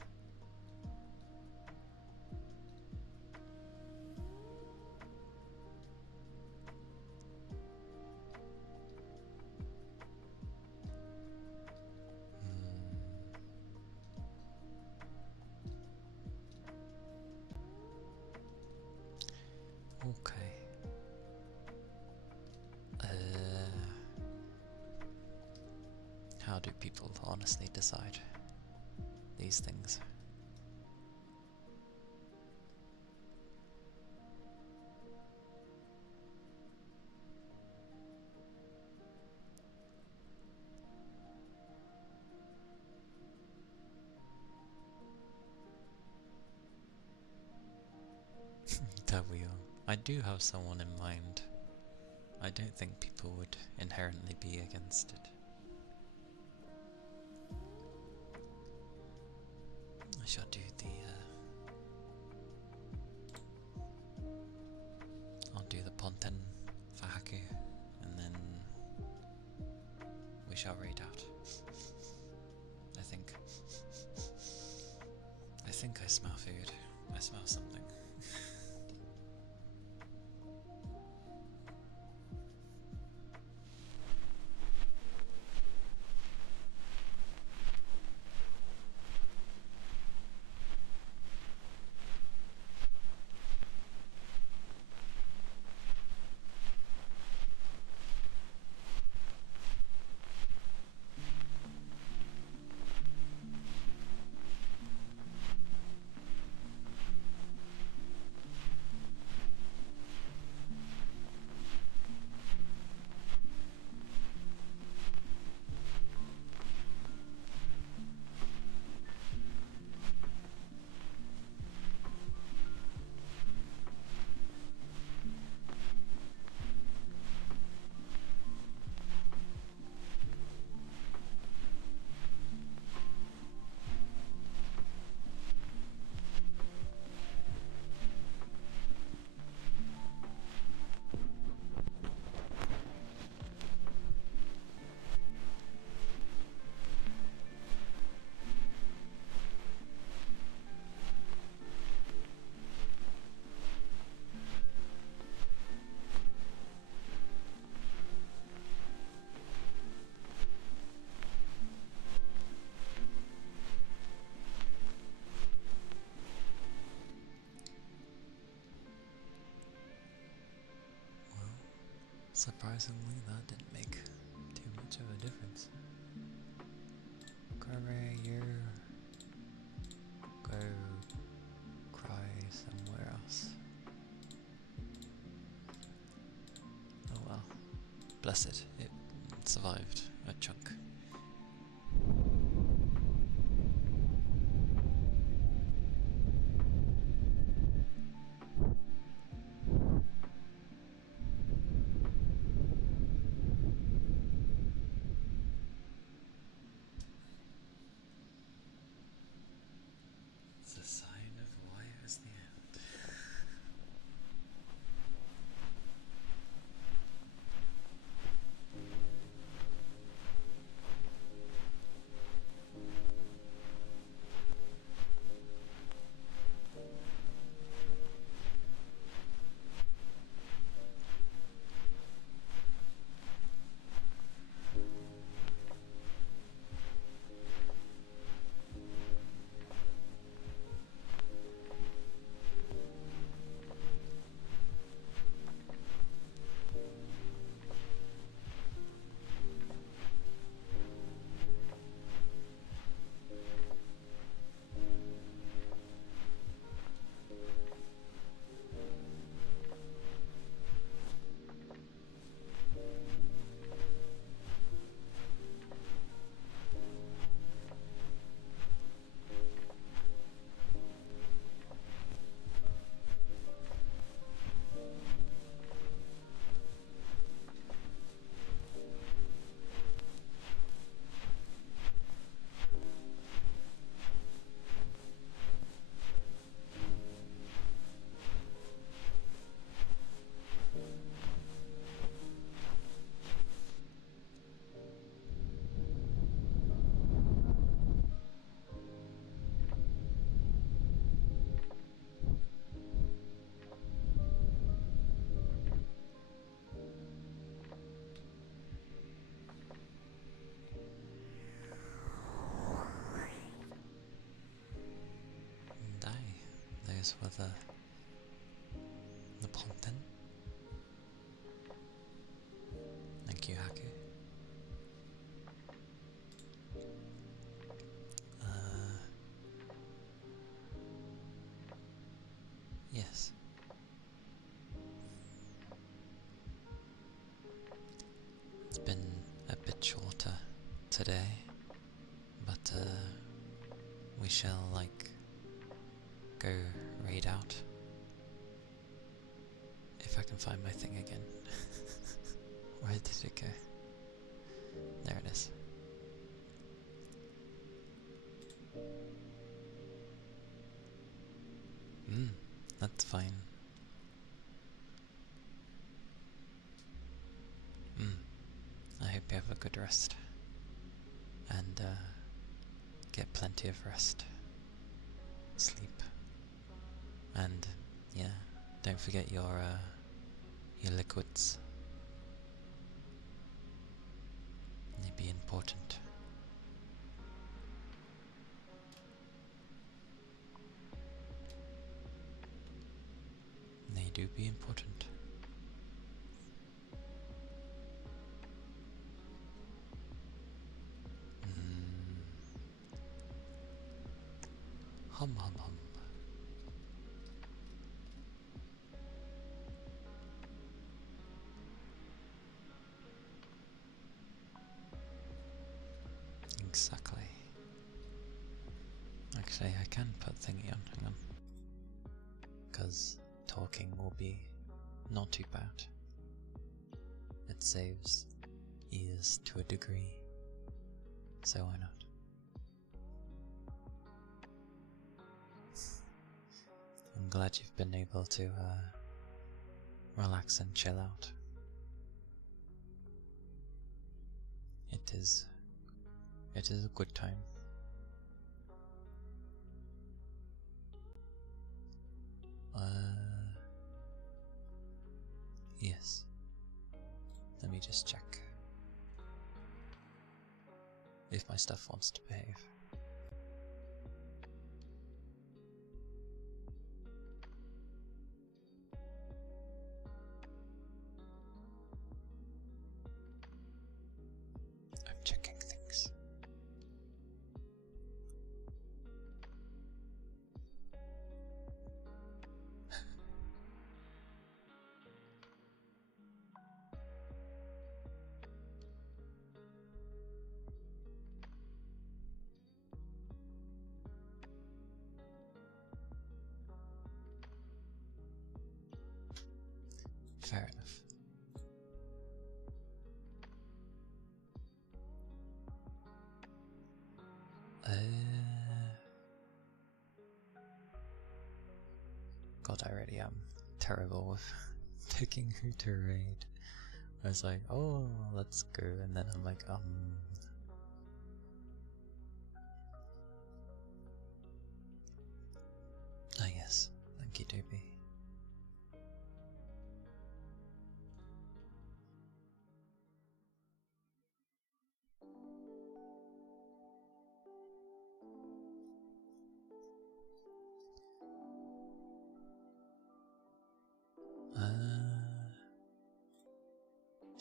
Okay. How do people honestly decide these things? W. I do have someone in mind. I don't think people would inherently be against it. I shall do I'll do the Ponten for Haku, and then we shall raid out. I think I smell food. I smell something. Surprisingly, that didn't make too much of a difference. Carver, you go cry somewhere else. Oh well. Bless it. It survived a chunk. It's a sign of why it was the end. Those were the content. Thank you, Haku. Yes. It's been a bit shorter today, but we shall go raid out. If I can find my thing again. Where did it go? There it is. That's fine. I hope you have a good rest. And get plenty of rest. Sleep. And yeah, don't forget your liquids. They'd be important. They do be important. Hum hum hum. Exactly. Actually, I can put thingy on, hang on. Because talking will be not too bad. It saves ears to a degree, so why not? I'm glad you've been able to relax and chill out. It is a good time. Yes. Let me just check if my stuff wants to behave. I'm checking things. Fair enough. God, I really am terrible with picking who to raid. I was like, oh, let's go, and then I'm like, Ah yes, thank you, Doopy.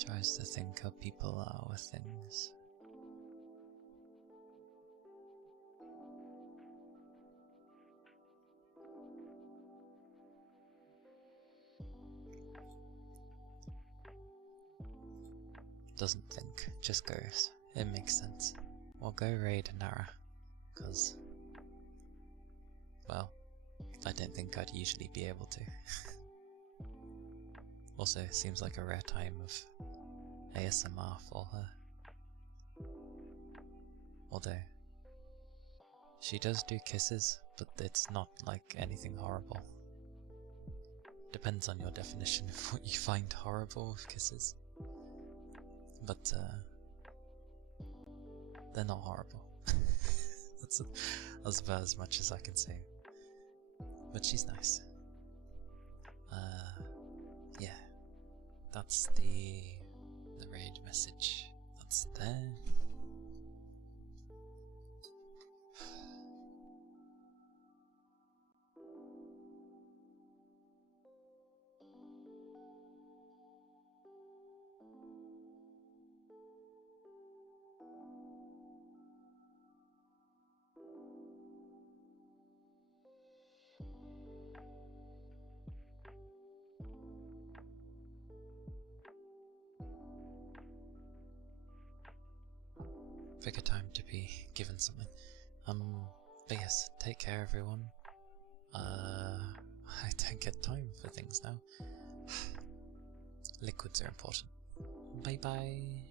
Tries to think how people are with things. Doesn't think, just goes. It makes sense. Well, go raid Nara, because, well, I don't think I'd usually be able to. Also, seems like a rare time of ASMR for her. Although, she does do kisses, but it's not like anything horrible. Depends on your definition of what you find horrible with kisses. But, they're not horrible. That's about as much as I can say. But she's nice. Yeah. That's the raid message. That's there. Pick a time to be given something. But yes, take care everyone. I don't get time for things now. Liquids are important. Bye bye.